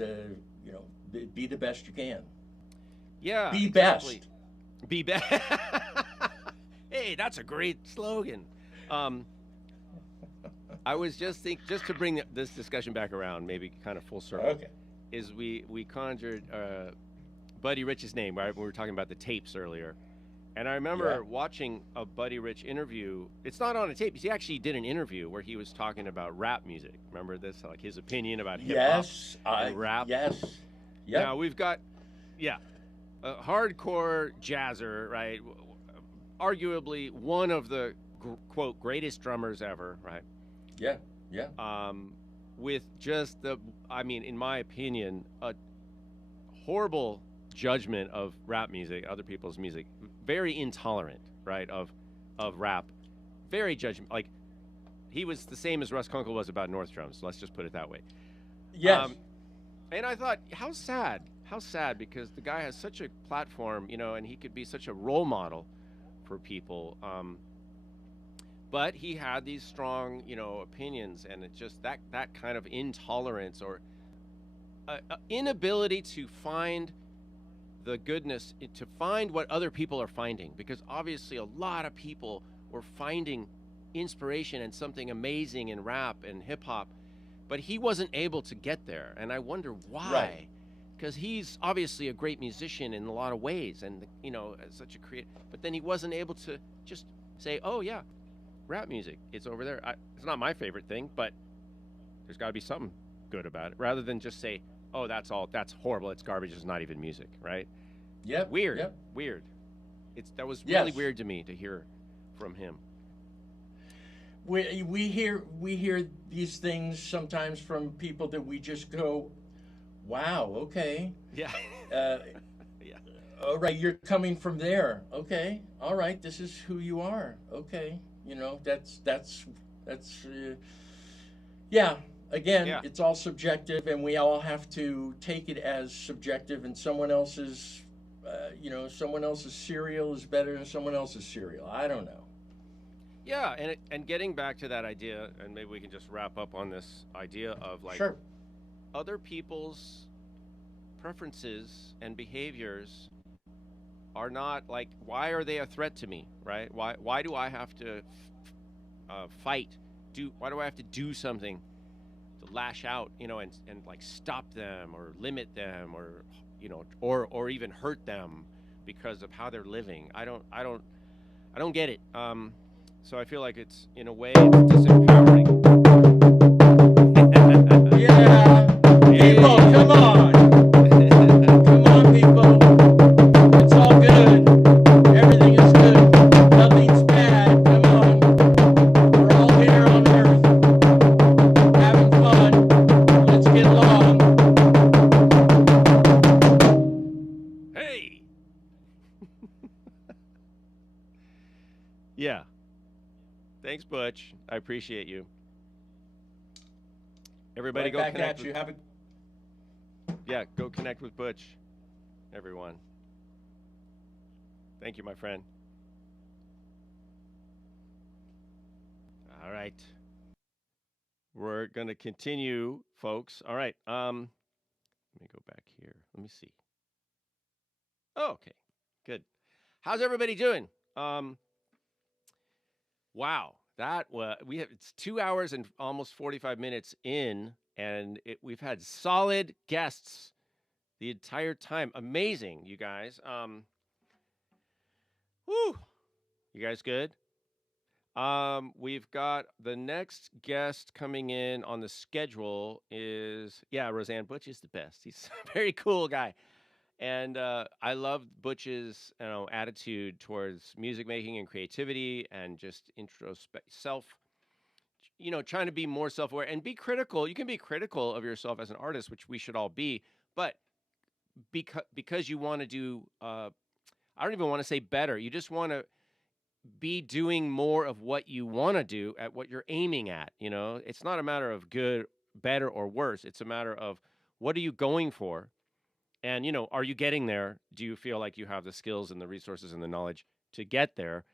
be the best you can. Yeah. Be exactly. best. Be best. Hey, that's a great slogan. I was just to bring this discussion back around, maybe kind of full circle. Okay. Is we conjured Buddy Rich's name, right? We were talking about the tapes earlier. And I remember watching a Buddy Rich interview. It's not on a tape. He actually did an interview where he was talking about rap music. Remember this? Like his opinion about hip hop and rap. Yes. Yep. Now we've got, a hardcore jazzer, right? Arguably one of the quote greatest drummers ever, right? Yeah. With just in my opinion, a horrible judgment of rap music, other people's music, very intolerant, right, of rap, very judgment. Like, he was the same as Russ Kunkel was about North Drums. Let's just put it that way. Yes. And I thought, how sad, because the guy has such a platform, and he could be such a role model for people. But he had these strong, opinions, and it just that kind of intolerance or inability to find the goodness, to find what other people are finding, because obviously a lot of people were finding inspiration and something amazing in rap and hip hop, but he wasn't able to get there, and I wonder why. Right. Because he's obviously a great musician in a lot of ways, and such a creative, but then he wasn't able to just say, oh yeah, rap music, it's over there. It's not my favorite thing, but there's got to be something good about it, rather than just say, oh, that's horrible, it's garbage, it's not even music, right? Yeah. Weird. Yep. Weird. That was really weird to me to hear from him. We hear these things sometimes from people that we just go, wow, okay. Yeah. Yeah. All right, you're coming from there. Okay. All right, this is who you are. Okay. That's yeah. Again, it's all subjective, and we all have to take it as subjective, and someone else's cereal is better than someone else's cereal. I don't know. Yeah, and getting back to that idea, and maybe we can just wrap up on this idea of like Sure. other people's preferences and behaviors are not like, why are they a threat to me, right? Why do I have to fight? Why do I have to do something to lash out, and like stop them or limit them or or even hurt them because of how they're living? I don't get it. So I feel like it's, in a way, it's disempowering. Yeah. People, come on. Come on, people. It's all good. Everything is good. Nothing's bad. Come on. We're all here on Earth. Having fun. Let's get along. Hey! Yeah. Thanks, Butch. I appreciate you. Everybody Right go back connect at you. Yeah, go connect with Butch, everyone. Thank you, my friend. All right. We're going to continue, folks. All right. Let me go back here. Let me see. Oh, okay. Good. How's everybody doing? Wow. That was it's 2 hours and almost 45 minutes in, and we've had solid guests the entire time. Amazing, you guys. Whew. You guys good? We've got the next guest coming in on the schedule is, Roseanne. Butch is the best. He's a very cool guy. And I love Butch's attitude towards music making and creativity and just trying to be more self-aware and be critical. You can be critical of yourself as an artist, which we should all be, but because you want to do, I don't even want to say better. You just want to be doing more of what you want to do at what you're aiming at. It's not a matter of good, better, or worse. It's a matter of what are you going for? And, are you getting there? Do you feel like you have the skills and the resources and the knowledge to get there?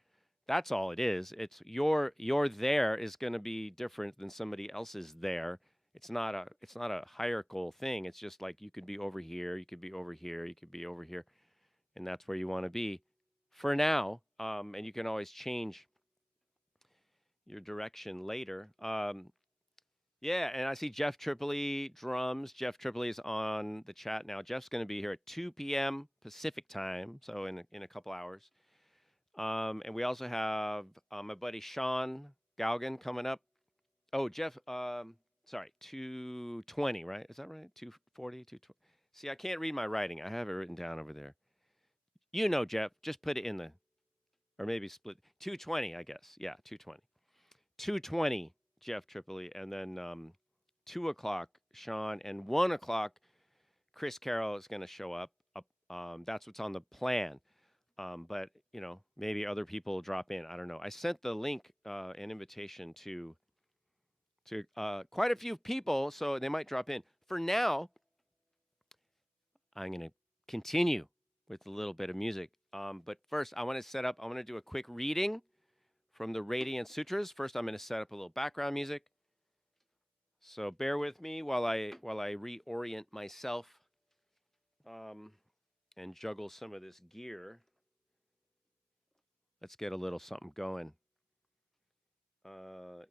That's all it is. It's your there is going to be different than somebody else's there. It's not a hierarchical thing. It's just like you could be over here, you could be over here, you could be over here, and that's where you want to be for now. And you can always change your direction later. Yeah, and I see Jeff Tripoli drums. Jeff Tripoli is on the chat now. Jeff's going to be here at 2 p.m. Pacific time, so in a couple hours. And we also have my buddy Sean Gaugan coming up. Oh, Jeff, sorry, 2:20, right? Is that right? 2:40, 2:20. See, I can't read my writing. I have it written down over there. Jeff, just put it in or maybe split. 2:20, I guess. Yeah, 2:20. 2:20. Jeff Tripoli, and then 2 o'clock Sean, and 1 o'clock Chris Carroll is going to show up. That's what's on the plan. But maybe other people will drop in. I don't know. I sent the link, an invitation to quite a few people, so they might drop in. For now, I'm going to continue with a little bit of music. But first, I want to do a quick reading from the Radiant Sutras. First, I'm going to set up a little background music. So bear with me while I reorient myself and juggle some of this gear. Let's get a little something going.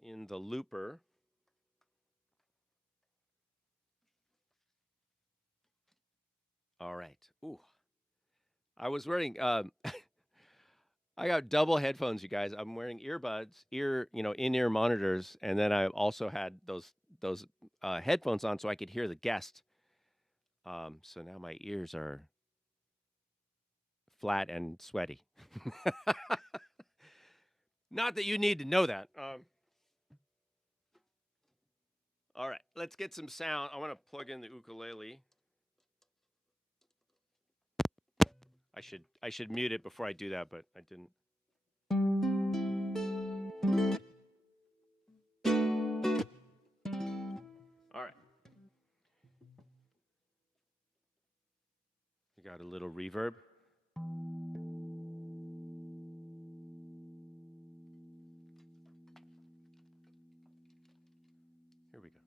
In the looper. All right. Ooh. I was wearing I got double headphones, you guys. I'm wearing earbuds, in-ear monitors, and then I also had those headphones on so I could hear the guest. So now my ears are flat and sweaty. Not that you need to know that. All right, let's get some sound. I want to plug in the ukulele. I should mute it before I do that, but I didn't. All right. We got a little reverb. Here we go.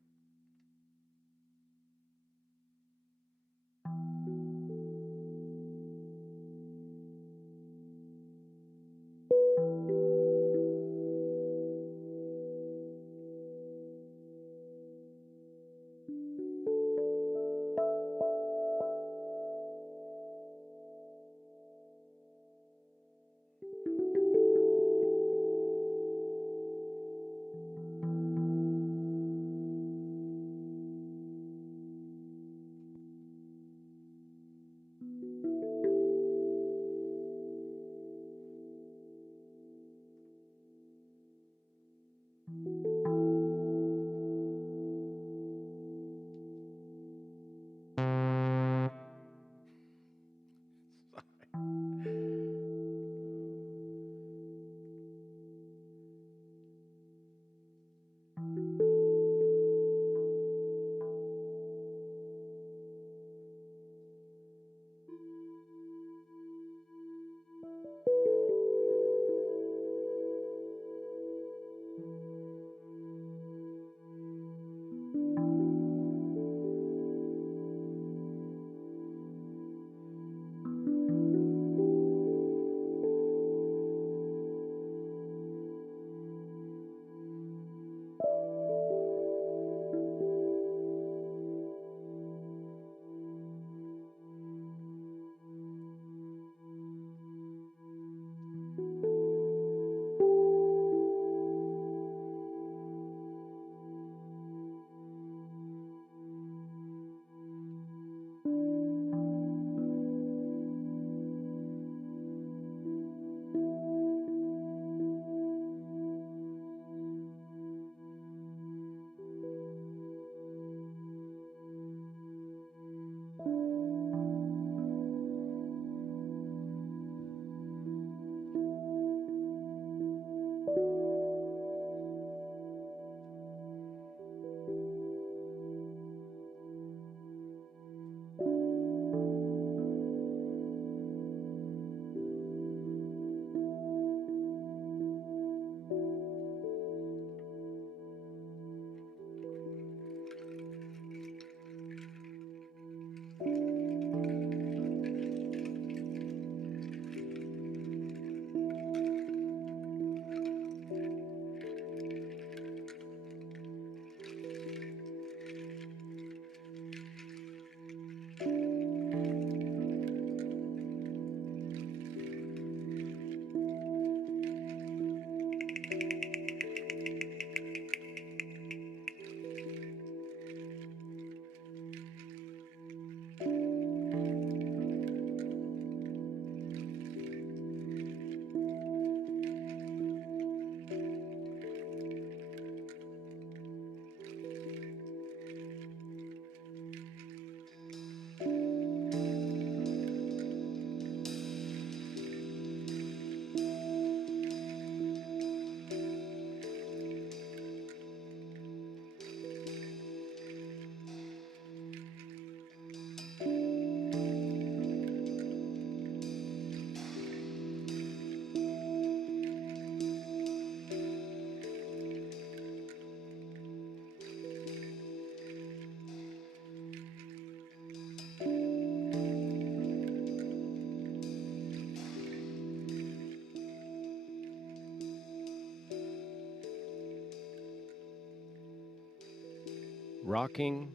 Rocking,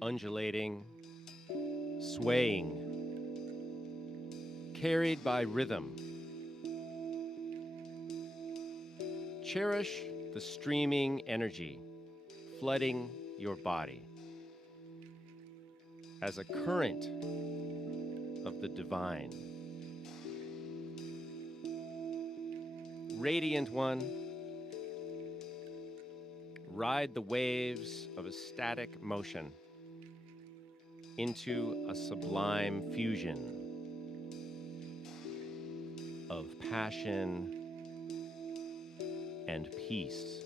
undulating, swaying, carried by rhythm. Cherish the streaming energy flooding your body as a current of the divine. Radiant one, ride the waves of ecstatic motion into a sublime fusion of passion and peace.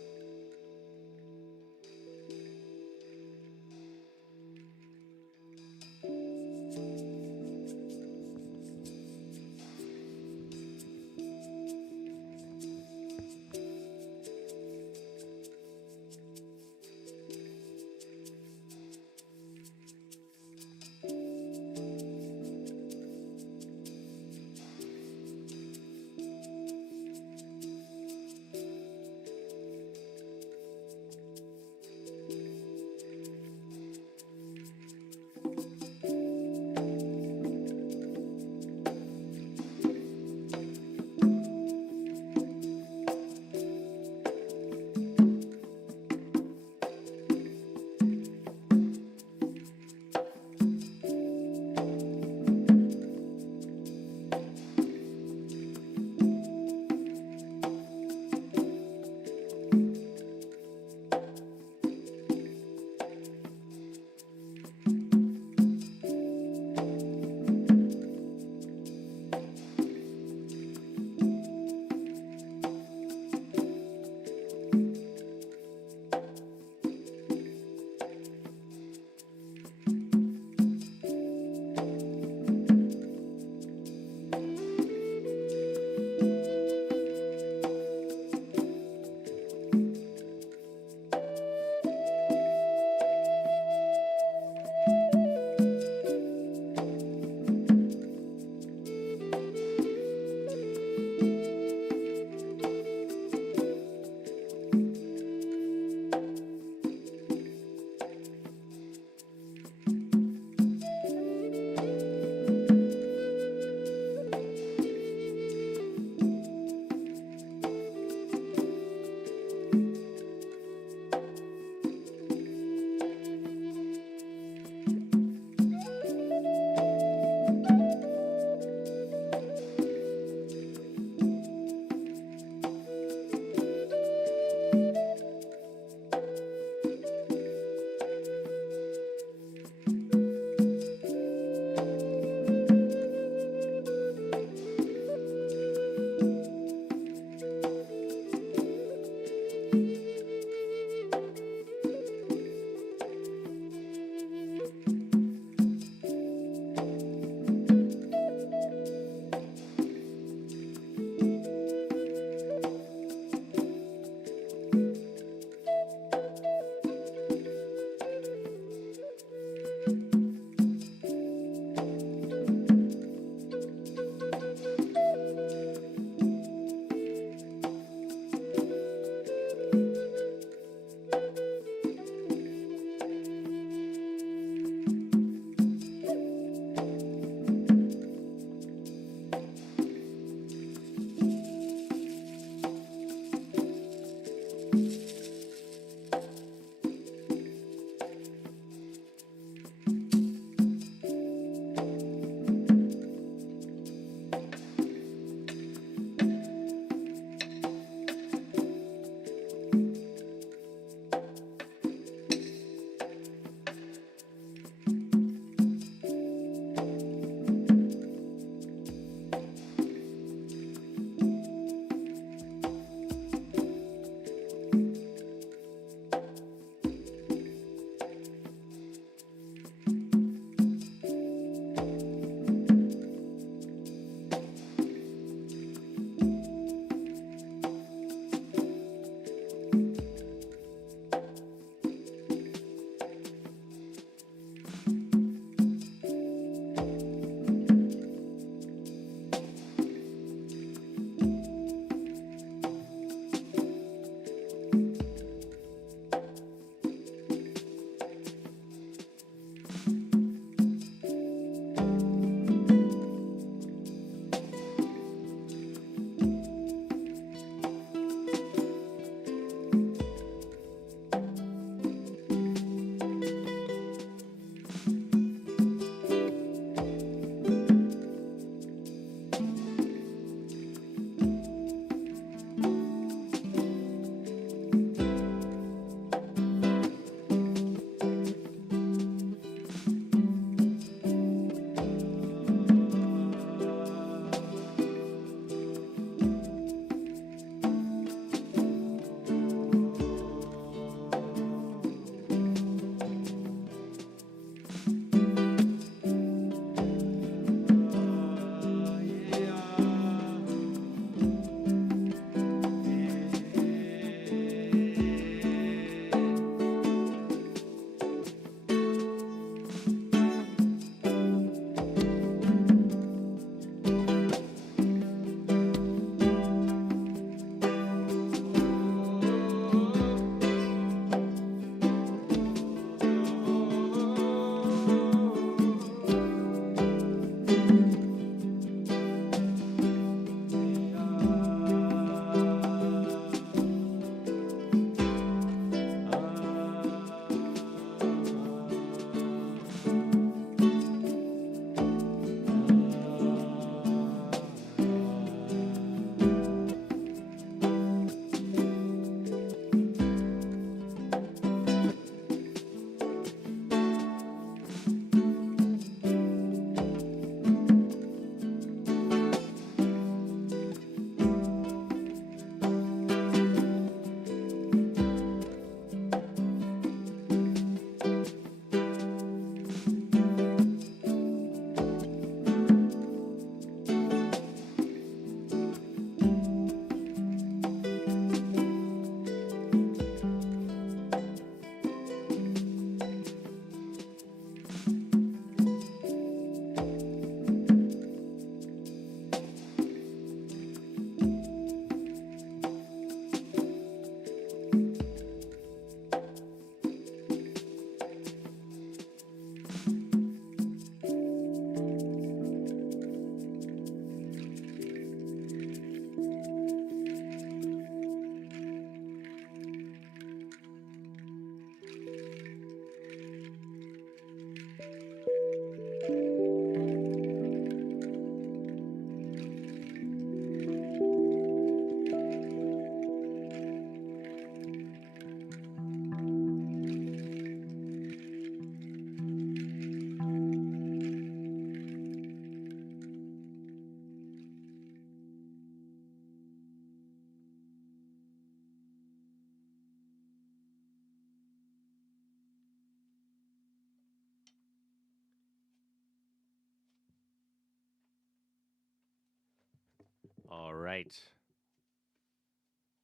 right.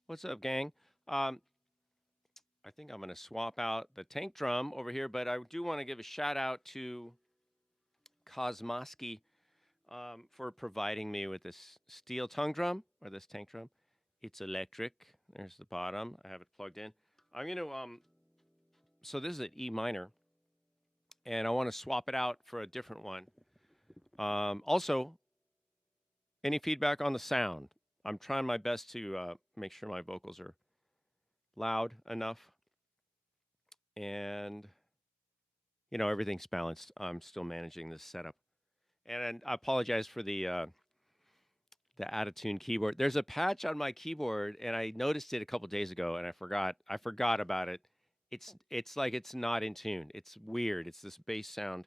What's up, gang? I think I'm going to swap out the tank drum over here, but I do want to give a shout out to Kosmosky for providing me with this steel tongue drum, or this tank drum. It's electric. There's the bottom. I have it plugged in. I'm going to, so this is an E minor, and I want to swap it out for a different one. Also, any feedback on the sound? I'm trying my best to make sure my vocals are loud enough, and everything's balanced. I'm still managing this setup, and I apologize for the out-of-tune keyboard. There's a patch on my keyboard, and I noticed it a couple days ago, and I forgot about it. It's like it's not in tune. It's weird. It's this bass sound,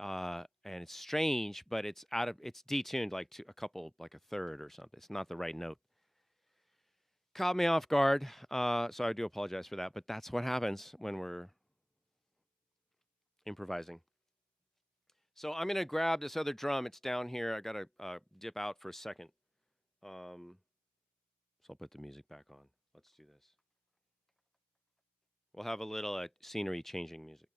and it's strange, but it's detuned like to a third or something. It's not the right note. Caught me off guard, so I do apologize for that. But that's what happens when we're improvising. So I'm gonna grab this other drum. It's down here. I gotta dip out for a second. So I'll put the music back on. Let's do this. We'll have a little scenery changing music.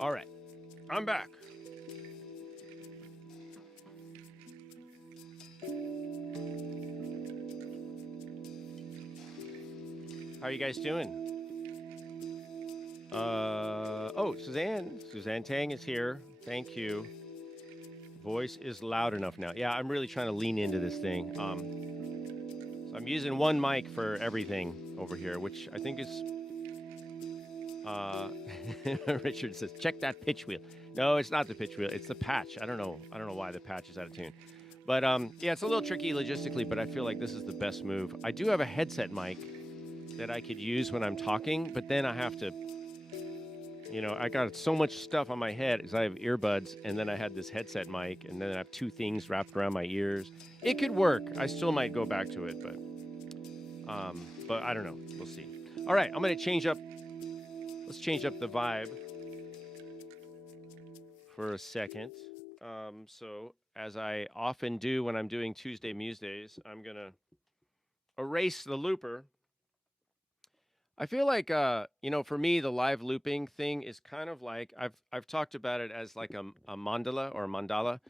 All right, I'm back. How are you guys doing? Oh, Suzanne Tang is here. Thank you. Voice is loud enough now. Yeah, I'm really trying to lean into this thing. So I'm using one mic for everything over here, which I think is. Richard says, check that pitch wheel. No, it's not the pitch wheel. It's the patch. I don't know why the patch is out of tune. But yeah, it's a little tricky logistically, but I feel like this is the best move. I do have a headset mic that I could use when I'm talking, but then I have to, I got so much stuff on my head because I have earbuds, and then I had this headset mic, and then I have two things wrapped around my ears. It could work. I still might go back to it, but I don't know. We'll see. All right, I'm going to change up. Let's change up the vibe for a second. So, as I often do when I'm doing Tuesday Muse Days, I'm going to erase the looper. I feel like, for me, the live looping thing is kind of like, I've talked about it as like a mandala or a mandala,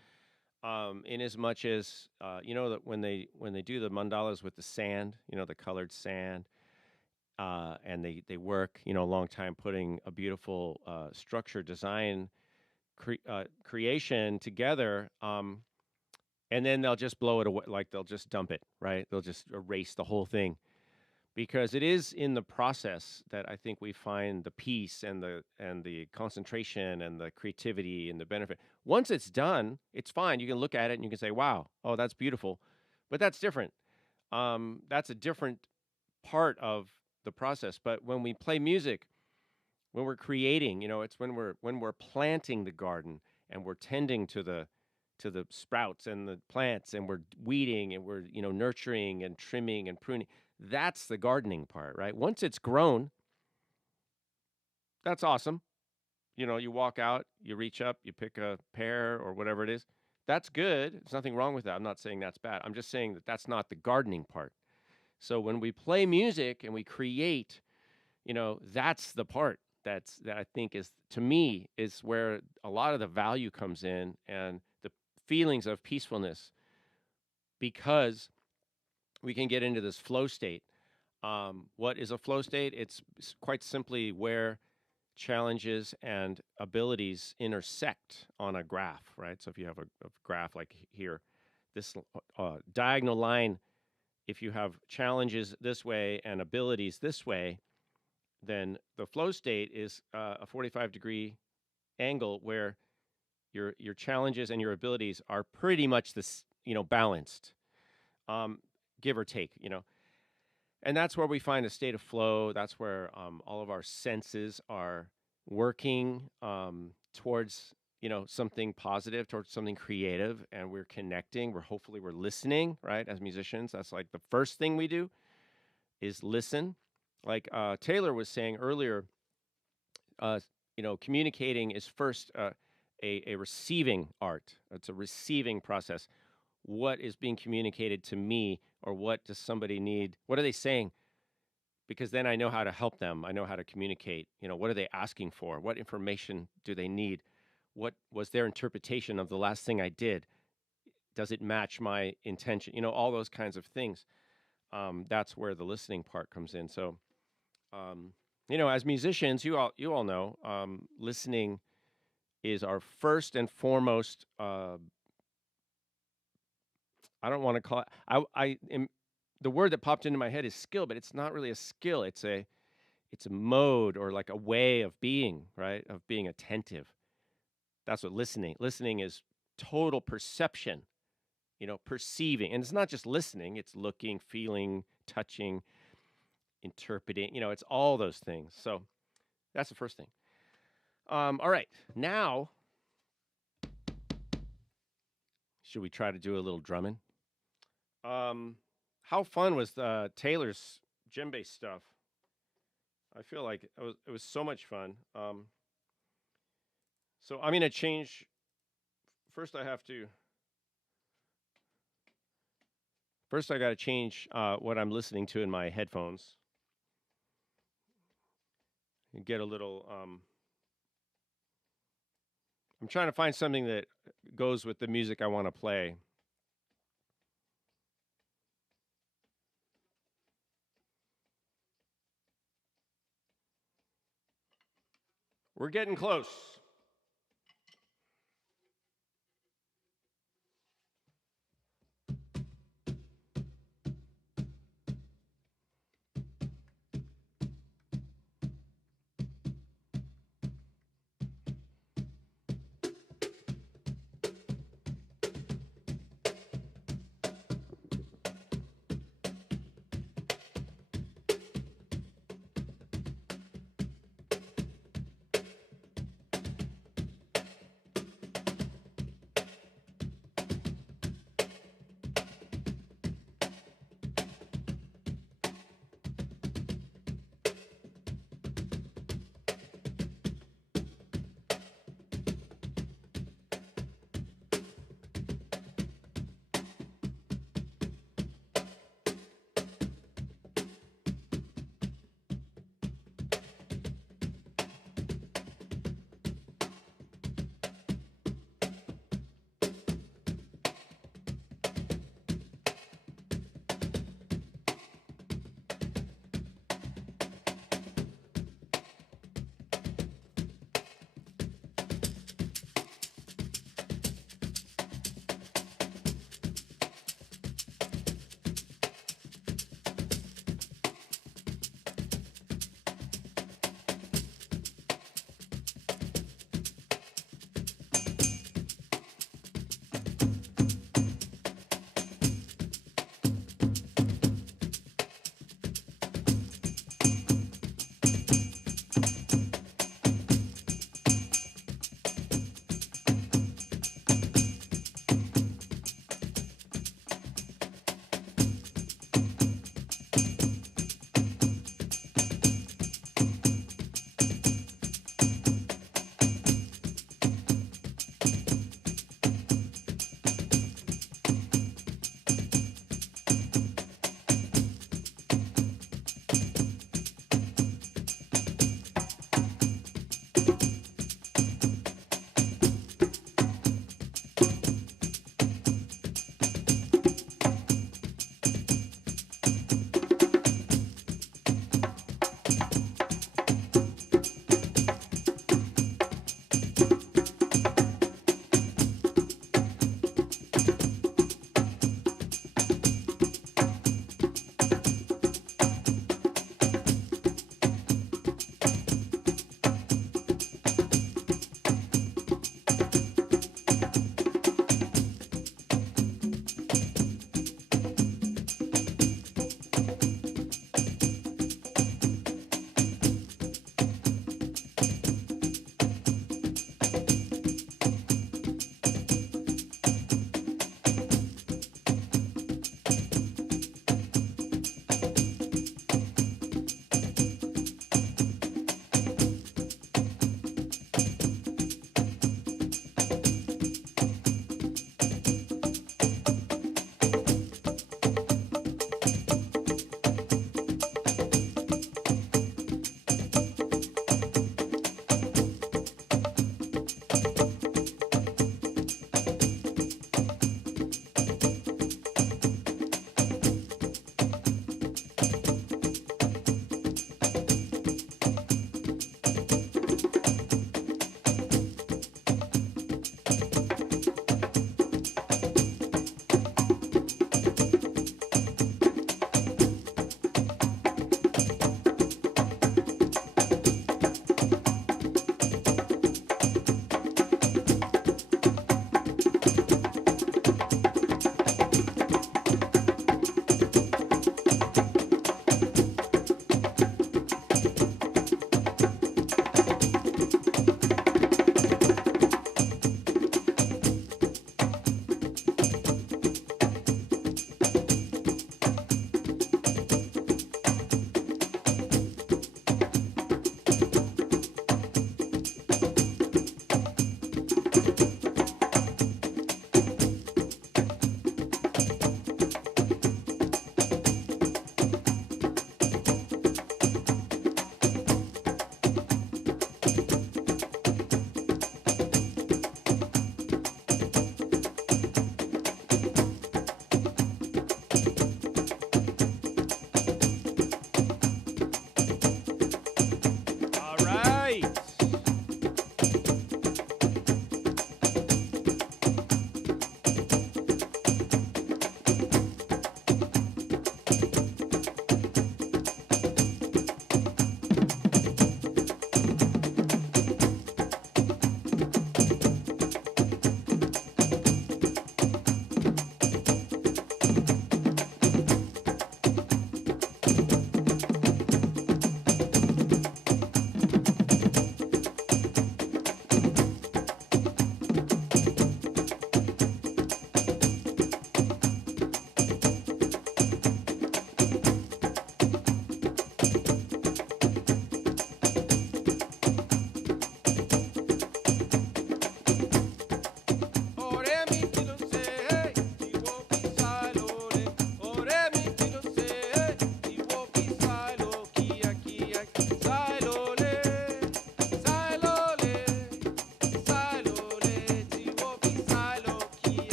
in as much as, that when they do the mandalas with the sand, the colored sand, and they work, a long time putting a beautiful structure design creation together, and then they'll just blow it away, like they'll just dump it, right? They'll just erase the whole thing, because it is in the process that I think we find the peace and the concentration and the creativity and the benefit. Once it's done, it's fine. You can look at it and you can say, "Wow, oh, that's beautiful," but that's different. That's a different part of the process. But when we play music, when we're creating, it's when we're planting the garden and we're tending to the sprouts and the plants, and we're weeding and we're nurturing and trimming and pruning. That's the gardening part, right? Once it's grown, That's awesome. You know, you walk out, you reach up, you pick a pear or whatever it is. That's good. There's nothing wrong with that. I'm not saying that's bad. I'm just saying that that's not the gardening part. So when we play music and we create, you know, that's the part that I think is, to me, is where a lot of the value comes in, and the feelings of peacefulness, because we can get into this flow state. What is a flow state? It's quite simply where challenges and abilities intersect on a graph, right? So if you have a graph like here, this diagonal line, if you have challenges this way and abilities this way, then the flow state is a 45-degree angle where your challenges and your abilities are pretty much this, you know, balanced, give or take, you know. And that's where we find a state of flow. That's where all of our senses are working towards, you know, something positive, towards something creative, and we're connecting. Hopefully we're listening, right? As musicians, that's like the first thing we do is listen. Like Taylor was saying earlier, you know, communicating is first a receiving art. It's a receiving process. What is being communicated to me, or what does somebody need? What are they saying? Because then I know how to help them. I know how to communicate. You know, what are they asking for? What information do they need? What was their interpretation of the last thing I did? Does it match my intention? You know, all those kinds of things. That's where the listening part comes in. So, you know, as musicians, you all know, listening is our first and foremost. I don't want to call it. I am, the word that popped into my head is skill, but it's not really a skill. It's a mode, or like a way of being, right? Of being attentive. That's what listening is. Total perception, you know, perceiving. And it's not just listening, it's looking, feeling, touching, interpreting, you know, it's all those things. So that's the first thing. All right. Now, should we try to do a little drumming? How fun was Taylor's djembe stuff? I feel like it was so much fun. So I'm gonna change. First, I got to change what I'm listening to in my headphones. And get a little. I'm trying to find something that goes with the music I want to play. We're getting close.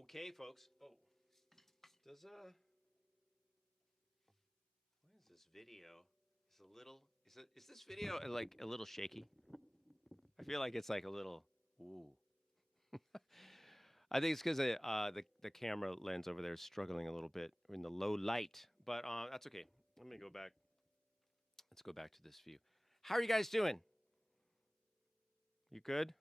Okay, folks. Oh, does what is this video? Is this video like a little shaky? I feel like it's like a little. Ooh. I think it's because the camera lens over there is struggling a little bit in the low light, but that's okay. Let me go back. Let's go back to this view. How are you guys doing? You good?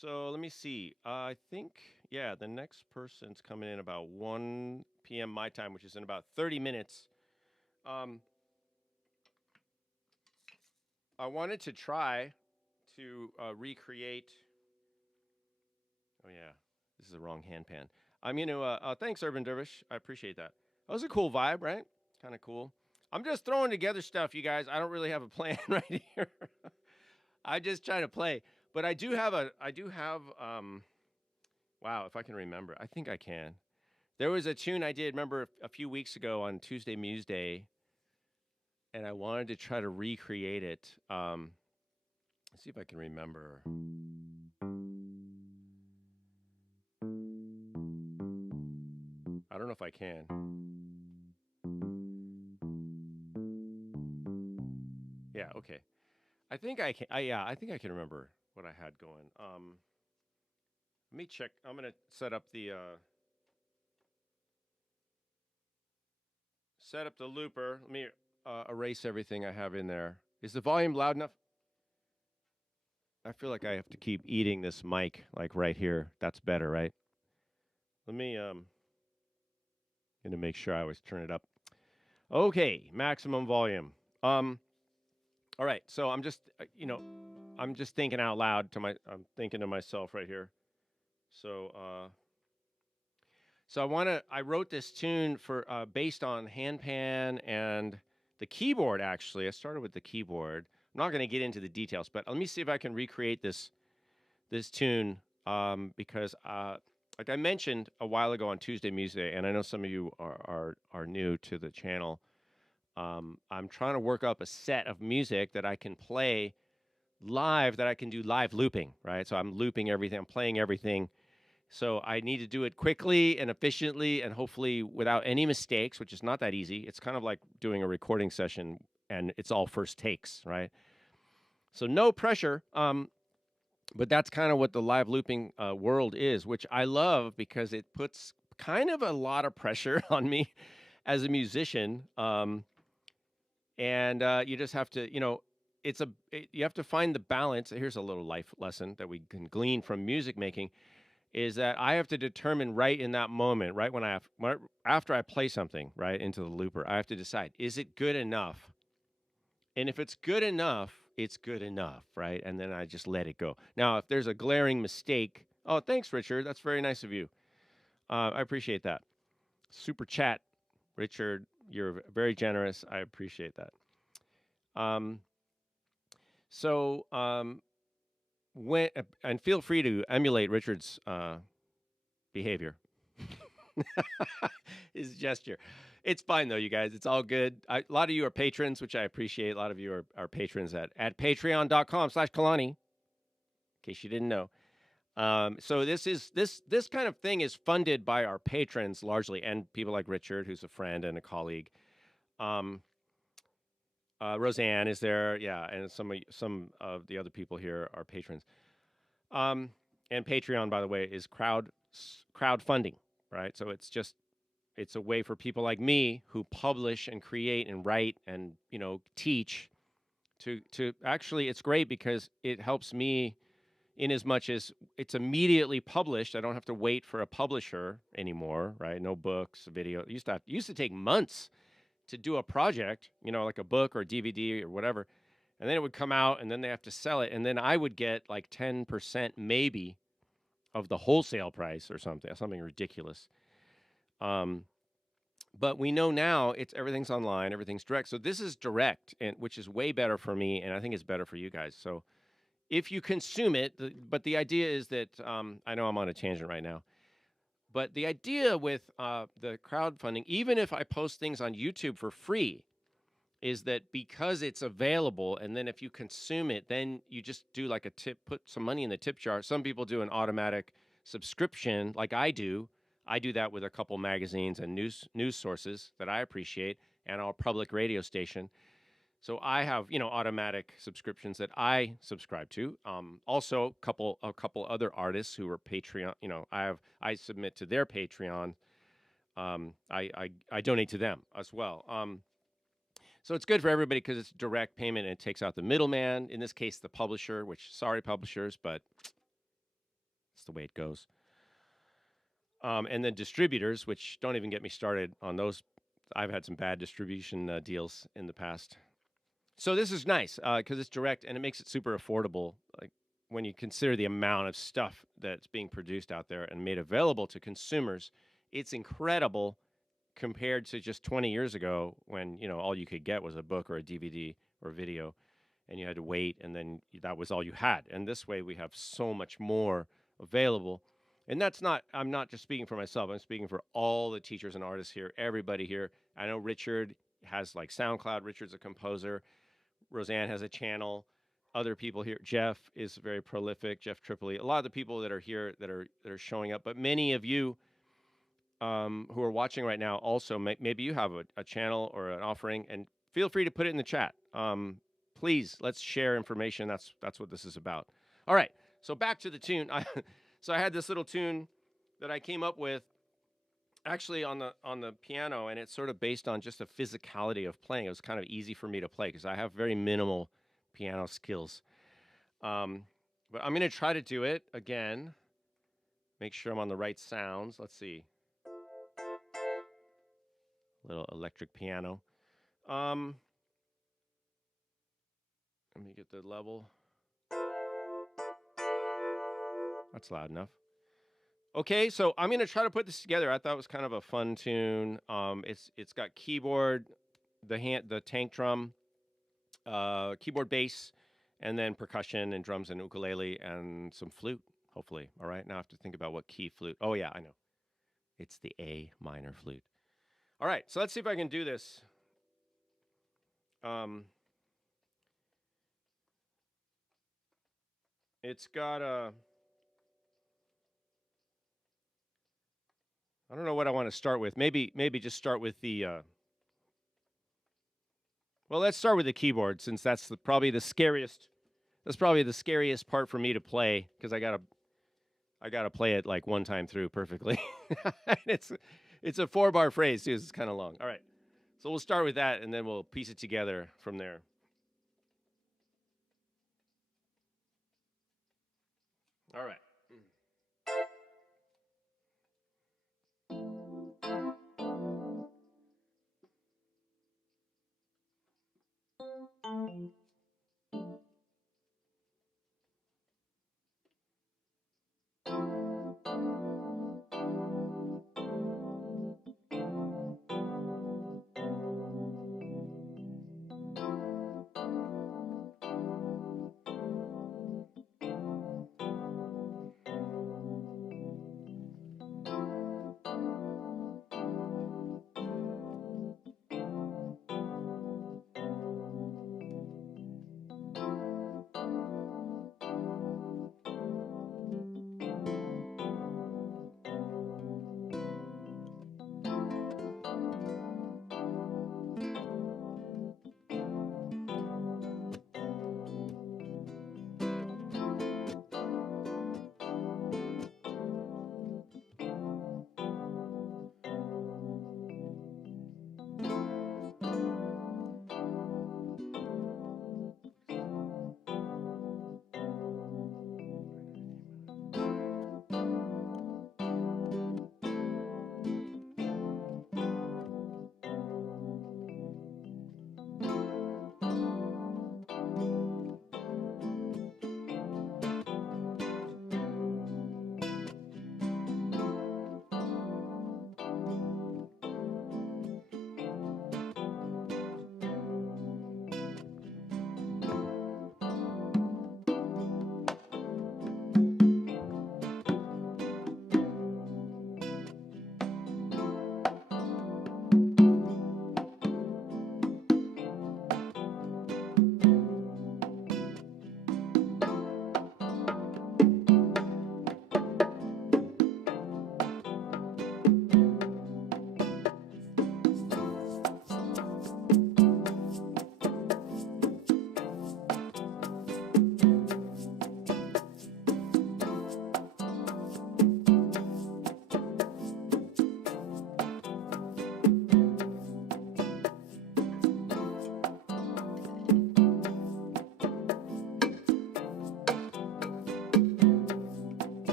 So let me see. I think, yeah, the next person's coming in about 1 p.m. my time, which is in about 30 minutes. I wanted to try to recreate. Oh, yeah, this is the wrong handpan. Thanks, Urban Dervish. I appreciate that. That was a cool vibe, right? Kind of cool. I'm just throwing together stuff, you guys. I don't really have a plan right here. I just try to play. But I do have, wow, if I can remember. I think I can. There was a tune I did, remember, a few weeks ago on Tuesday Muse Day, and I wanted to try to recreate it. Let's see if I can remember. I don't know if I can. Yeah, okay. I think I can. I think I can remember what I had going. Let me check. I'm gonna set up the looper. Let me erase everything I have in there. Is the volume loud enough? I feel like I have to keep eating this mic, like right here. That's better, right? Let me gonna make sure I always turn it up. Okay, maximum volume. All right, so I'm just, I'm just thinking out loud I'm thinking to myself right here. So, I wrote this tune for, based on handpan and the keyboard, actually. I started with the keyboard. I'm not going to get into the details, but let me see if I can recreate this tune, because, like I mentioned a while ago on Tuesday Muse Day, and I know some of you are new to the channel. I'm trying to work up a set of music that I can play live, that I can do live looping, right? So I'm looping everything, I'm playing everything. So I need to do it quickly and efficiently and hopefully without any mistakes, which is not that easy. It's kind of like doing a recording session and it's all first takes, right? So no pressure, but that's kind of what the live looping world is, which I love because it puts kind of a lot of pressure on me as a musician. And you just have to, you have to find the balance. Here's a little life lesson that we can glean from music making, is that I have to determine right in that moment, right after I play something, right, into the looper, I have to decide, is it good enough? And if it's good enough, it's good enough, right? And then I just let it go. Now, if there's a glaring mistake, oh, thanks, Richard. That's very nice of you. I appreciate that. Super chat, Richard. You're very generous. I appreciate that. And feel free to emulate Richard's behavior, his gesture. It's fine though, you guys. It's all good. A lot of you are patrons, which I appreciate. A lot of you are patrons at patreon.com/Kalani, in case you didn't know. So this kind of thing is funded by our patrons largely, and people like Richard, who's a friend and a colleague. Roseanne is there, yeah, and some of the other people here are patrons. And Patreon, by the way, is crowdfunding, right? So it's a way for people like me who publish and create and write and teach to actually, it's great because it helps me. In as much as it's immediately published, I don't have to wait for a publisher anymore, right? No books, video. It used to take months to do a project, like a book or a DVD or whatever, and then it would come out, and then they have to sell it, and then I would get like 10% maybe of the wholesale price or something ridiculous. But we know now everything's online, everything's direct. So this is direct, which is way better for me, and I think it's better for you guys. So if you consume it, but the idea is that, I know I'm on a tangent right now, but the idea with the crowdfunding, even if I post things on YouTube for free, is that because it's available, and then if you consume it, then you just do like a tip, put some money in the tip jar. Some people do an automatic subscription like I do that with a couple magazines and news sources that I appreciate, and our public radio station. So I have, automatic subscriptions that I subscribe to. Also, a couple other artists who are Patreon. I submit to their Patreon. I donate to them as well. So it's good for everybody because it's direct payment and it takes out the middleman. In this case, the publisher. Which, sorry, publishers, but it's the way it goes. And then distributors, which don't even get me started on those. I've had some bad distribution deals in the past. So this is nice because it's direct and it makes it super affordable. Like when you consider the amount of stuff that's being produced out there and made available to consumers, it's incredible compared to just 20 years ago when, all you could get was a book or a DVD or video and you had to wait and then that was all you had. And this way we have so much more available. And I'm not just speaking for myself. I'm speaking for all the teachers and artists here, everybody here. I know Richard has like SoundCloud. Richard's a composer. Roseanne has a channel. Other people here. Jeff is very prolific. Jeff Tripoli. A lot of the people that are here that are showing up. But many of you who are watching right now also, maybe you have a channel or an offering, and feel free to put it in the chat. Please, let's share information. That's what this is about. All right. So back to the tune. So I had this little tune that I came up with actually on the piano, and it's sort of based on just the physicality of playing. It was kind of easy for me to play because I have very minimal piano skills. But I'm going to try to do it again. Make sure I'm on the right sounds. Let's see. Little electric piano. Let me get the level. That's loud enough. Okay, so I'm gonna try to put this together. I thought it was kind of a fun tune. It's got keyboard, the tank drum, keyboard, bass, and then percussion and drums and ukulele and some flute. Hopefully, all right. Now I have to think about what key flute. Oh yeah, I know. It's the A minor flute. All right, so let's see if I can do this. It's got a. I don't know what I want to start with. Maybe just start with the. Well, let's start with the keyboard since that's probably the scariest. That's probably the scariest part for me to play because I gotta play it like one time through perfectly. it's a 4-bar phrase too. It's kind of long. All right, so we'll start with that and then we'll piece it together from there. All right.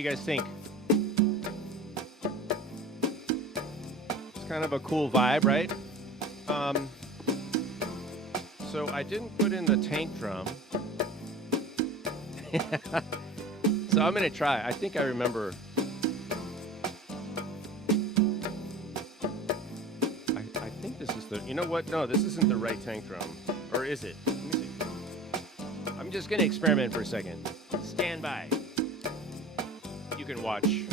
you guys think? It's kind of a cool vibe, right? So I didn't put in the tank drum. So I'm gonna try. I think I remember. I think this is the. You know what? No, this isn't the right tank drum, or is it? Let me see. I'm just gonna experiment for a second. Stand by. You can watch.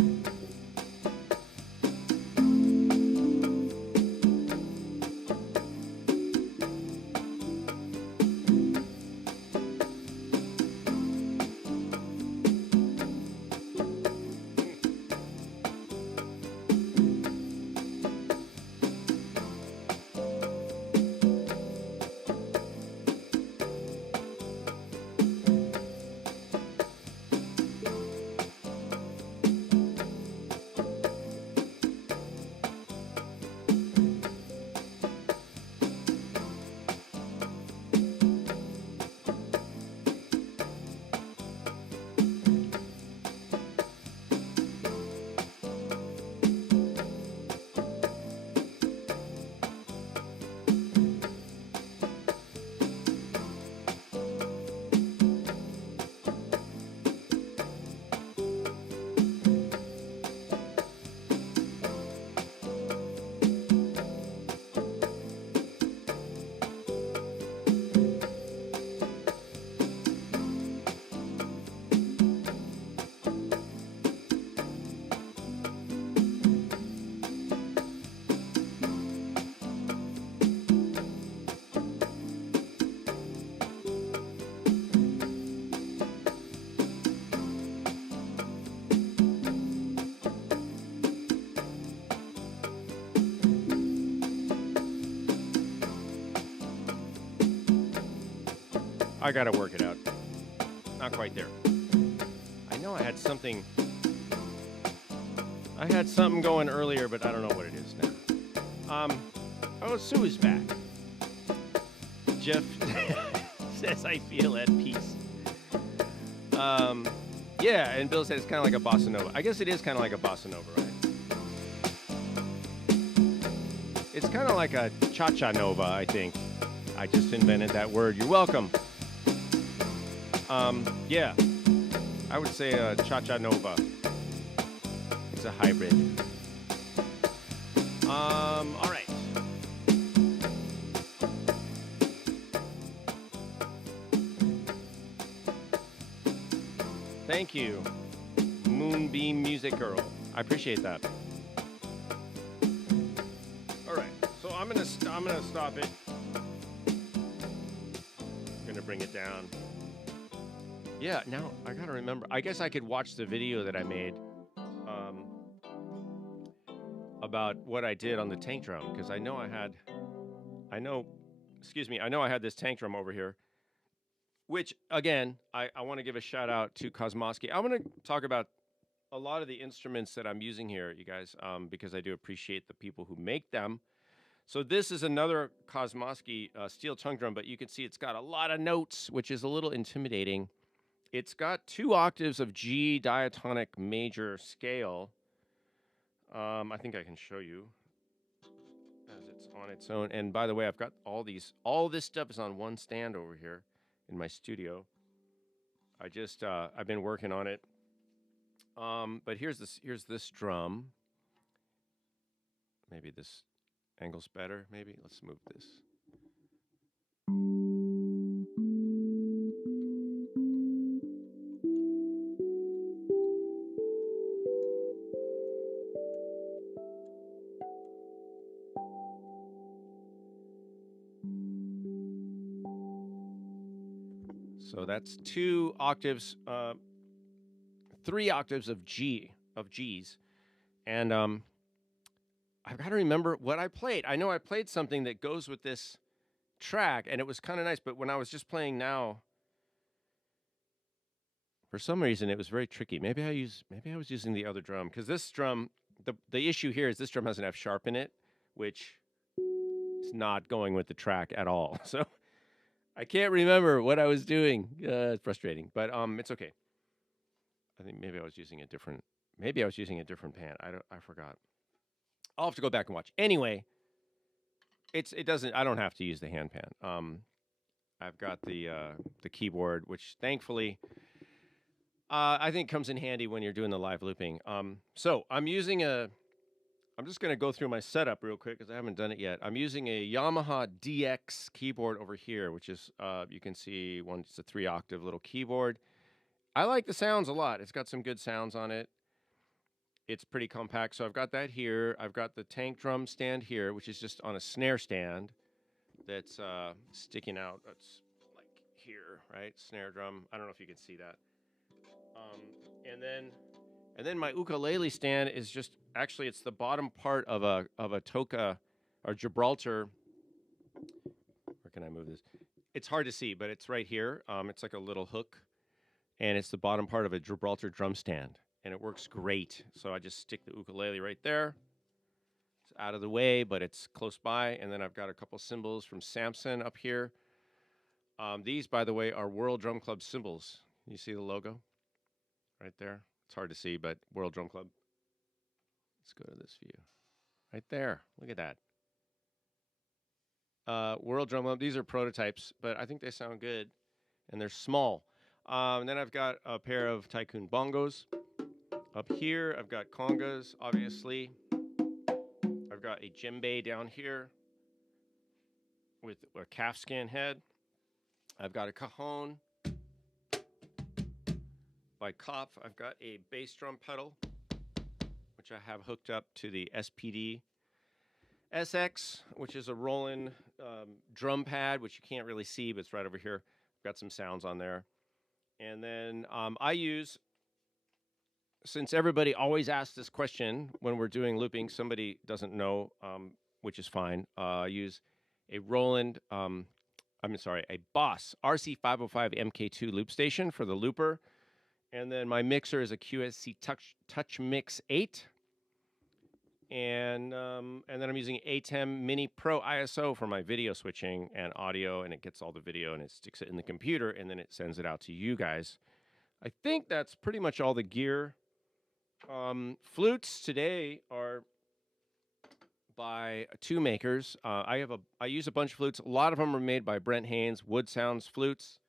I gotta work it out. Not quite there. I know I had something. I had something going earlier, but I don't know what it is now. Oh, Sue is back. Jeff says I feel at peace. Yeah, and Bill said it's kind of like a bossa nova. I guess it is kind of like a bossa nova, right? It's kind of like a cha-cha nova, I think. I just invented that word. You're welcome. Yeah, I would say a cha-cha nova. It's a hybrid. All right. Thank you, Moonbeam Music Girl. I appreciate that. All right, so I'm gonna stop it. I'm gonna bring it down. Yeah, now I gotta remember. I guess I could watch the video that I made about what I did on the tank drum, because I know I had this tank drum over here, which again, I want to give a shout out to Kosmosky. I want to talk about a lot of the instruments that I'm using here, you guys, because I do appreciate the people who make them. So this is another Kosmosky steel tongue drum, but you can see it's got a lot of notes, which is a little intimidating. It's got 2 octaves of G diatonic major scale. I think I can show you as it's on its own. And by the way, I've got all this stuff is on one stand over here in my studio. I've been working on it. But here's this drum. Maybe this angle's better. Maybe let's move this. So that's 2 octaves, 3 octaves of G's. And I've got to remember what I played. I know I played something that goes with this track, and it was kind of nice, but when I was just playing now, for some reason it was very tricky. Maybe I was using the other drum, because this drum, the issue here is this drum has an F sharp in it, which is not going with the track at all. So I can't remember what I was doing. It's frustrating, but it's okay. I think maybe I was using a different. Maybe I was using a different pan. I forgot. I'll have to go back and watch. Anyway, it doesn't. I don't have to use the hand pan. I've got the keyboard, which thankfully I think comes in handy when you're doing the live looping. So I'm using a. I'm just going to go through my setup real quick because I haven't done it yet. I'm using a Yamaha DX keyboard over here, which is you can see it's a 3-octave little keyboard. I like the sounds a lot. It's got some good sounds on it. It's pretty compact. So I've got that here. I've got the tank drum stand here, which is just on a snare stand that's sticking out. That's like here, right? Snare drum. I don't know if you can see that. And then my ukulele stand is just actually it's the bottom part of a toca or Gibraltar. Where can I move this? It's hard to see, but it's right here. It's like a little hook. And it's the bottom part of a Gibraltar drum stand, and it works great. So I just stick the ukulele right there. It's out of the way, but it's close by. And then I've got a couple cymbals from Samson up here. These, by the way, are World Drum Club cymbals. You see the logo right there? It's hard to see, but World Drum Club. Let's go to this view. Right there. Look at that. World Drum Club. These are prototypes, but I think they sound good, and they're small. And then I've got a pair of Tycoon Bongos. Up here, I've got Congas, obviously. I've got a djembe down here with a calfskin head. I've got a Cajon by Kopf. I've got a bass drum pedal, which I have hooked up to the SPD SX, which is a Roland drum pad, which you can't really see, but it's right over here. I've got some sounds on there. And then I use, since everybody always asks this question when we're doing looping, somebody doesn't know, which is fine. I use a Roland, a Boss RC505 MK2 loop station for the looper. And then my mixer is a QSC Touch Mix 8. And then I'm using ATEM Mini Pro ISO for my video switching and audio, and it gets all the video and it sticks it in the computer, and then it sends it out to you guys. I think that's pretty much all the gear. Flutes today are by 2 makers. I use a bunch of flutes. A lot of them are made by Brent Haynes, Wood Sounds flutes.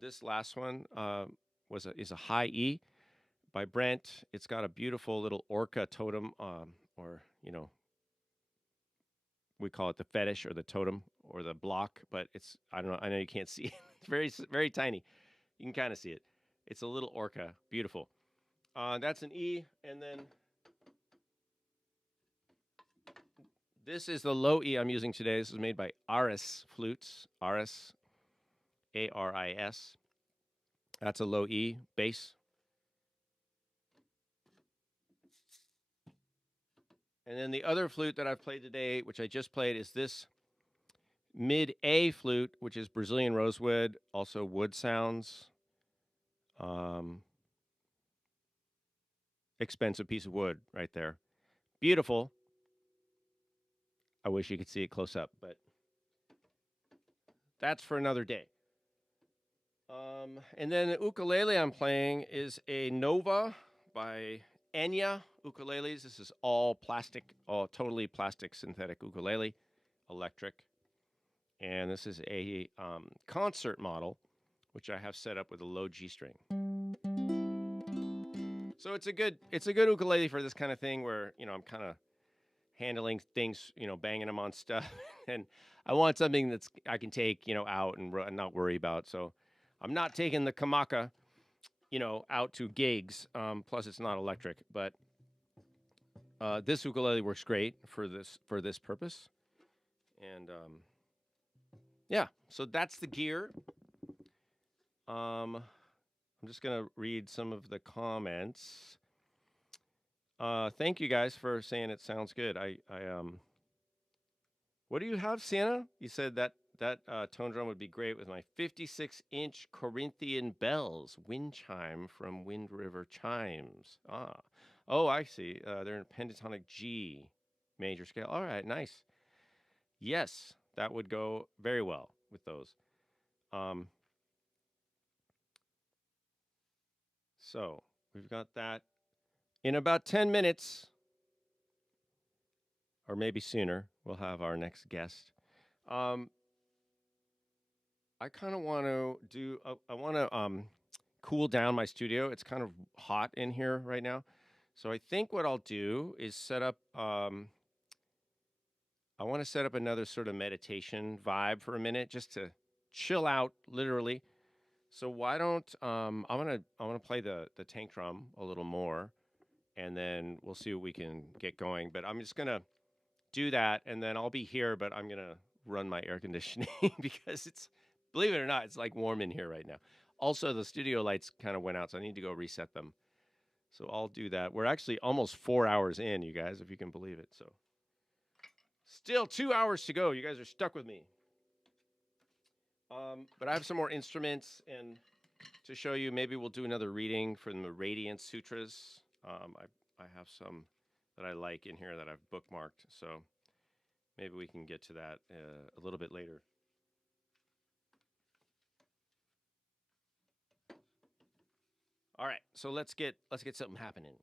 This last one is a high E by Brent. It's got a beautiful little orca totem, or, we call it the fetish or the totem or the block, but I don't know. I know you can't see it. It's very, very tiny. You can kind of see it. It's a little orca. Beautiful. That's an E. And then this is the low E I'm using today. This is made by Aris Flutes. Aris, A-R-I-S. That's a low E bass. And then the other flute that I've played today, which I just played, is this mid A flute, which is Brazilian rosewood, also Wood Sounds. Expensive piece of wood right there. Beautiful. I wish you could see it close up, but that's for another day. And then the ukulele I'm playing is a Nova by Enya ukuleles. This is all plastic, totally plastic synthetic ukulele, electric. And this is a concert model, which I have set up with a low G string. So it's a good ukulele for this kind of thing where, I'm kind of handling things, banging them on stuff. And I want something that's I can take, out and not worry about. So I'm not taking the Kamaka, out to gigs. Plus it's not electric, but this ukulele works great for this purpose. And yeah, so that's the gear. I'm just gonna read some of the comments. Thank you guys for saying it sounds good. What do you have, Sienna? You said that tone drum would be great with my 56-inch Corinthian bells, wind chime from Wind River Chimes. Oh, I see. They're in pentatonic G major scale. All right, nice. Yes, that would go very well with those. So we've got that. In about 10 minutes, or maybe sooner, we'll have our next guest. I kind of want to do, I want to cool down my studio. It's kind of hot in here right now. So I think what I'll do is set up, I want to set up another sort of meditation vibe for a minute just to chill out, literally. So why don't, I want to play the tank drum a little more, and then we'll see what we can get going. But I'm just going to do that, and then I'll be here, but I'm going to run my air conditioning because it's, believe it or not, it's like warm in here right now. Also, the studio lights kind of went out, so I need to go reset them. So I'll do that. We're actually almost 4 hours in, you guys, if you can believe it. So still 2 hours to go. You guys are stuck with me. But I have some more instruments and to show you. Maybe we'll do another reading from the Radiant Sutras. I have some that I like in here that I've bookmarked. So maybe we can get to that a little bit later. All right, so let's get something happening.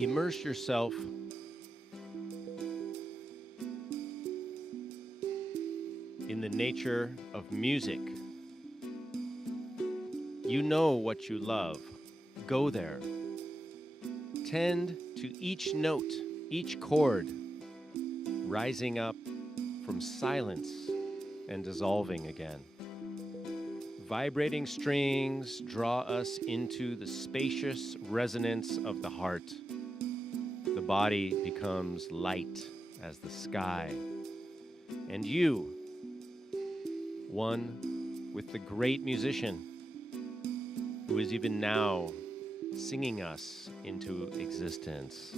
Immerse yourself in the nature of music. You know what you love. Go there. Tend to each note, each chord, rising up from silence and dissolving again. Vibrating strings draw us into the spacious resonance of the heart. The body becomes light as the sky. And you, one with the great musician who is even now singing us into existence.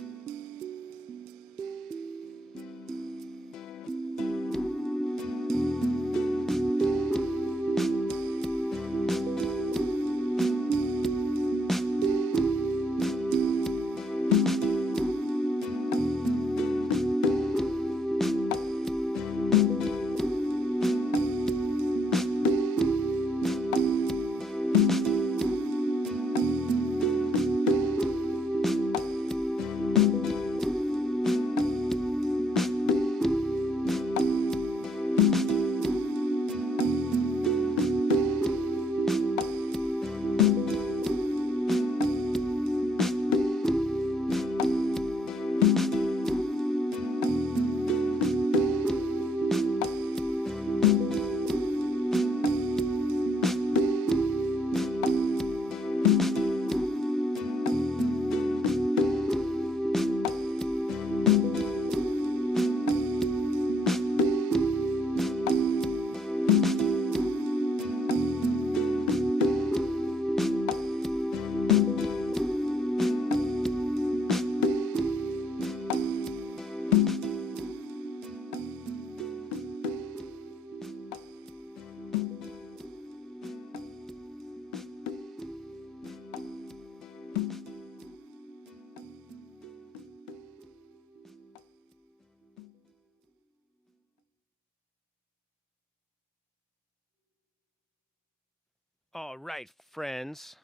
All right, friends.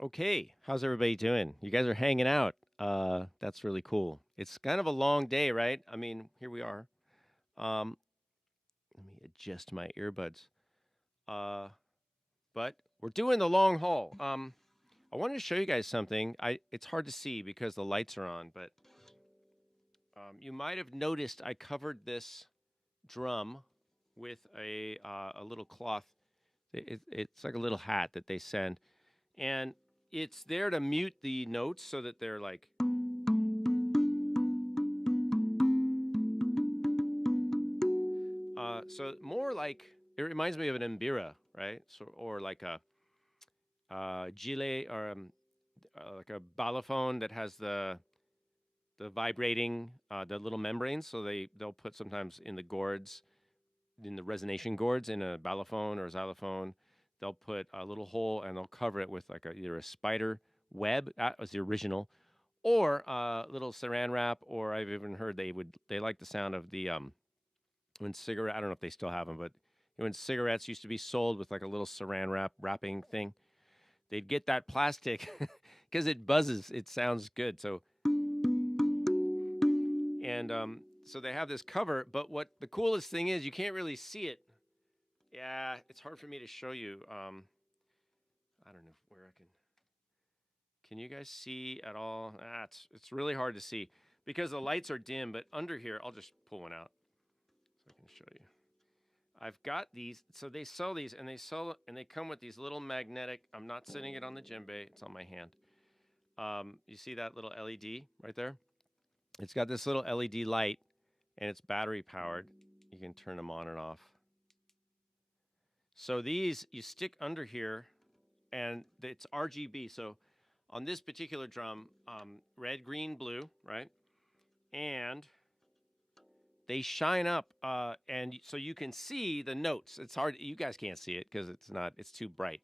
Okay, how's everybody doing? You guys are hanging out. That's really cool. It's kind of a long day, right? I mean, here we are. Let me adjust my earbuds. But we're doing the long haul. I wanted to show you guys something. It's hard to see because the lights are on, but you might have noticed I covered this drum with a little cloth. It's like a little hat that they send, and it's there to mute the notes so that they're like. So more like it reminds me of an mbira, right? So or like a gile or like a balafone that has the vibrating the little membranes. So they'll put sometimes in the gourds, in the resonation gourds in a balafone or a xylophone. They'll put a little hole and they'll cover it with like either a spider web, that was the original, or a little saran wrap, or I've even heard they like the sound of the when cigarette, I don't know if they still have them, but when cigarettes used to be sold with like a little saran wrapping thing, they'd get that plastic because it buzzes, it sounds good. So and so they have this cover, but what the coolest thing is, you can't really see it. Yeah, it's hard for me to show you. I don't know where I can. Can you guys see at all? It's really hard to see because the lights are dim. But under here, I'll just pull one out so I can show you. I've got these. So they sell these, and they come with these little magnetic. I'm not sitting it on the djembe. It's on my hand. You see that little LED right there? It's got this little LED light, and it's battery powered. You can turn them on and off. So these you stick under here, and it's RGB. So on this particular drum, red, green, blue, right? And they shine up, and so you can see the notes. It's hard. You guys can't see it because it's too bright.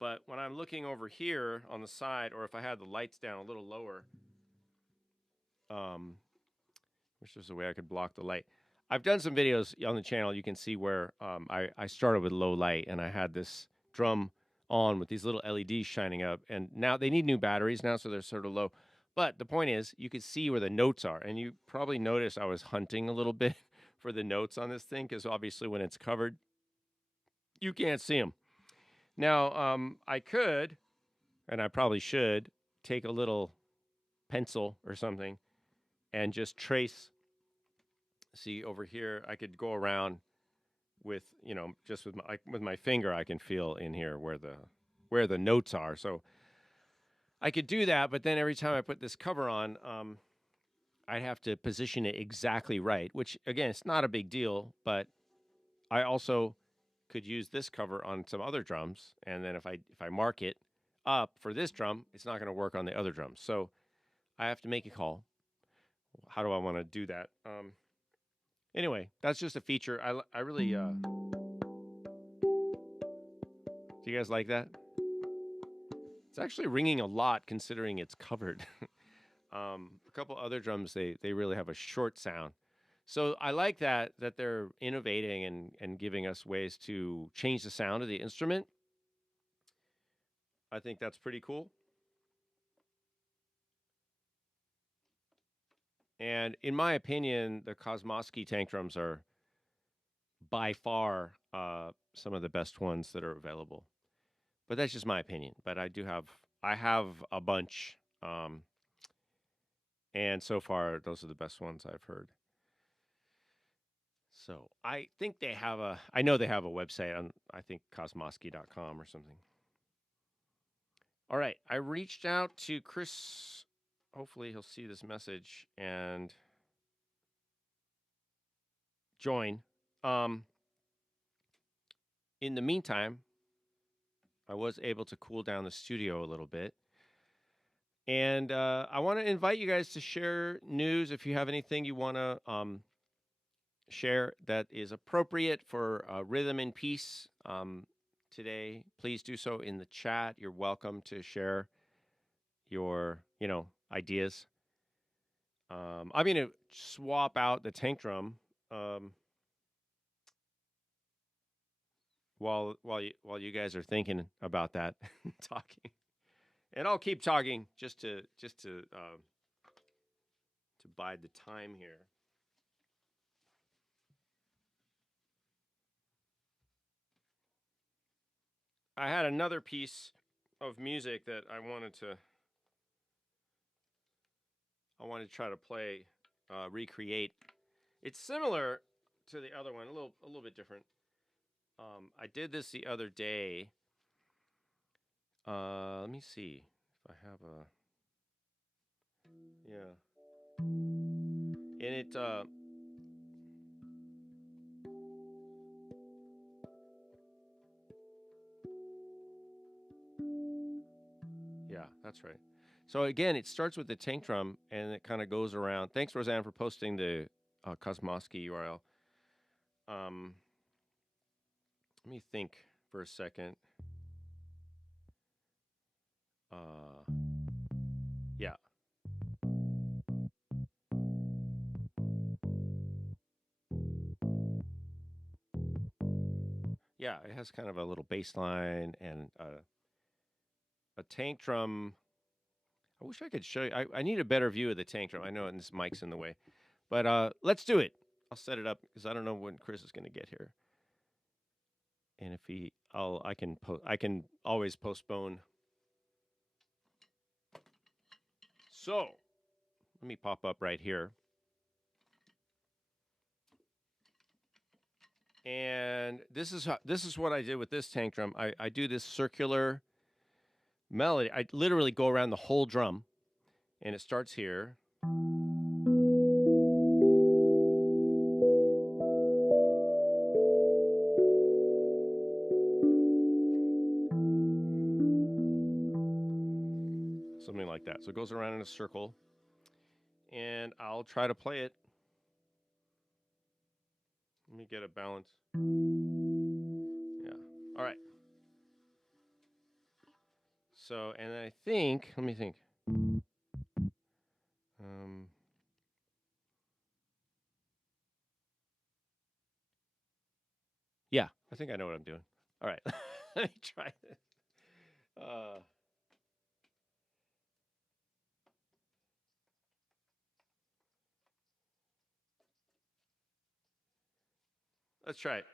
But when I'm looking over here on the side, or if I had the lights down a little lower, which is a way I could block the light. I've done some videos on the channel. You can see where I started with low light, and I had this drum on with these little LEDs shining up. And now they need new batteries now, so they're sort of low. But the point is, you could see where the notes are, and you probably noticed I was hunting a little bit for the notes on this thing because obviously when it's covered, you can't see them. Now, I could, and I probably should, take a little pencil or something and just trace. See over here, I could go around with, just with my finger, I can feel in here where the notes are. So I could do that, but then every time I put this cover on, I'd have to position it exactly right, which again, it's not a big deal, but I also could use this cover on some other drums, and then if I mark it up for this drum, it's not going to work on the other drums. So I have to make a call. How do I want to do that? Anyway, that's just a feature. I really do you guys like that? It's actually ringing a lot considering it's covered. A couple other drums, they really have a short sound. So I like that they're innovating and giving us ways to change the sound of the instrument. I think that's pretty cool. And in my opinion, the Kosmosky tank drums are by far some of the best ones that are available. But that's just my opinion. But I have a bunch. And so far, those are the best ones I've heard. So I think I know they have a website on, I think, kosmosky.com or something. All right. I reached out to Chris. Hopefully he'll see this message and join. In the meantime, I was able to cool down the studio a little bit. And I want to invite you guys to share news if you have anything you want to share that is appropriate for Rhythm and Peace today. Please do so in the chat. You're welcome to share your, ideas. I'm going to swap out the tank drum while you guys are thinking about that, talking. And I'll keep talking just to bide the time here. I had another piece of music that I wanted to try to play, recreate. It's similar to the other one, a little bit different. I did this the other day. Let me see if I have and it yeah, that's right. So again, it starts with the tank drum and it kind of goes around. Thanks, Roseanne, for posting the Kosmosky URL. Let me think for a second. Yeah. Yeah, it has kind of a little bass line and a tank drum. I wish I could show you. I need a better view of the tank drum. I know this mic's in the way. But let's do it. I'll set it up because I don't know when Chris is going to get here. And if I can always postpone. So, let me pop up right here. And this is what I did with this tank drum. I do this circular melody. I literally go around the whole drum, and it starts here. Something like that. So it goes around in a circle, and I'll try to play it. Let me get a balance. Yeah. All right. So, and I think, let me think. Yeah, I think I know what I'm doing. All right. Let me try this. Let's try it.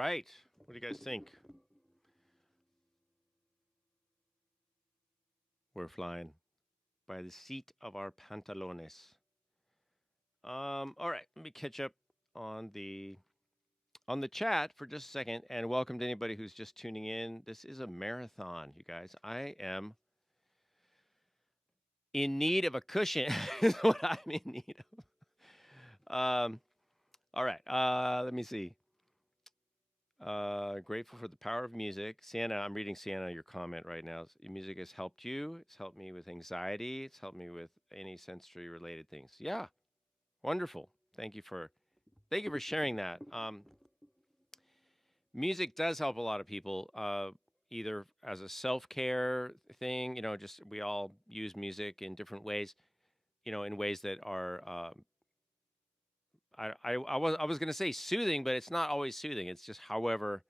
right. What do you guys think? We're flying by the seat of our pantalones. All right, let me catch up on the chat for just a second, and welcome to anybody who's just tuning in. This is a marathon, you guys. I am in need of a cushion. Is what I'm in need of. All right. Let me see. Grateful for the power of music. Sienna, I'm reading Sienna, your comment right now. Music has helped you. It's helped me with anxiety. It's helped me with any sensory related things. Yeah. Wonderful. Thank you for sharing that. Music does help a lot of people, either as a self-care thing, just we all use music in different ways, in ways that are I was going to say soothing, but it's not always soothing. It's just however,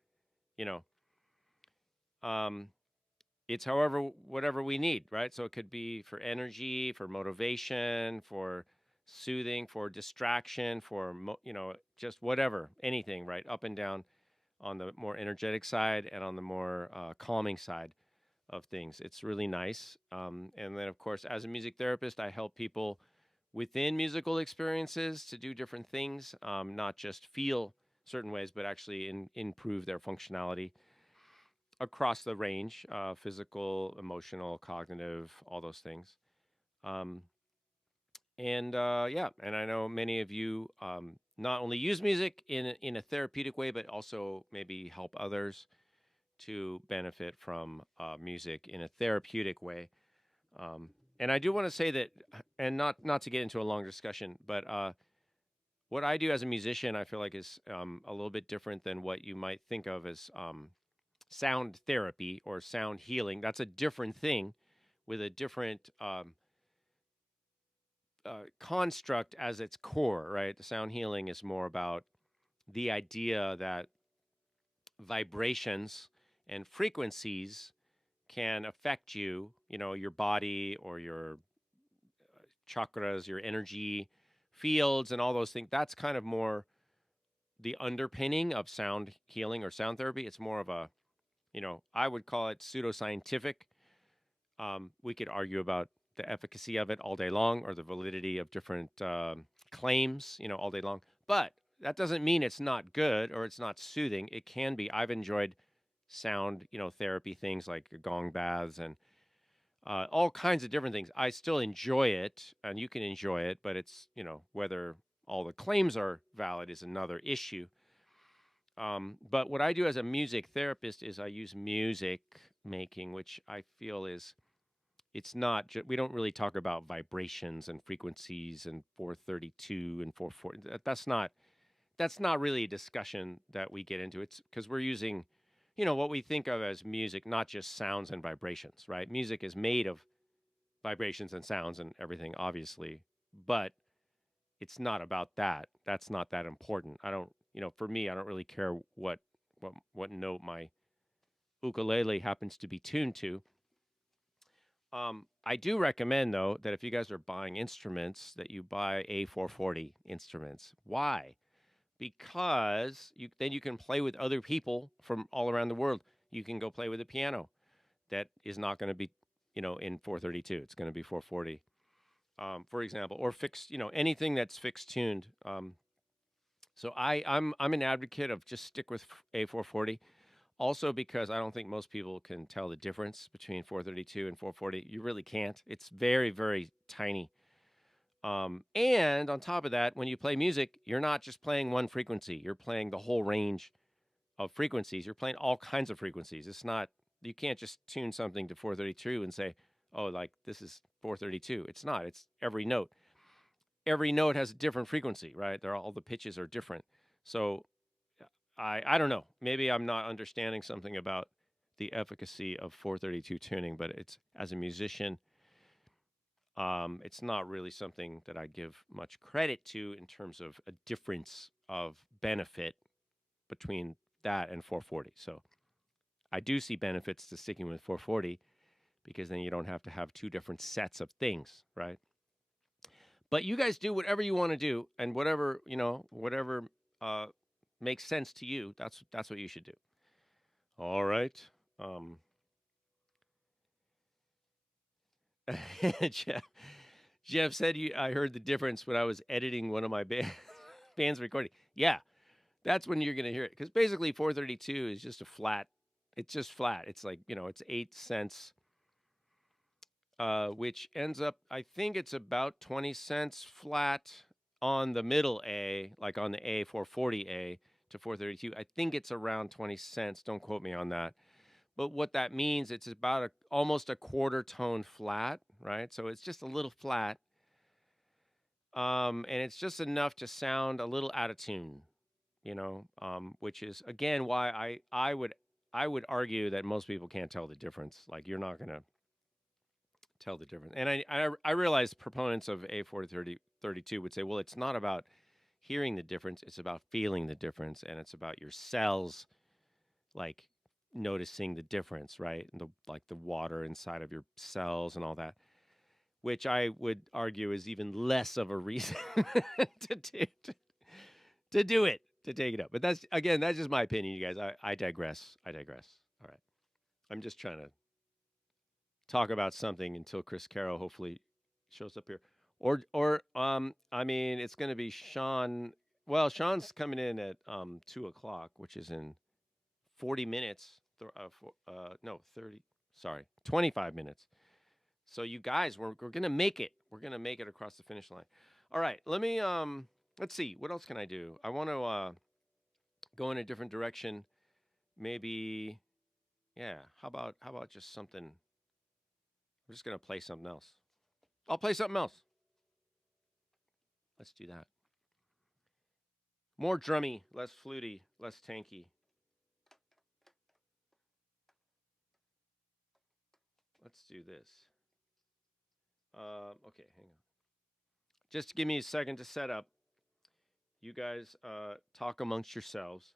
it's however whatever we need, right? So it could be for energy, for motivation, for soothing, for distraction, for just whatever, anything, right? Up and down on the more energetic side and on the more calming side of things. It's really nice. And then, of course, as a music therapist, I help people within musical experiences to do different things, not just feel certain ways, but actually improve their functionality across the range, physical, emotional, cognitive, all those things. And I know many of you not only use music in a therapeutic way, but also maybe help others to benefit from music in a therapeutic way. And I do want to say that, and not to get into a long discussion, but what I do as a musician, I feel like is a little bit different than what you might think of as sound therapy or sound healing. That's a different thing with a different construct as its core, right? The sound healing is more about the idea that vibrations and frequencies can affect you, your body or your chakras, your energy fields, and all those things. That's kind of more the underpinning of sound healing or sound therapy. It's more of a, I would call it pseudoscientific. We could argue about the efficacy of it all day long or the validity of different claims, all day long. But that doesn't mean it's not good or it's not soothing. It can be. I've enjoyed sound, therapy things like gong baths and all kinds of different things. I still enjoy it, and you can enjoy it, but it's, whether all the claims are valid is another issue. But what I do as a music therapist is I use music making, which I feel is, it's not, we don't really talk about vibrations and frequencies and 432 and 440. That's not really a discussion that we get into. It's because we're using, what we think of as music, not just sounds and vibrations, right? Music is made of vibrations and sounds and everything, obviously, but it's not about that. That's not that important. I don't, for me, I don't really care what note my ukulele happens to be tuned to. I do recommend, though, that if you guys are buying instruments, that you buy A440 instruments. Why? Because then you can play with other people from all around the world. You can go play with a piano that is not going to be, in 432. It's going to be 440, for example, or fixed, anything that's fixed tuned. So I'm an advocate of just stick with A440. Also, because I don't think most people can tell the difference between 432 and 440. You really can't. It's very, very tiny. And on top of that, when you play music, you're not just playing one frequency. You're playing the whole range of frequencies. You're playing all kinds of frequencies. It's not, you can't just tune something to 432 and say, oh, like this is 432. It's not. It's every note. Every note has a different frequency, right? All the pitches are different. So I don't know. Maybe I'm not understanding something about the efficacy of 432 tuning, but it's, as a musician, it's not really something that I give much credit to in terms of a difference of benefit between that and 440. So I do see benefits to sticking with 440 because then you don't have to have two different sets of things, right? But you guys do whatever you want to do, and whatever makes sense to you, that's what you should do. All right. Jeff, Jeff said I heard the difference when I was editing one of my band's recording. Yeah, that's when you're gonna hear it, because basically 432 is just a flat. It's just flat. It's like, it's 8 cents, which ends up, I think it's about 20 cents flat on the middle A, like on the A 440A to 432. I think it's around 20 cents. Don't quote me on that. But what that means, it's about almost a quarter tone flat, right? So it's just a little flat. And it's just enough to sound a little out of tune, which is, again, why I would argue that most people can't tell the difference. Like, you're not going to tell the difference. And I realize proponents of A432 would say, well, it's not about hearing the difference, it's about feeling the difference, and it's about your cells, like, noticing the difference, right? And the water inside of your cells and all that, which I would argue is even less of a reason to do it, to take it up. But that's just my opinion, you guys. I digress. All right. I'm just trying to talk about something until Chris Carroll hopefully shows up here. Or I mean, it's going to be Sean. Well, Sean's coming in at 2:00, which is in 40 minutes. 30. Sorry, 25 minutes. So you guys, we're gonna make it. We're gonna make it across the finish line. All right, let me let's see. What else can I do? I want to go in a different direction. Maybe, yeah. How about just something? I'm just gonna play something else. I'll play something else. Let's do that. More drummy, less fluty, less tanky. Let's do this. Okay, hang on. Just give me a second to set up. You guys talk amongst yourselves.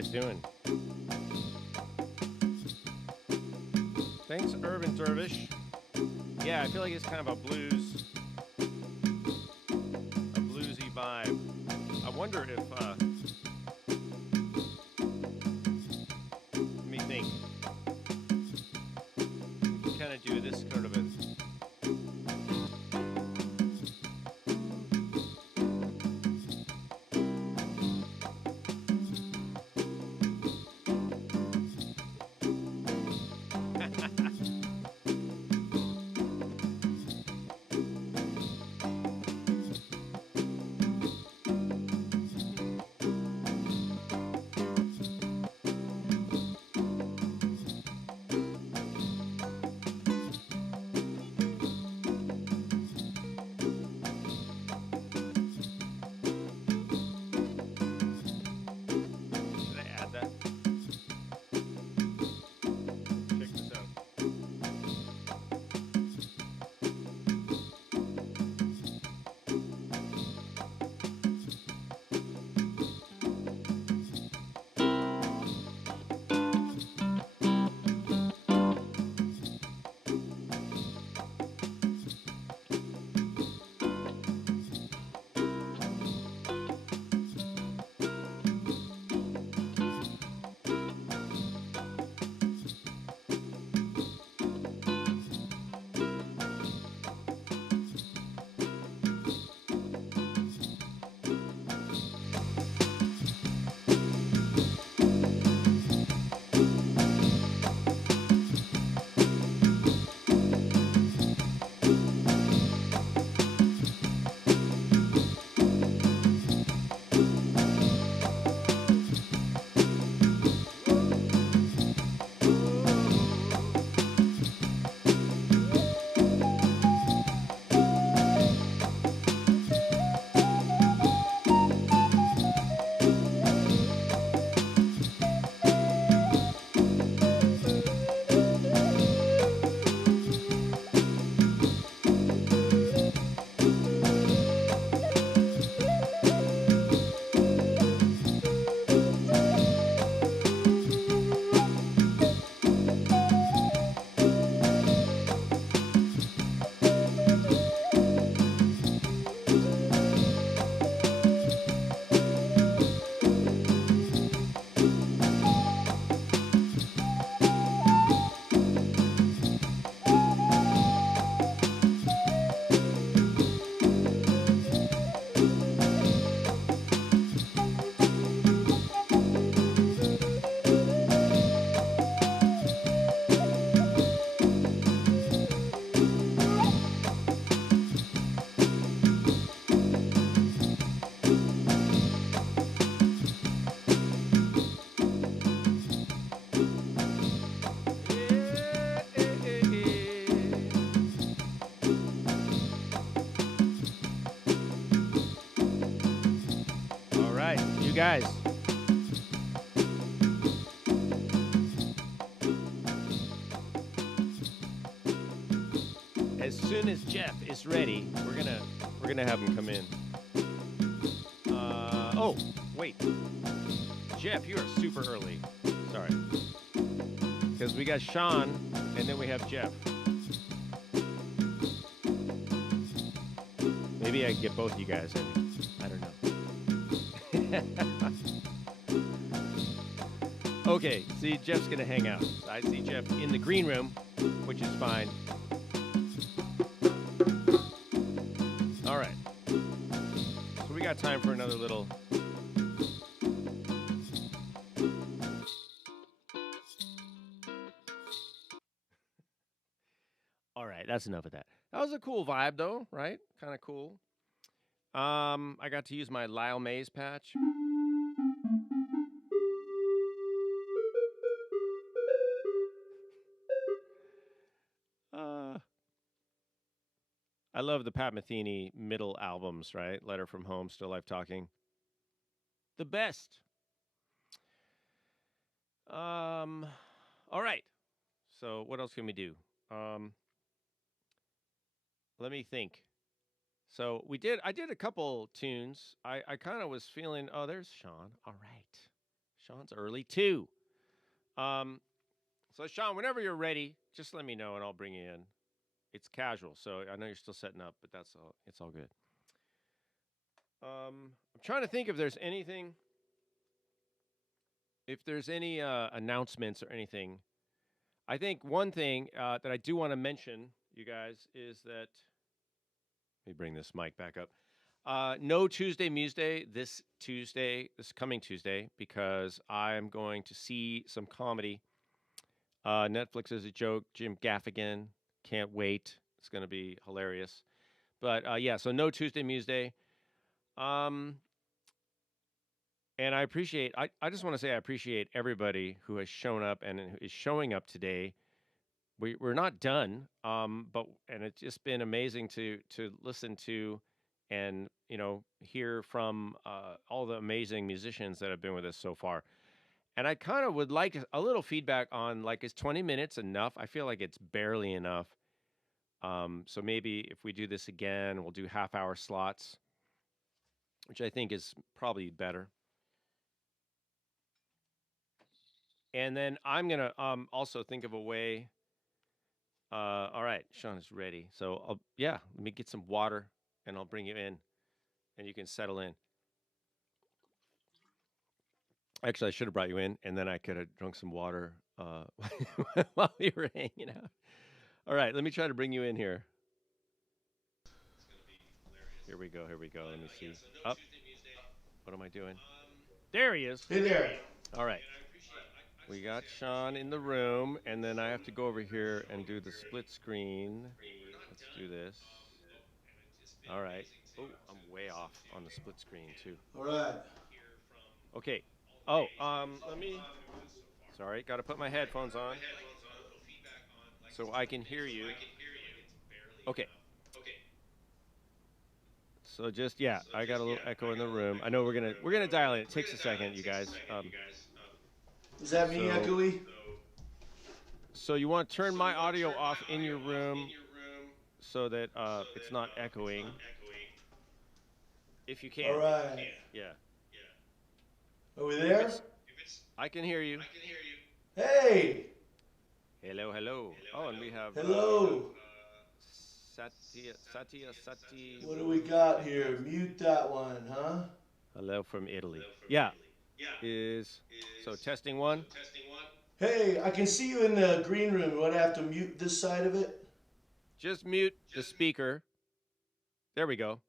guys doing? Thanks, Urban Dervish. Yeah, I feel like it's kind of a bluesy vibe. I wonder if, let me think. We can kind of do this sort of a, you guys. As soon as Jeff is ready, we're gonna have him come in. Oh, wait, Jeff, you are super early. Sorry, because we got Sean, and then we have Jeff. Maybe I can get both you guys in. I don't know. Okay, see, Jeff's gonna hang out. I see Jeff in the green room, which is fine. All right. So we got time for another little. All right, that's enough of that. That was a cool vibe, though, right? Kind of cool. I got to use my Lyle Mays patch. I love the Pat Metheny middle albums, right? Letter from Home, Still Life Talking. The best. All right. So what else can we do? Let me think. So I did a couple tunes. I kind of was feeling, oh, there's Sean. All right. Sean's early too. So Sean, whenever you're ready, just let me know and I'll bring you in. It's casual, so I know you're still setting up, but that's all. It's all good. I'm trying to think if there's anything, if there's any announcements or anything. I think one thing that I do want to mention, you guys, is that, let me bring this mic back up. No Tuesday Muse Day this coming Tuesday, because I'm going to see some comedy. Netflix is a joke. Jim Gaffigan, can't wait. It's going to be hilarious. But yeah, so no Tuesday Muse Day. And I appreciate, I just want to say I appreciate everybody who has shown up and who is showing up today. We're not done, and it's just been amazing to listen to and, you know, hear from all the amazing musicians that have been with us so far. And I kind of would like a little feedback on, like, is 20 minutes enough? I feel like it's barely enough. So maybe if we do this again, we'll do half-hour slots, which I think is probably better. And then I'm going to also think of a way. All right, Sean is ready. So, let me get some water, and I'll bring you in, and you can settle in. Actually, I should have brought you in, and then I could have drunk some water while we were hanging out. All right, let me try to bring you in here. Here we go. Let me see. Up. What am I doing? There he is. Hey there. All right. We got Sean in the room, and then I have to go over here and do the split screen. Let's do this. All right. Oh, I'm way off on the split screen, too. All right. Okay. Oh, let me... Sorry, got to put my headphones on so I can hear you. Okay. So just, I got a little echo in the room. I know we're gonna dial in. It takes a second, you guys. Does that mean echoey? So you want to turn my audio off in your room so that it's not echoing. If you can. All right. Yeah. Are we there? I can hear you. Hey. Hello. Oh, and we have... Hello. Sati. What do we got here? Mute that one, huh? Hello from Italy. Yeah. So testing one. Hey, I can see you in the green room. Would I have to mute this side of it? Just mute the speaker. There we go.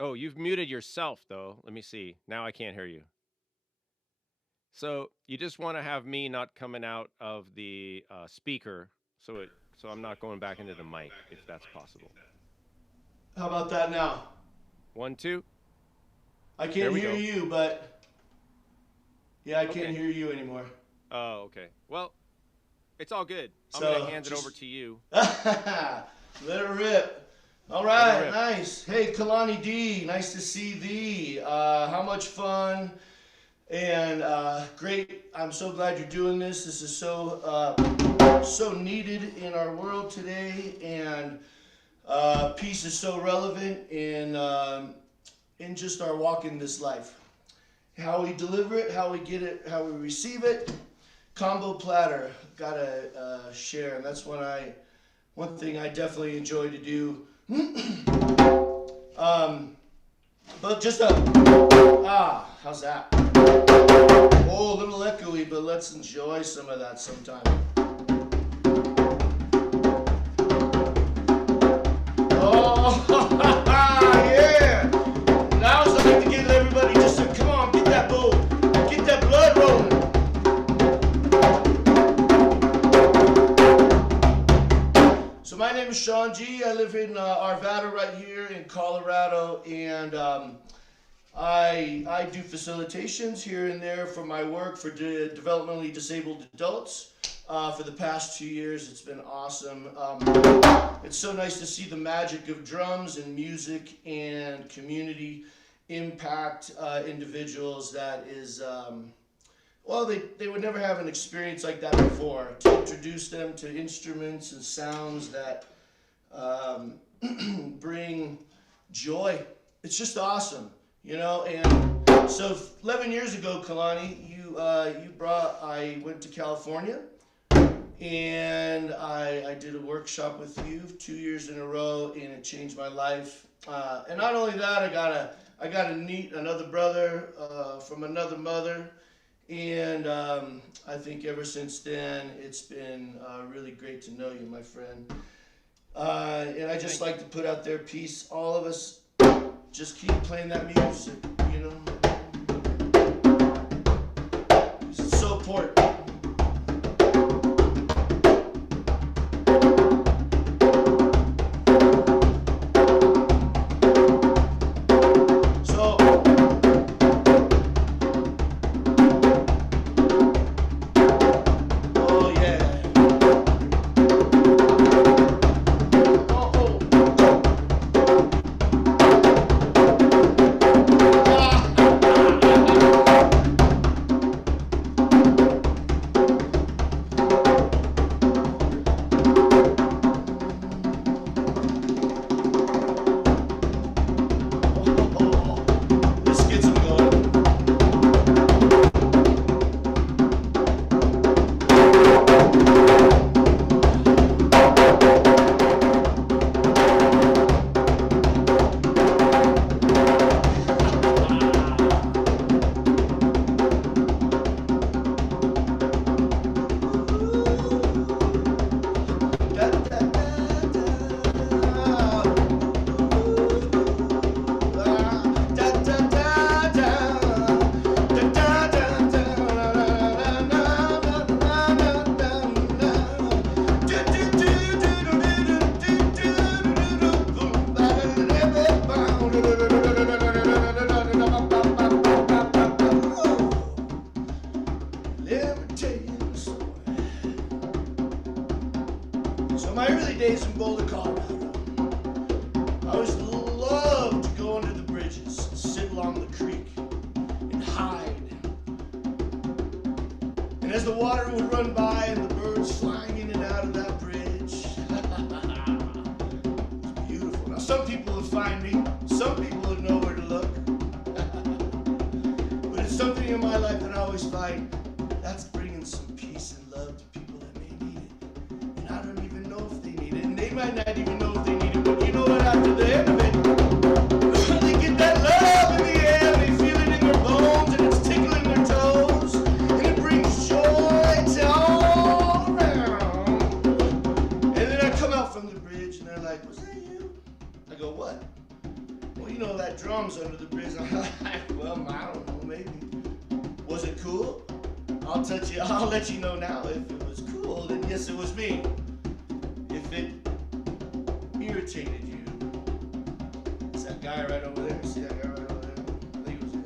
Oh, you've muted yourself, though. Let me see. Now I can't hear you. So you just want to have me not coming out of the speaker, so I'm not going back into the mic, if that's possible. How about that now? 1, 2. I can't hear you, but I can't hear you anymore. Oh, okay. Well, it's all good. I'm going to hand it over to you. Let it rip. All right, nice. Hey, Kalani D, nice to see thee. How much fun and great. I'm so glad you're doing this. This is so needed in our world today, and peace is so relevant in just our walk in this life. How we deliver it, how we get it, how we receive it. Combo platter, gotta share, and that's one thing I definitely enjoy to do. But just how's that? Oh, a little echoey, but let's enjoy some of that sometime. Oh, yeah! Now it's like to get everybody just to come on, get that blood rolling. So my name is Sean G. I live in Arvada right here in Colorado, and I do facilitations here and there for my work for developmentally disabled adults. For the past 2 years, it's been awesome. It's so nice to see the magic of drums and music and community impact individuals that is, they would never have an experience like that before. To introduce them to instruments and sounds that bring joy. It's just awesome, you know, and So 11 years ago, Kalani, I went to California, and I did a workshop with you 2 years in a row, and it changed my life. And not only that, I got to meet another brother from another mother, and I think ever since then, it's been really great to know you, my friend. And I just like to put out there, peace, all of us, just keep playing that music, you know? It's so important. I'll let you know now if it was cool, then yes, it was me. If it irritated you, it's that guy right over there. See that guy right over there? I think it was him.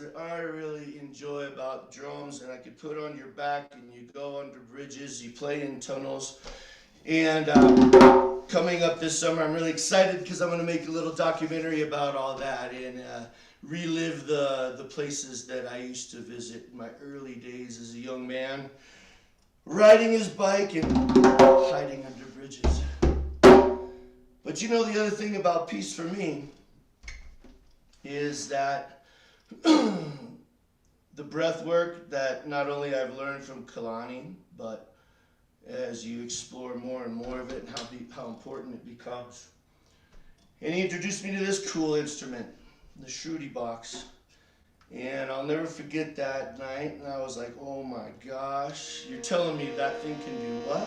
That I really enjoy about drums, and I could put on your back and you go under bridges, you play in tunnels. And coming up this summer, I'm really excited because I'm going to make a little documentary about all that and relive the places that I used to visit in my early days as a young man, riding his bike and hiding under bridges. But you know, the other thing about peace for me is that the breath work that not only I've learned from Kalani, but as you explore more and more of it and how important it becomes. And he introduced me to this cool instrument, the shruti box. And I'll never forget that night, and I was like, oh my gosh, you're telling me that thing can do what?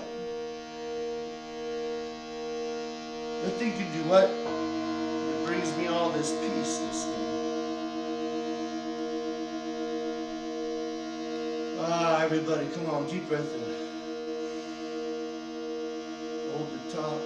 That thing can do what? It brings me all this peace, this thing. Everybody, come on, deep breath in. Hold the top.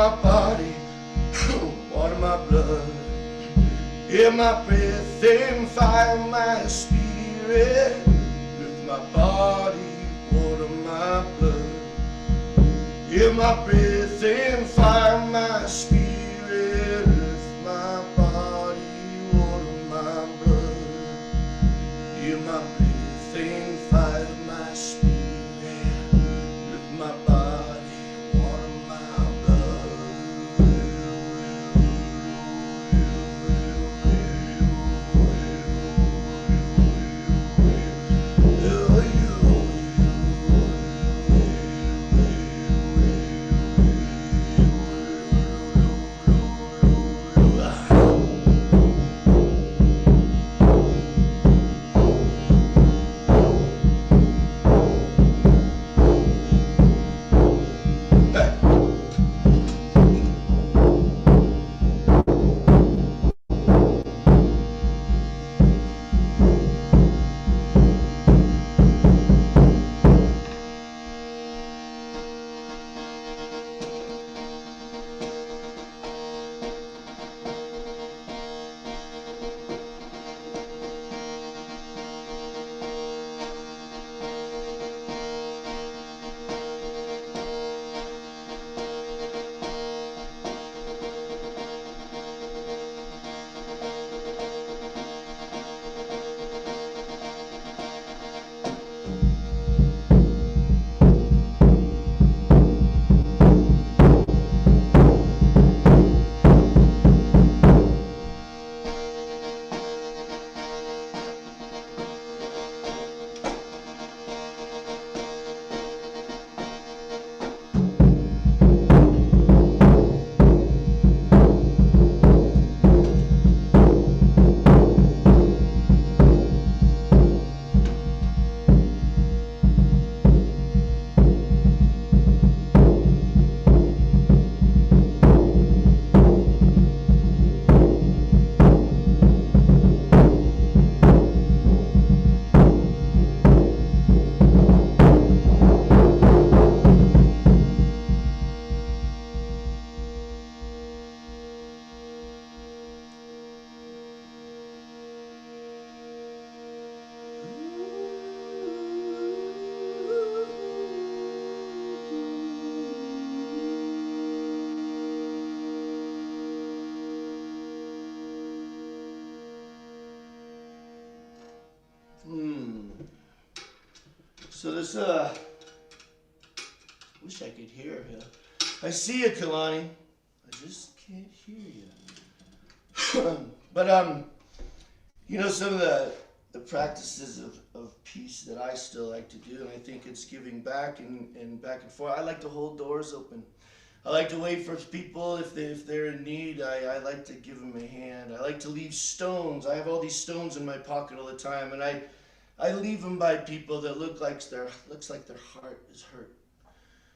my body, water my blood. Hear my breath and fire my spirit. Lift my body, water my blood. Hear my breath and fire my spirit. Lift my body, water my blood. Hear my breath and fire my spirit. Lift my body, water my blood. So this, wish I could hear him. I see you, Kalani. I just can't hear you. But, you know, some of the practices of peace that I still like to do, and I think it's giving back and back and forth. I like to hold doors open. I like to wait for people if they're in need. I like to give them a hand. I like to leave stones. I have all these stones in my pocket all the time, and I leave them by people that looks like their heart is hurt.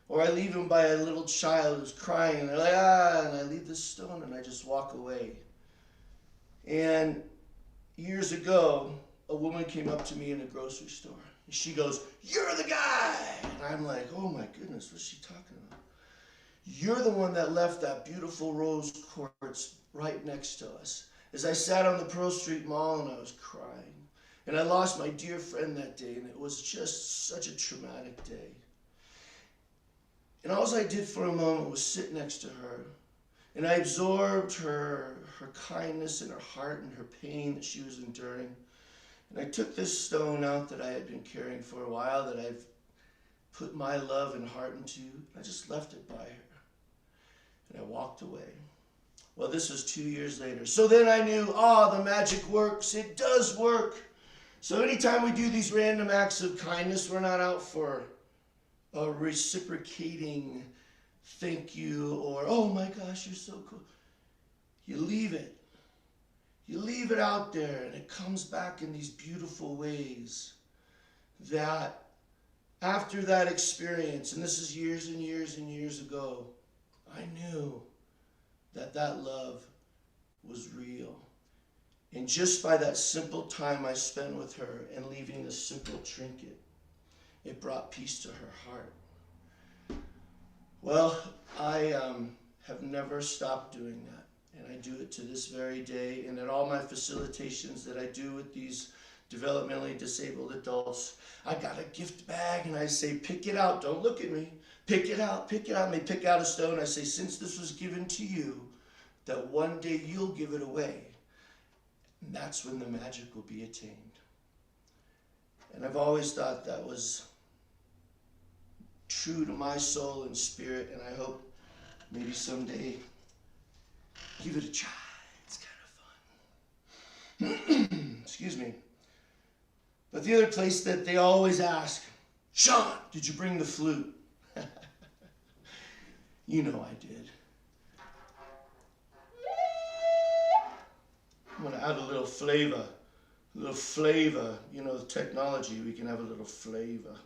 Or I leave them by a little child who's crying, and they're like, and I leave this stone and I just walk away. And years ago, a woman came up to me in a grocery store. And she goes, "You're the guy!" And I'm like, oh my goodness, what's she talking about? You're the one that left that beautiful rose quartz right next to us. As I sat on the Pearl Street Mall and I was crying. And I lost my dear friend that day, and it was just such a traumatic day. And all I did for a moment was sit next to her. And I absorbed her kindness and her heart and her pain that she was enduring. And I took this stone out that I had been carrying for a while, that I've put my love and heart into, and I just left it by her. And I walked away. Well, this was 2 years later. So then I knew, the magic works. It does work. So anytime we do these random acts of kindness, we're not out for a reciprocating thank you or, oh my gosh, you're so cool. You leave it. You leave it out there, and it comes back in these beautiful ways that after that experience, and this is years and years and years ago, I knew that love was real. And just by that simple time I spent with her and leaving this simple trinket, it brought peace to her heart. Well, I have never stopped doing that. And I do it to this very day. And at all my facilitations that I do with these developmentally disabled adults, I got a gift bag and I say, pick it out, don't look at me. Pick it out, pick it out. And they pick out a stone. I say, since this was given to you, that one day you'll give it away. And that's when the magic will be attained. And I've always thought that was true to my soul and spirit, and I hope maybe someday give it a try. It's kind of fun. Excuse me. But the other place that they always ask, Sean, did you bring the flute? You know I did. I'm gonna add a little flavor. A little flavor. You know, the technology, we can have a little flavor.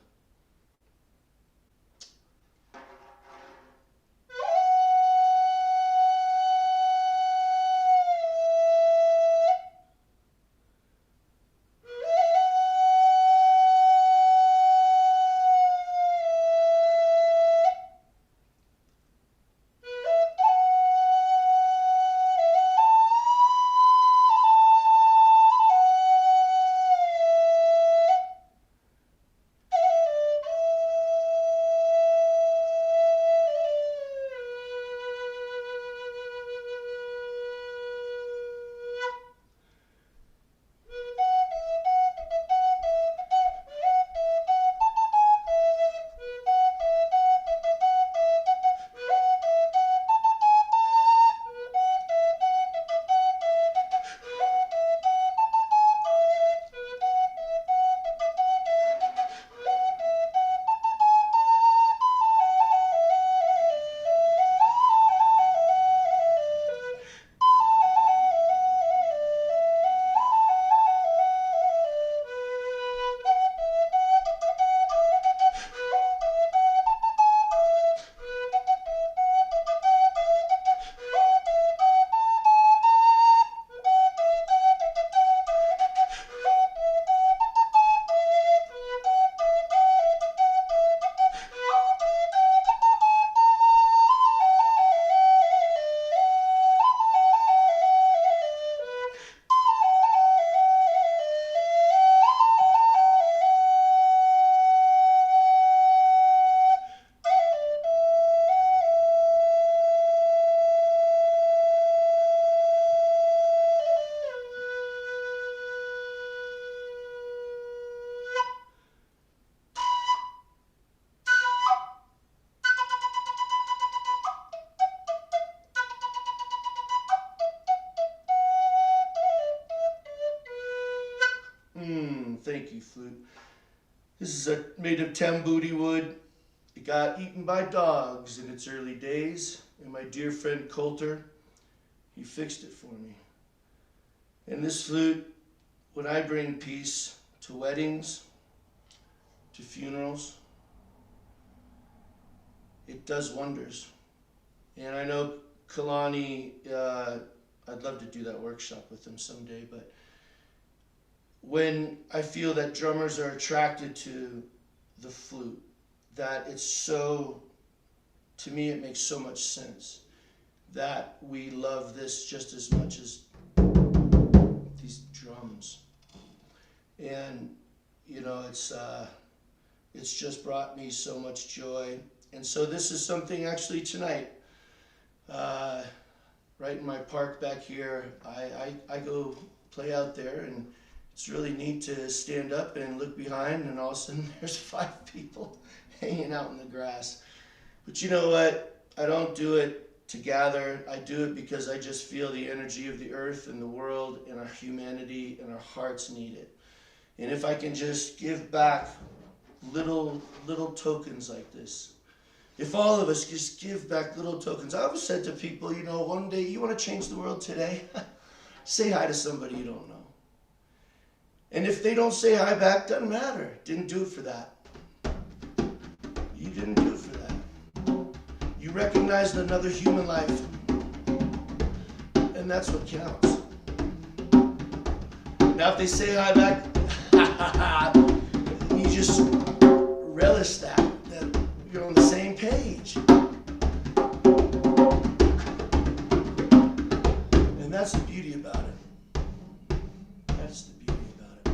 Thank you, flute. This is made of tambudi wood. It got eaten by dogs in its early days, and my dear friend Coulter, he fixed it for me. And this flute, when I bring peace to weddings, to funerals, it does wonders. And I know Kalani, I'd love to do that workshop with him someday, but when I feel that drummers are attracted to the flute, that it's so, to me it makes so much sense that we love this just as much as these drums. And you know, it's just brought me so much joy. And so this is something actually tonight, right in my park back here, I go play out there, and it's really neat to stand up and look behind, and all of a sudden there's 5 people hanging out in the grass. But you know what? I don't do it to gather. I do it because I just feel the energy of the earth and the world and our humanity and our hearts need it. And if I can just give back little tokens like this, if all of us just give back little tokens. I always said to people, you know, one day you want to change the world today, say hi to somebody you don't know. And if they don't say hi back, doesn't matter. Didn't do it for that. You didn't do it for that. You recognized another human life, and that's what counts. Now if they say hi back, you just relish that you're on the same page. that's the beauty about it. That's the beauty about it.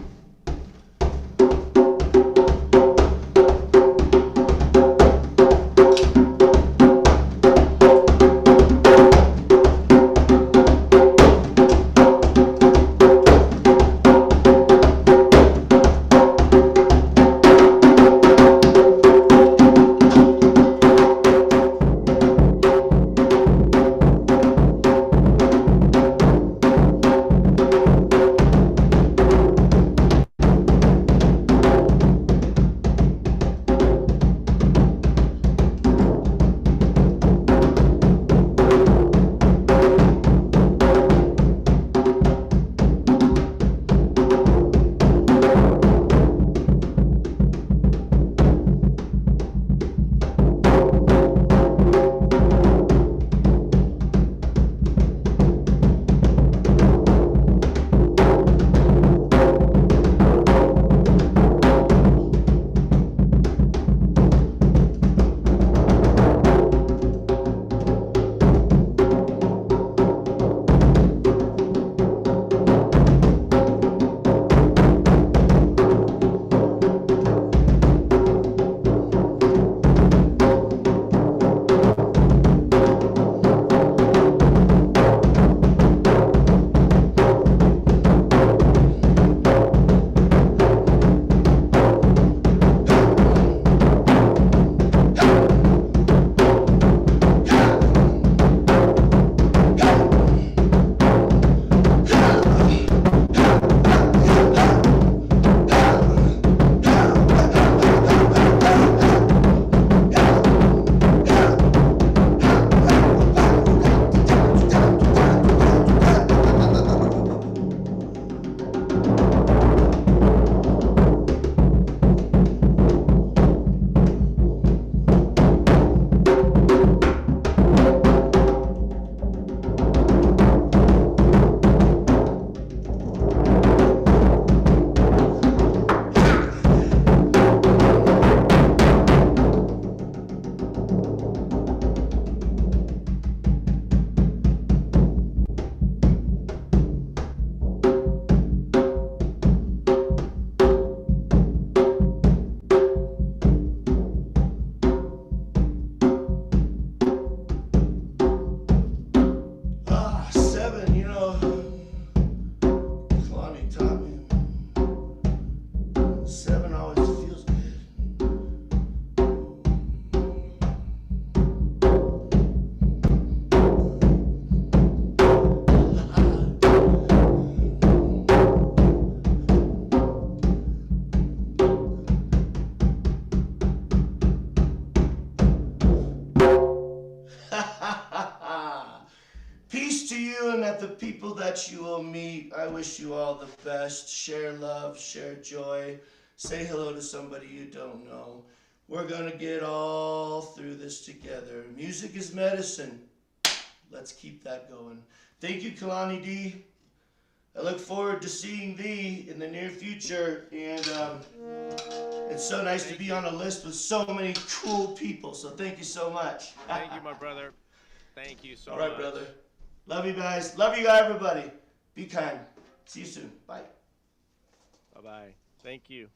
Peace to you and at the people that you will meet. I wish you all the best. Share love, share joy. Say hello to somebody you don't know. We're going to get all through this together. Music is medicine. Let's keep that going. Thank you, Kalani D. I look forward to seeing thee in the near future. And it's so nice to be on a list with so many cool people. So thank you so much. Thank you, my brother. Thank you so much. All right, brother. Love you guys. Love you, everybody. Be kind. See you soon. Bye. Bye-bye. Thank you.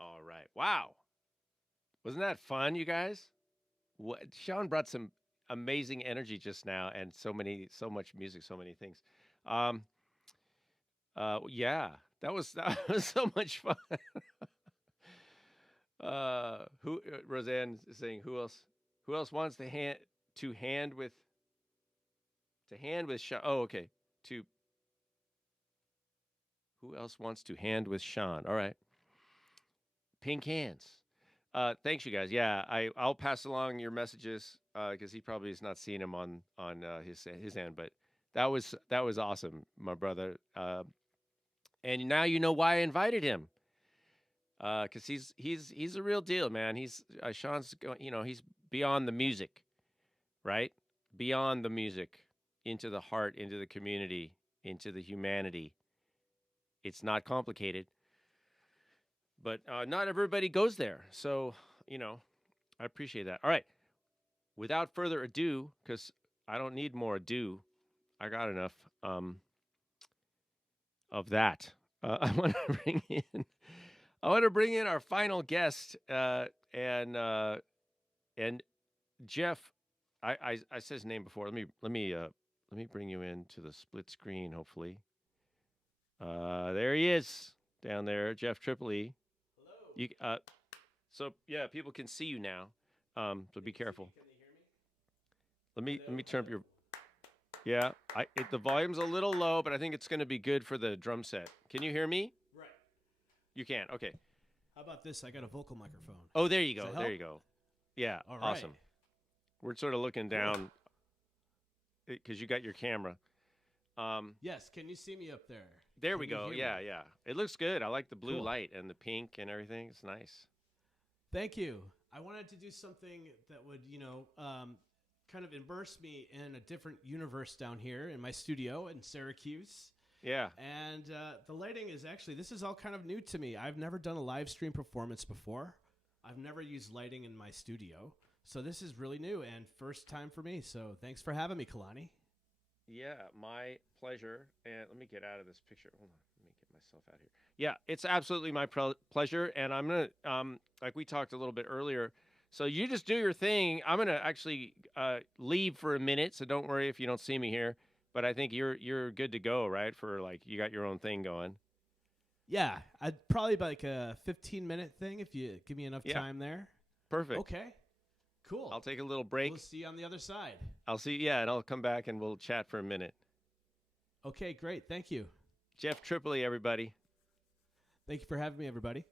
All right. Wow. Wasn't that fun, you guys? What, Sean brought some amazing energy just now, and so much music, so many things. Yeah, that was so much fun. Roseanne is saying, who else wants to hand with Sean? Oh, okay. Who else wants to hand with Sean? All right. Pink hands. Thanks, you guys. Yeah, I'll pass along your messages because he probably is not seeing them on his end. But that was awesome, my brother. And now you know why I invited him. Because he's a real deal, man. Sean's he's beyond the music, right? Beyond the music, into the heart, into the community, into the humanity. It's not complicated. But not everybody goes there. So, I appreciate that. All right. Without further ado, because I don't need more ado. I got enough of that. I want to bring in. I want to bring in our final guest, and Jeff. I said his name before. Let me bring you into the split screen. Hopefully, there he is down there, Jeff Tripoli. Hello. You so yeah, people can see you now. So be careful. Can they hear me? Let me turn up your. Yeah, the volume's a little low, but I think it's going to be good for the drum set. Can you hear me? Right. You can. Okay. How about this? I got a vocal microphone. Oh, there you go. There you go. Yeah. All right. Awesome. We're sort of looking down because you got your camera. Yes. Can you see me up there? There we go. Yeah, yeah. It looks good. I like the blue light and the pink and everything. It's nice. Thank you. I wanted to do something that would, kind of immerse me in a different universe down here in my studio in Syracuse. Yeah. And the lighting is actually, this is all kind of new to me. I've never done a live stream performance before. I've never used lighting in my studio. So this is really new and first time for me. So thanks for having me, Kalani. Yeah, my pleasure. And let me get out of this picture. Hold on. Let me get myself out here. Yeah, it's absolutely my pleasure. And I'm going to, like we talked a little bit earlier, so you just do your thing. I'm going to actually leave for a minute, so don't worry if you don't see me here. But I think you're good to go, right? For like, you got your own thing going. Yeah, I'd probably like a 15-minute thing if you give me enough time there. Perfect. Okay, cool. I'll take a little break. We'll see you on the other side. I'll see. Yeah, and I'll come back and we'll chat for a minute. Okay, great. Thank you. Jeff Tripoli, everybody. Thank you for having me, everybody.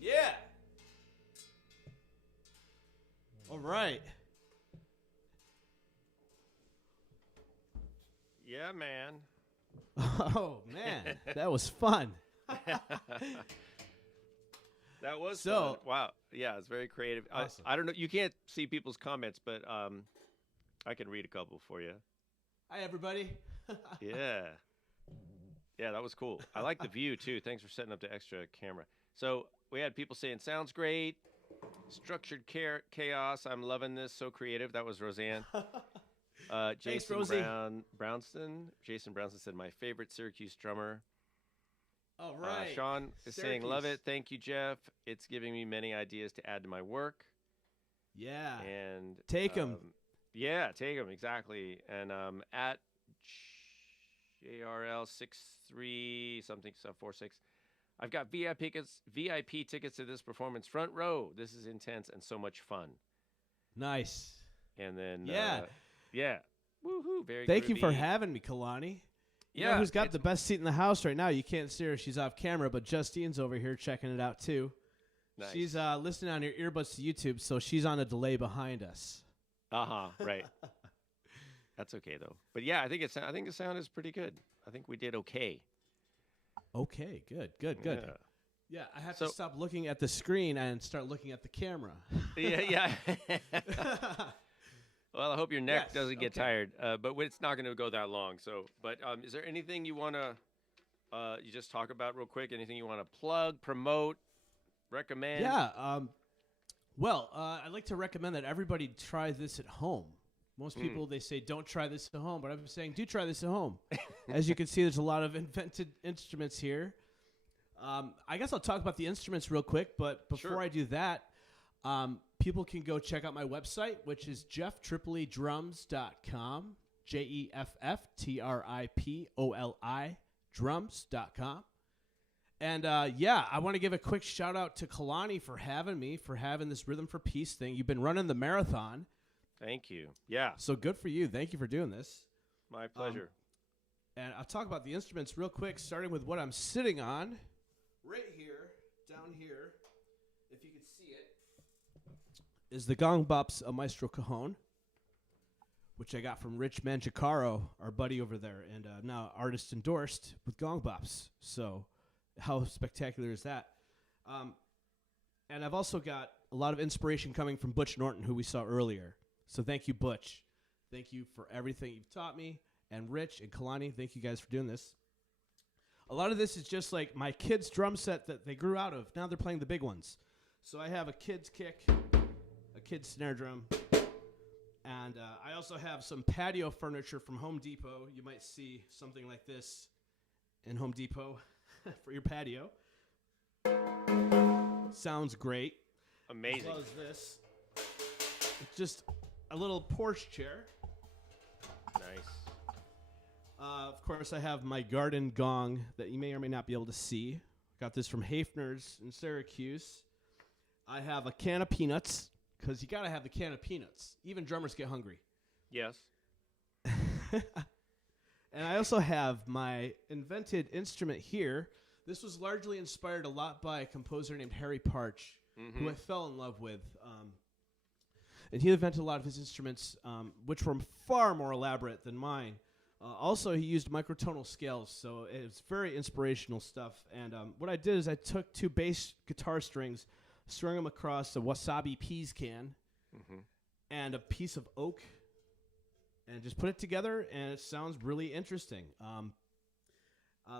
Yeah. All right. Yeah, man. Oh man, that was fun. That was So- fun. Wow. Yeah, it's very creative. Awesome. I don't know. You can't see people's comments, but I can read a couple for you. Hi everybody. Yeah. Yeah, that was cool. I like the view too. Thanks for setting up the extra camera. So we had people saying, sounds great. Structured chaos. I'm loving this. So creative. That was Roseanne. Jason Rosie. Brownston. Jason Brownston said, my favorite Syracuse drummer. All right. Sean is saying, love Syracuse. it. Thank you, Jeff. It's giving me many ideas to add to my work. Yeah. And Take 'em. Yeah, take them exactly. And at JRL63 something stuff 46. I've got VIP tickets to this performance, front row. This is intense and so much fun. Nice. And then Yeah. yeah, woohoo! Very. Thank you for groovy. having me, Kalani. You Yeah, know who's got it's- the best seat in the house right now? You can't see her; she's off camera. But Justine's over here checking it out too. Nice. She's listening on her earbuds to YouTube, so she's on a delay behind us. Right. That's okay though. But yeah, I think the sound is pretty good. I think we did okay. Okay, good. Yeah. Yeah, I have So- to stop looking at the screen and start looking at the camera. Yeah. Well, I hope your neck Yes, doesn't get okay. tired, but it's not going to go that long. So, but is there anything you want to you just talk about real quick? Anything you want to plug, promote, recommend? Yeah. Well, I'd like to recommend that everybody try this at home. Most people, they say, don't try this at home, but I'm saying, do try this at home. As you can see, there's a lot of invented instruments here. I guess I'll talk about the instruments real quick, but before Sure. I do that, people can go check out my website, which is jefftripoli.drums.com, JEFFTRIPOLI drums.com. And I want to give a quick shout out to Kalani for having me, for having this Rhythm for Peace thing. You've been running the marathon, Thank you. Yeah, so good for you. Thank you for doing this. my pleasure. And I'll talk about the instruments real quick, starting with what I'm sitting on. Right here, down here, if you can see it, is the Gong Bops Maestro Cajon, which I got from Rich Manjacaro, our buddy over there, and now artist endorsed with Gong Bops. So how spectacular is that? And I've also got a lot of inspiration coming from Butch Norton, who we saw earlier. So thank you, Butch. Thank you for everything you've taught me. And Rich and Kalani, thank you guys for doing this. A lot of this is just like my kids' drum set that they grew out of. Now they're playing the big ones. So I have a kid's kick, a kid's snare drum, and I also have some patio furniture from Home Depot. You might see something like this in Home Depot for your patio. Sounds great. Amazing. As well as this. It's just a little porch chair. Nice. Of course, I have my garden gong that you may or may not be able to see. Got this from Hafner's in Syracuse. I have a can of peanuts, because you got to have the can of peanuts. Even drummers get hungry. Yes. And I also have my invented instrument here. This was largely inspired a lot by a composer named Harry Partch, who I fell in love with. And he invented a lot of his instruments, which were far more elaborate than mine. Also, he used microtonal scales, so it's very inspirational stuff. And what I did is I took two bass guitar strings, strung them across a wasabi peas can, and a piece of oak, and just put it together, and it sounds really interesting.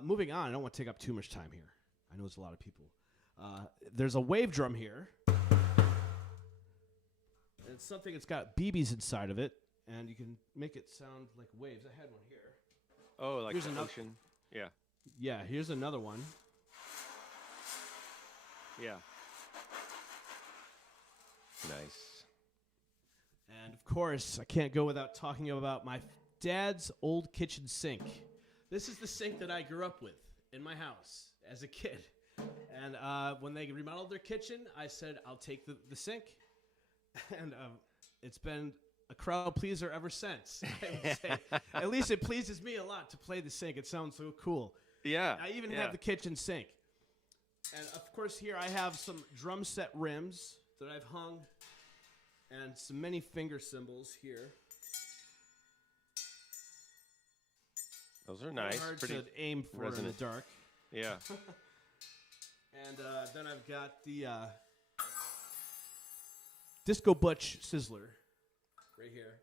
Moving on, I don't want to take up too much time here. I know there's a lot of people. There's a wave drum here. And it's something that's got BBs inside of it, and you can make it sound like waves. I had one here. Oh, like Here's the another- ocean. Yeah. Yeah, here's another one. Yeah. Nice. And of course, I can't go without talking about my dad's old kitchen sink. This is the sink that I grew up with in my house as a kid. And when they remodeled their kitchen, I said, I'll take the sink. And it's been a crowd pleaser ever since. I would say. At least it pleases me a lot to play the sink. It sounds so cool. Yeah. I even have the kitchen sink. And of course here I have some drum set rims that I've hung and some many finger cymbals here. Those are nice. Hard Pretty to aim for resonant. in the dark. Yeah. And then I've got the Disco Butch Sizzler right here.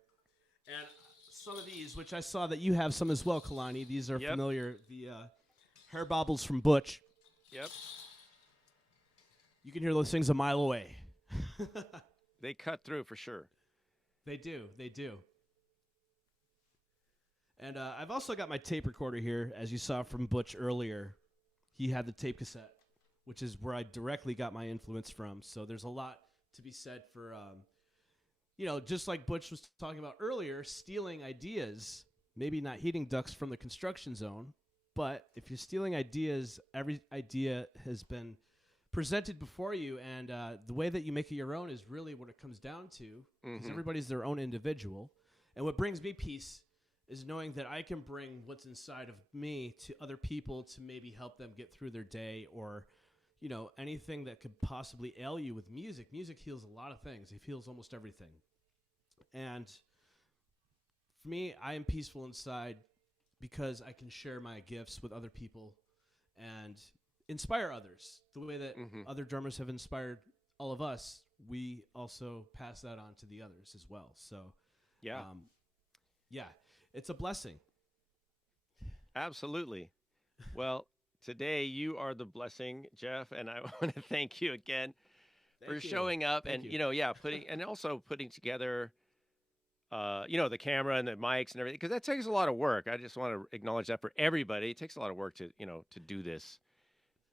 And some of these, which I saw that you have some as well, Kalani. These are familiar. The hair bobbles from Butch. Yep. You can hear those things a mile away. They cut through for sure. They do. They do. And I've also got my tape recorder here, as you saw from Butch earlier. He had the tape cassette, which is where I directly got my influence from. So there's a lot to be said for, just like Butch was talking about earlier, stealing ideas, maybe not heating ducts from the construction zone, but if you're stealing ideas, every idea has been presented before you, and the way that you make it your own is really what it comes down to, because everybody's their own individual. And what brings me peace is knowing that I can bring what's inside of me to other people to maybe help them get through their day, or anything that could possibly ail you with music. Music heals a lot of things. It heals almost everything. And for me, I am peaceful inside because I can share my gifts with other people and inspire others. The way that other drummers have inspired all of us, we also pass that on to the others as well. So, it's a blessing. Absolutely. Well, today you are the blessing, Jeff, and I want to thank you again for showing up and putting together the camera and the mics and everything, because that takes a lot of work. I just want to acknowledge that for everybody. It takes a lot of work to do this,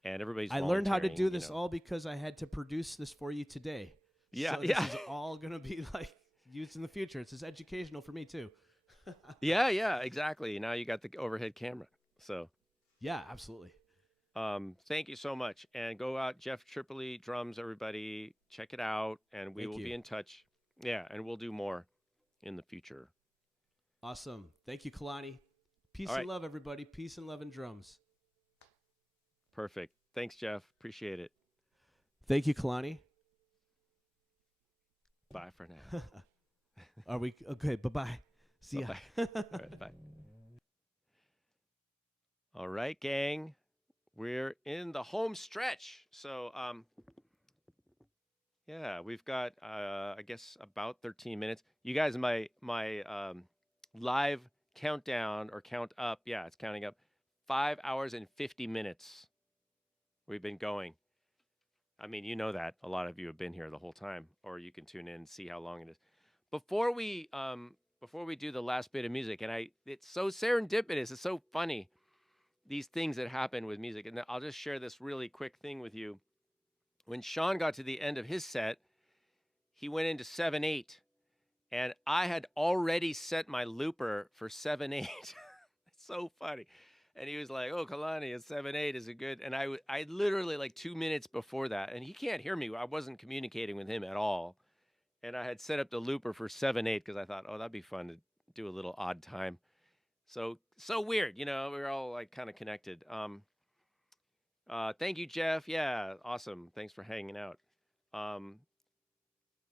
and everybody's I learned how to do this all because I had to produce this for you today. So this is all going to be used in the future. It's educational for me too. Yeah, exactly. Now you got the overhead camera. So yeah, absolutely. Thank you so much. And go out, Jeff Tripoli drums, everybody. Check it out, and we will be in touch. Yeah, and we'll do more in the future. Awesome. Thank you, Kalani. Peace and love, everybody. Peace and love and drums. Perfect. Thanks, Jeff. Appreciate it. Thank you, Kalani. Bye for now. Are we okay? Bye-bye. See ya. All right, bye. All right, gang. We're in the home stretch. So, we've got, I guess, about 13 minutes. You guys, my live countdown or count up, it's counting up, 5 hours and 50 minutes we've been going. I mean, you know that. A lot of you have been here the whole time, or you can tune in and see how long it is. Before we do the last bit of music, and it's so serendipitous, it's so funny, these things that happen with music. And I'll just share this really quick thing with you. When Sean got to the end of his set, he went into 7/8, and I had already set my looper for 7/8. It's so funny. And he was like, "Oh, Kalani, a 7/8 is a good." And I literally 2 minutes before that, and he can't hear me. I wasn't communicating with him at all. And I had set up the looper for 7/8 because I thought, oh, that'd be fun to do a little odd time. So weird, we're all kind of connected. Thank you, Jeff. Yeah, awesome. Thanks for hanging out.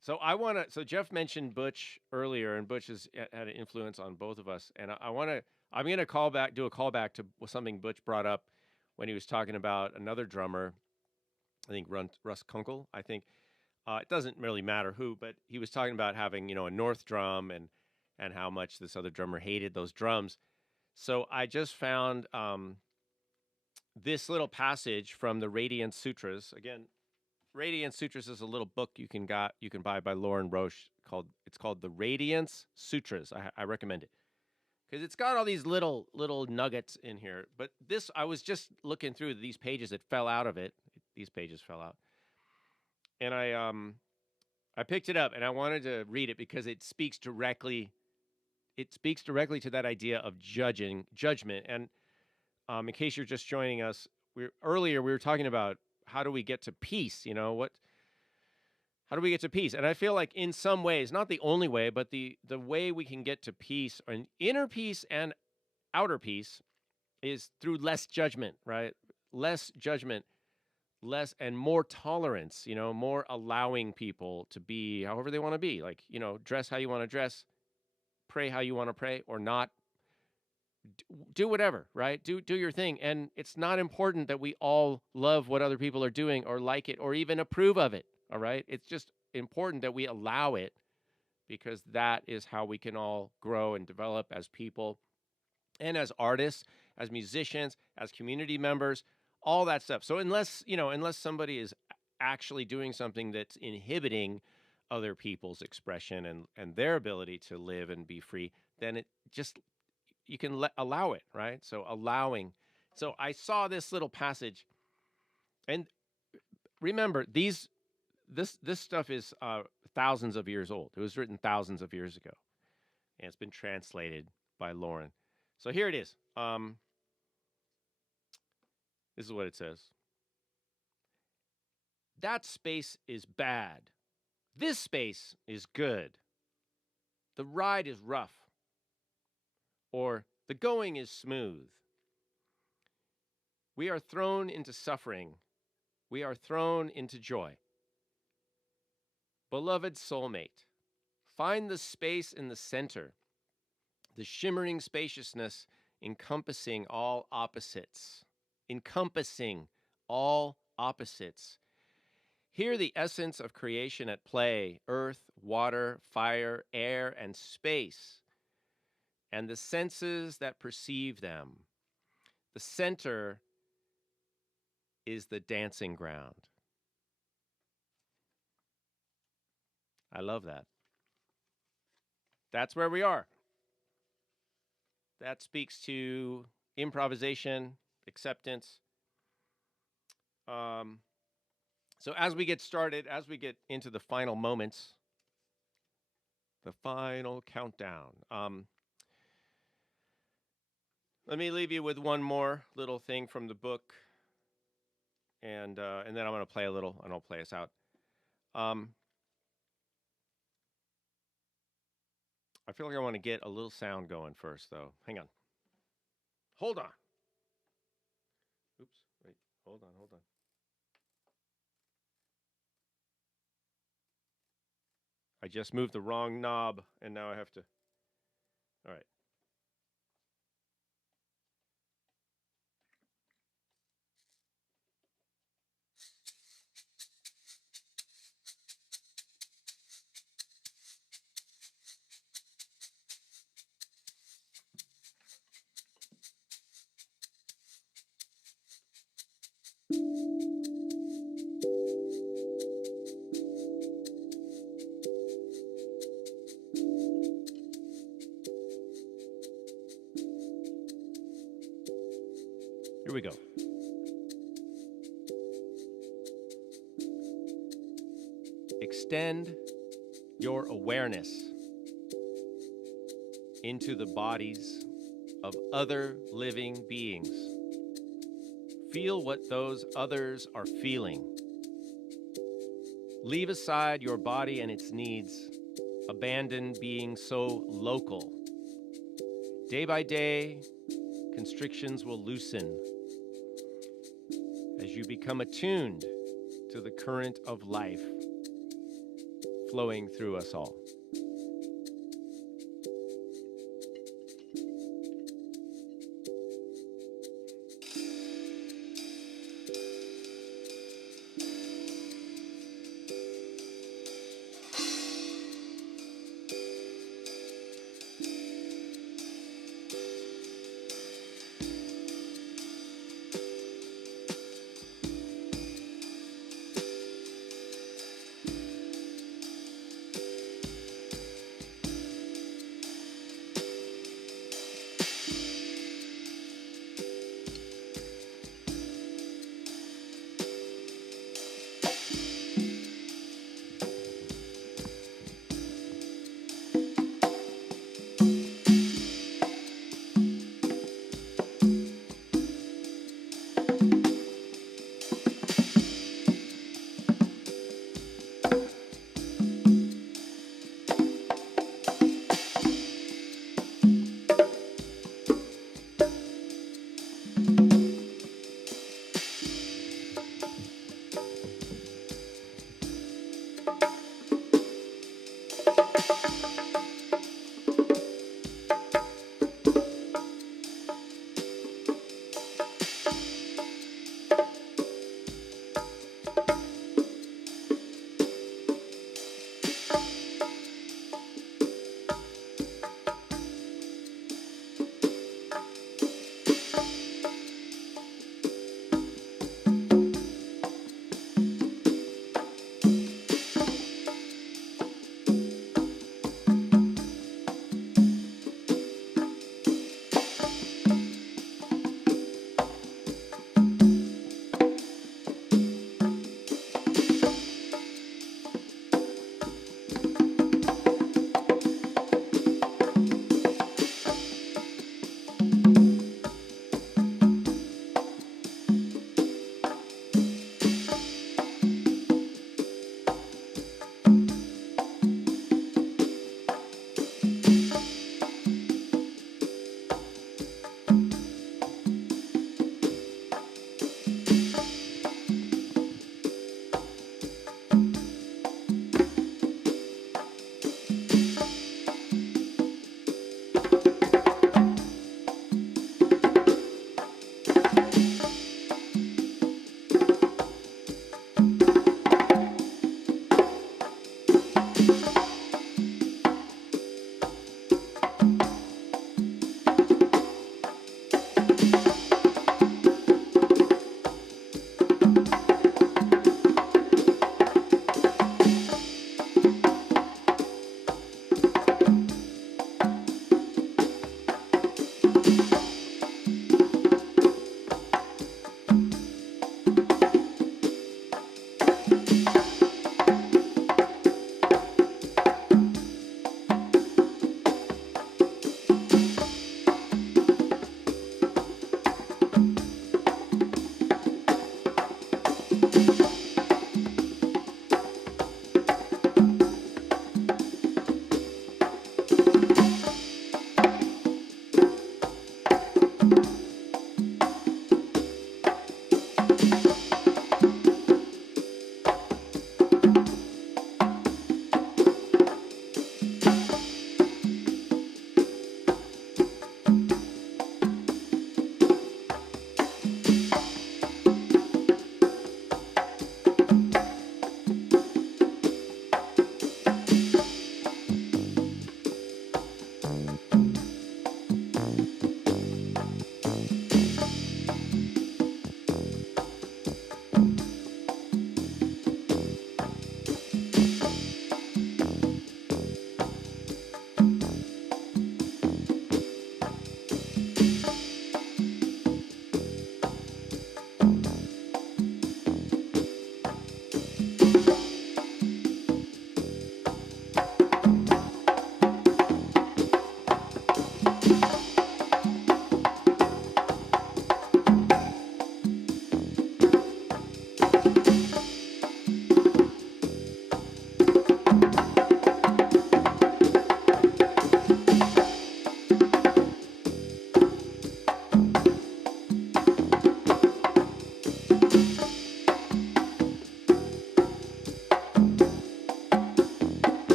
So Jeff mentioned Butch earlier, and Butch has had an influence on both of us. And I'm going to do a callback to something Butch brought up when he was talking about another drummer, I think Russ Kunkel, I think. It doesn't really matter who, but he was talking about having, a North drum and how much this other drummer hated those drums. So I just found this little passage from the Radiant Sutras. Again, Radiant Sutras is a little book you can buy by Lauren Roche it's called the Radiance Sutras. I recommend it because it's got all these little nuggets in here. But this, I was just looking through these pages that fell out of it. These pages fell out. And I picked it up and I wanted to read it because it speaks directly to that idea of judgment. And in case you're just joining us, earlier we were talking about how do we get to peace, How do we get to peace? And I feel like in some ways, not the only way, but the way we can get to peace, and inner peace and outer peace, is through less judgment, right? Less judgment, less and more tolerance, more allowing people to be however they want to be. Like, dress how you want to dress, pray how you want to pray, or not. Do whatever, right? Do your thing. And it's not important that we all love what other people are doing or like it or even approve of it, all right? It's just important that we allow it, because that is how we can all grow and develop as people and as artists, as musicians, as community members, all that stuff. So unless somebody is actually doing something that's inhibiting other people's expression and their ability to live and be free, then it just, you can allow it, right? So allowing. So I saw this little passage, and remember, this stuff is thousands of years old. It was written thousands of years ago, and it's been translated by Lauren. So here it is. This is what it says. That space is bad. This space is good. The ride is rough. Or the going is smooth. We are thrown into suffering. We are thrown into joy. Beloved soulmate, find the space in the center, the shimmering spaciousness encompassing all opposites. Encompassing all opposites. Hear the essence of creation at play: earth, water, fire, air, and space, and the senses that perceive them. The center is the dancing ground. I love that. That's where we are. That speaks to improvisation, acceptance. So as we get started, as we get into the final moments, the final countdown, let me leave you with one more little thing from the book, and then I'm going to play a little, and I'll play us out. I feel like I want to get a little sound going first, though. Hang on. Hold on. Oops. Wait. Hold on. I just moved the wrong knob, and now I have to. All right. Here we go. Extend your awareness into the bodies of other living beings. Feel what those others are feeling. Leave aside your body and its needs. Abandon being so local. Day by day, constrictions will loosen as you become attuned to the current of life flowing through us all.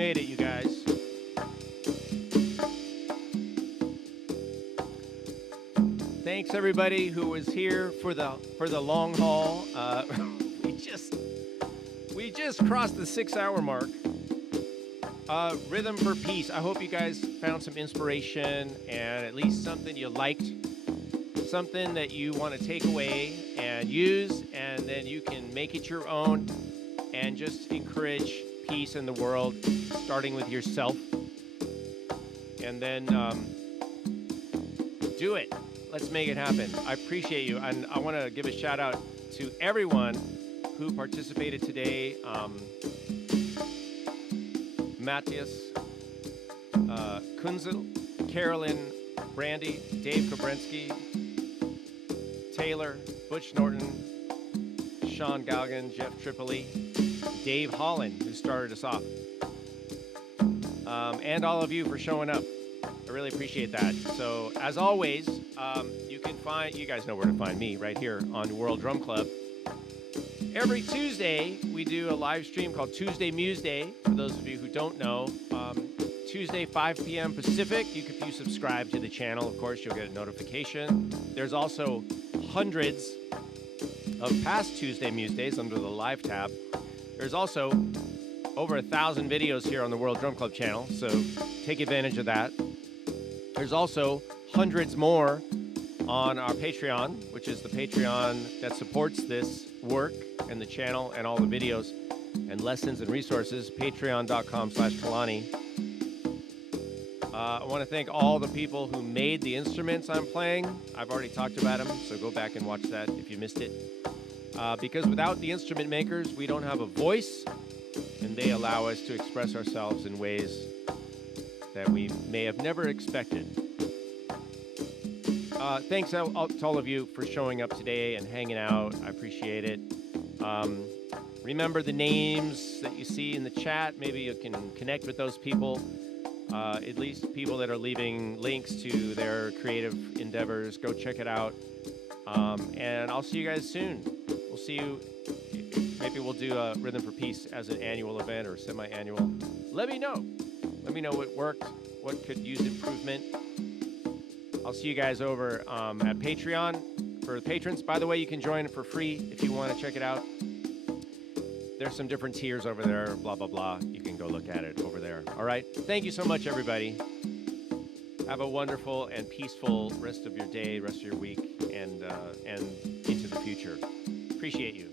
made it, you guys. Thanks everybody who was here for the long haul. We just crossed the 6-hour mark. Rhythm for Peace. I hope you guys found some inspiration and at least something you liked, something that you want to take away and use, and then you can make it your own and just encourage peace in the world, starting with yourself. And then do it. Let's make it happen. I appreciate you. And I want to give a shout out to everyone who participated today. Matthias, Kunzel, Carolyn, Brandy, Dave Kobrensky, Taylor, Butch Norton, Sean Galgan, Jeff Tripoli, Dave Holland, who started us off, and all of you for showing up. I really appreciate that. So, as always, you guys know where to find me, right here on World Drum Club. Every Tuesday, we do a live stream called Tuesday Muse Day. For those of you who don't know, Tuesday, 5 p.m. Pacific. If you subscribe to the channel, of course, you'll get a notification. There's also hundreds of past Tuesday Muse Days under the live tab. There's also over 1,000 videos here on the World Drum Club channel, so take advantage of that. There's also hundreds more on our Patreon, which is the Patreon that supports this work and the channel and all the videos and lessons and resources, patreon.com/Kalani. I want to thank all the people who made the instruments I'm playing. I've already talked about them, so go back and watch that if you missed it. Because without the instrument makers, we don't have a voice, and they allow us to express ourselves in ways that we may have never expected. Thanks to all of you for showing up today and hanging out. I appreciate it. Remember the names that you see in the chat. Maybe you can connect with those people, at least people that are leaving links to their creative endeavors. Go check it out. And I'll see you guys soon. We'll see you. Maybe we'll do a Rhythm for Peace as an annual event or semi-annual. Let me know. Let me know what worked, what could use improvement. I'll see you guys over at Patreon. For the patrons, by the way, you can join it for free if you want to check it out. There's some different tiers over there, blah, blah, blah. You can go look at it over there. All right? Thank you so much, everybody. Have a wonderful and peaceful rest of your day, rest of your week, and into the future. Appreciate you.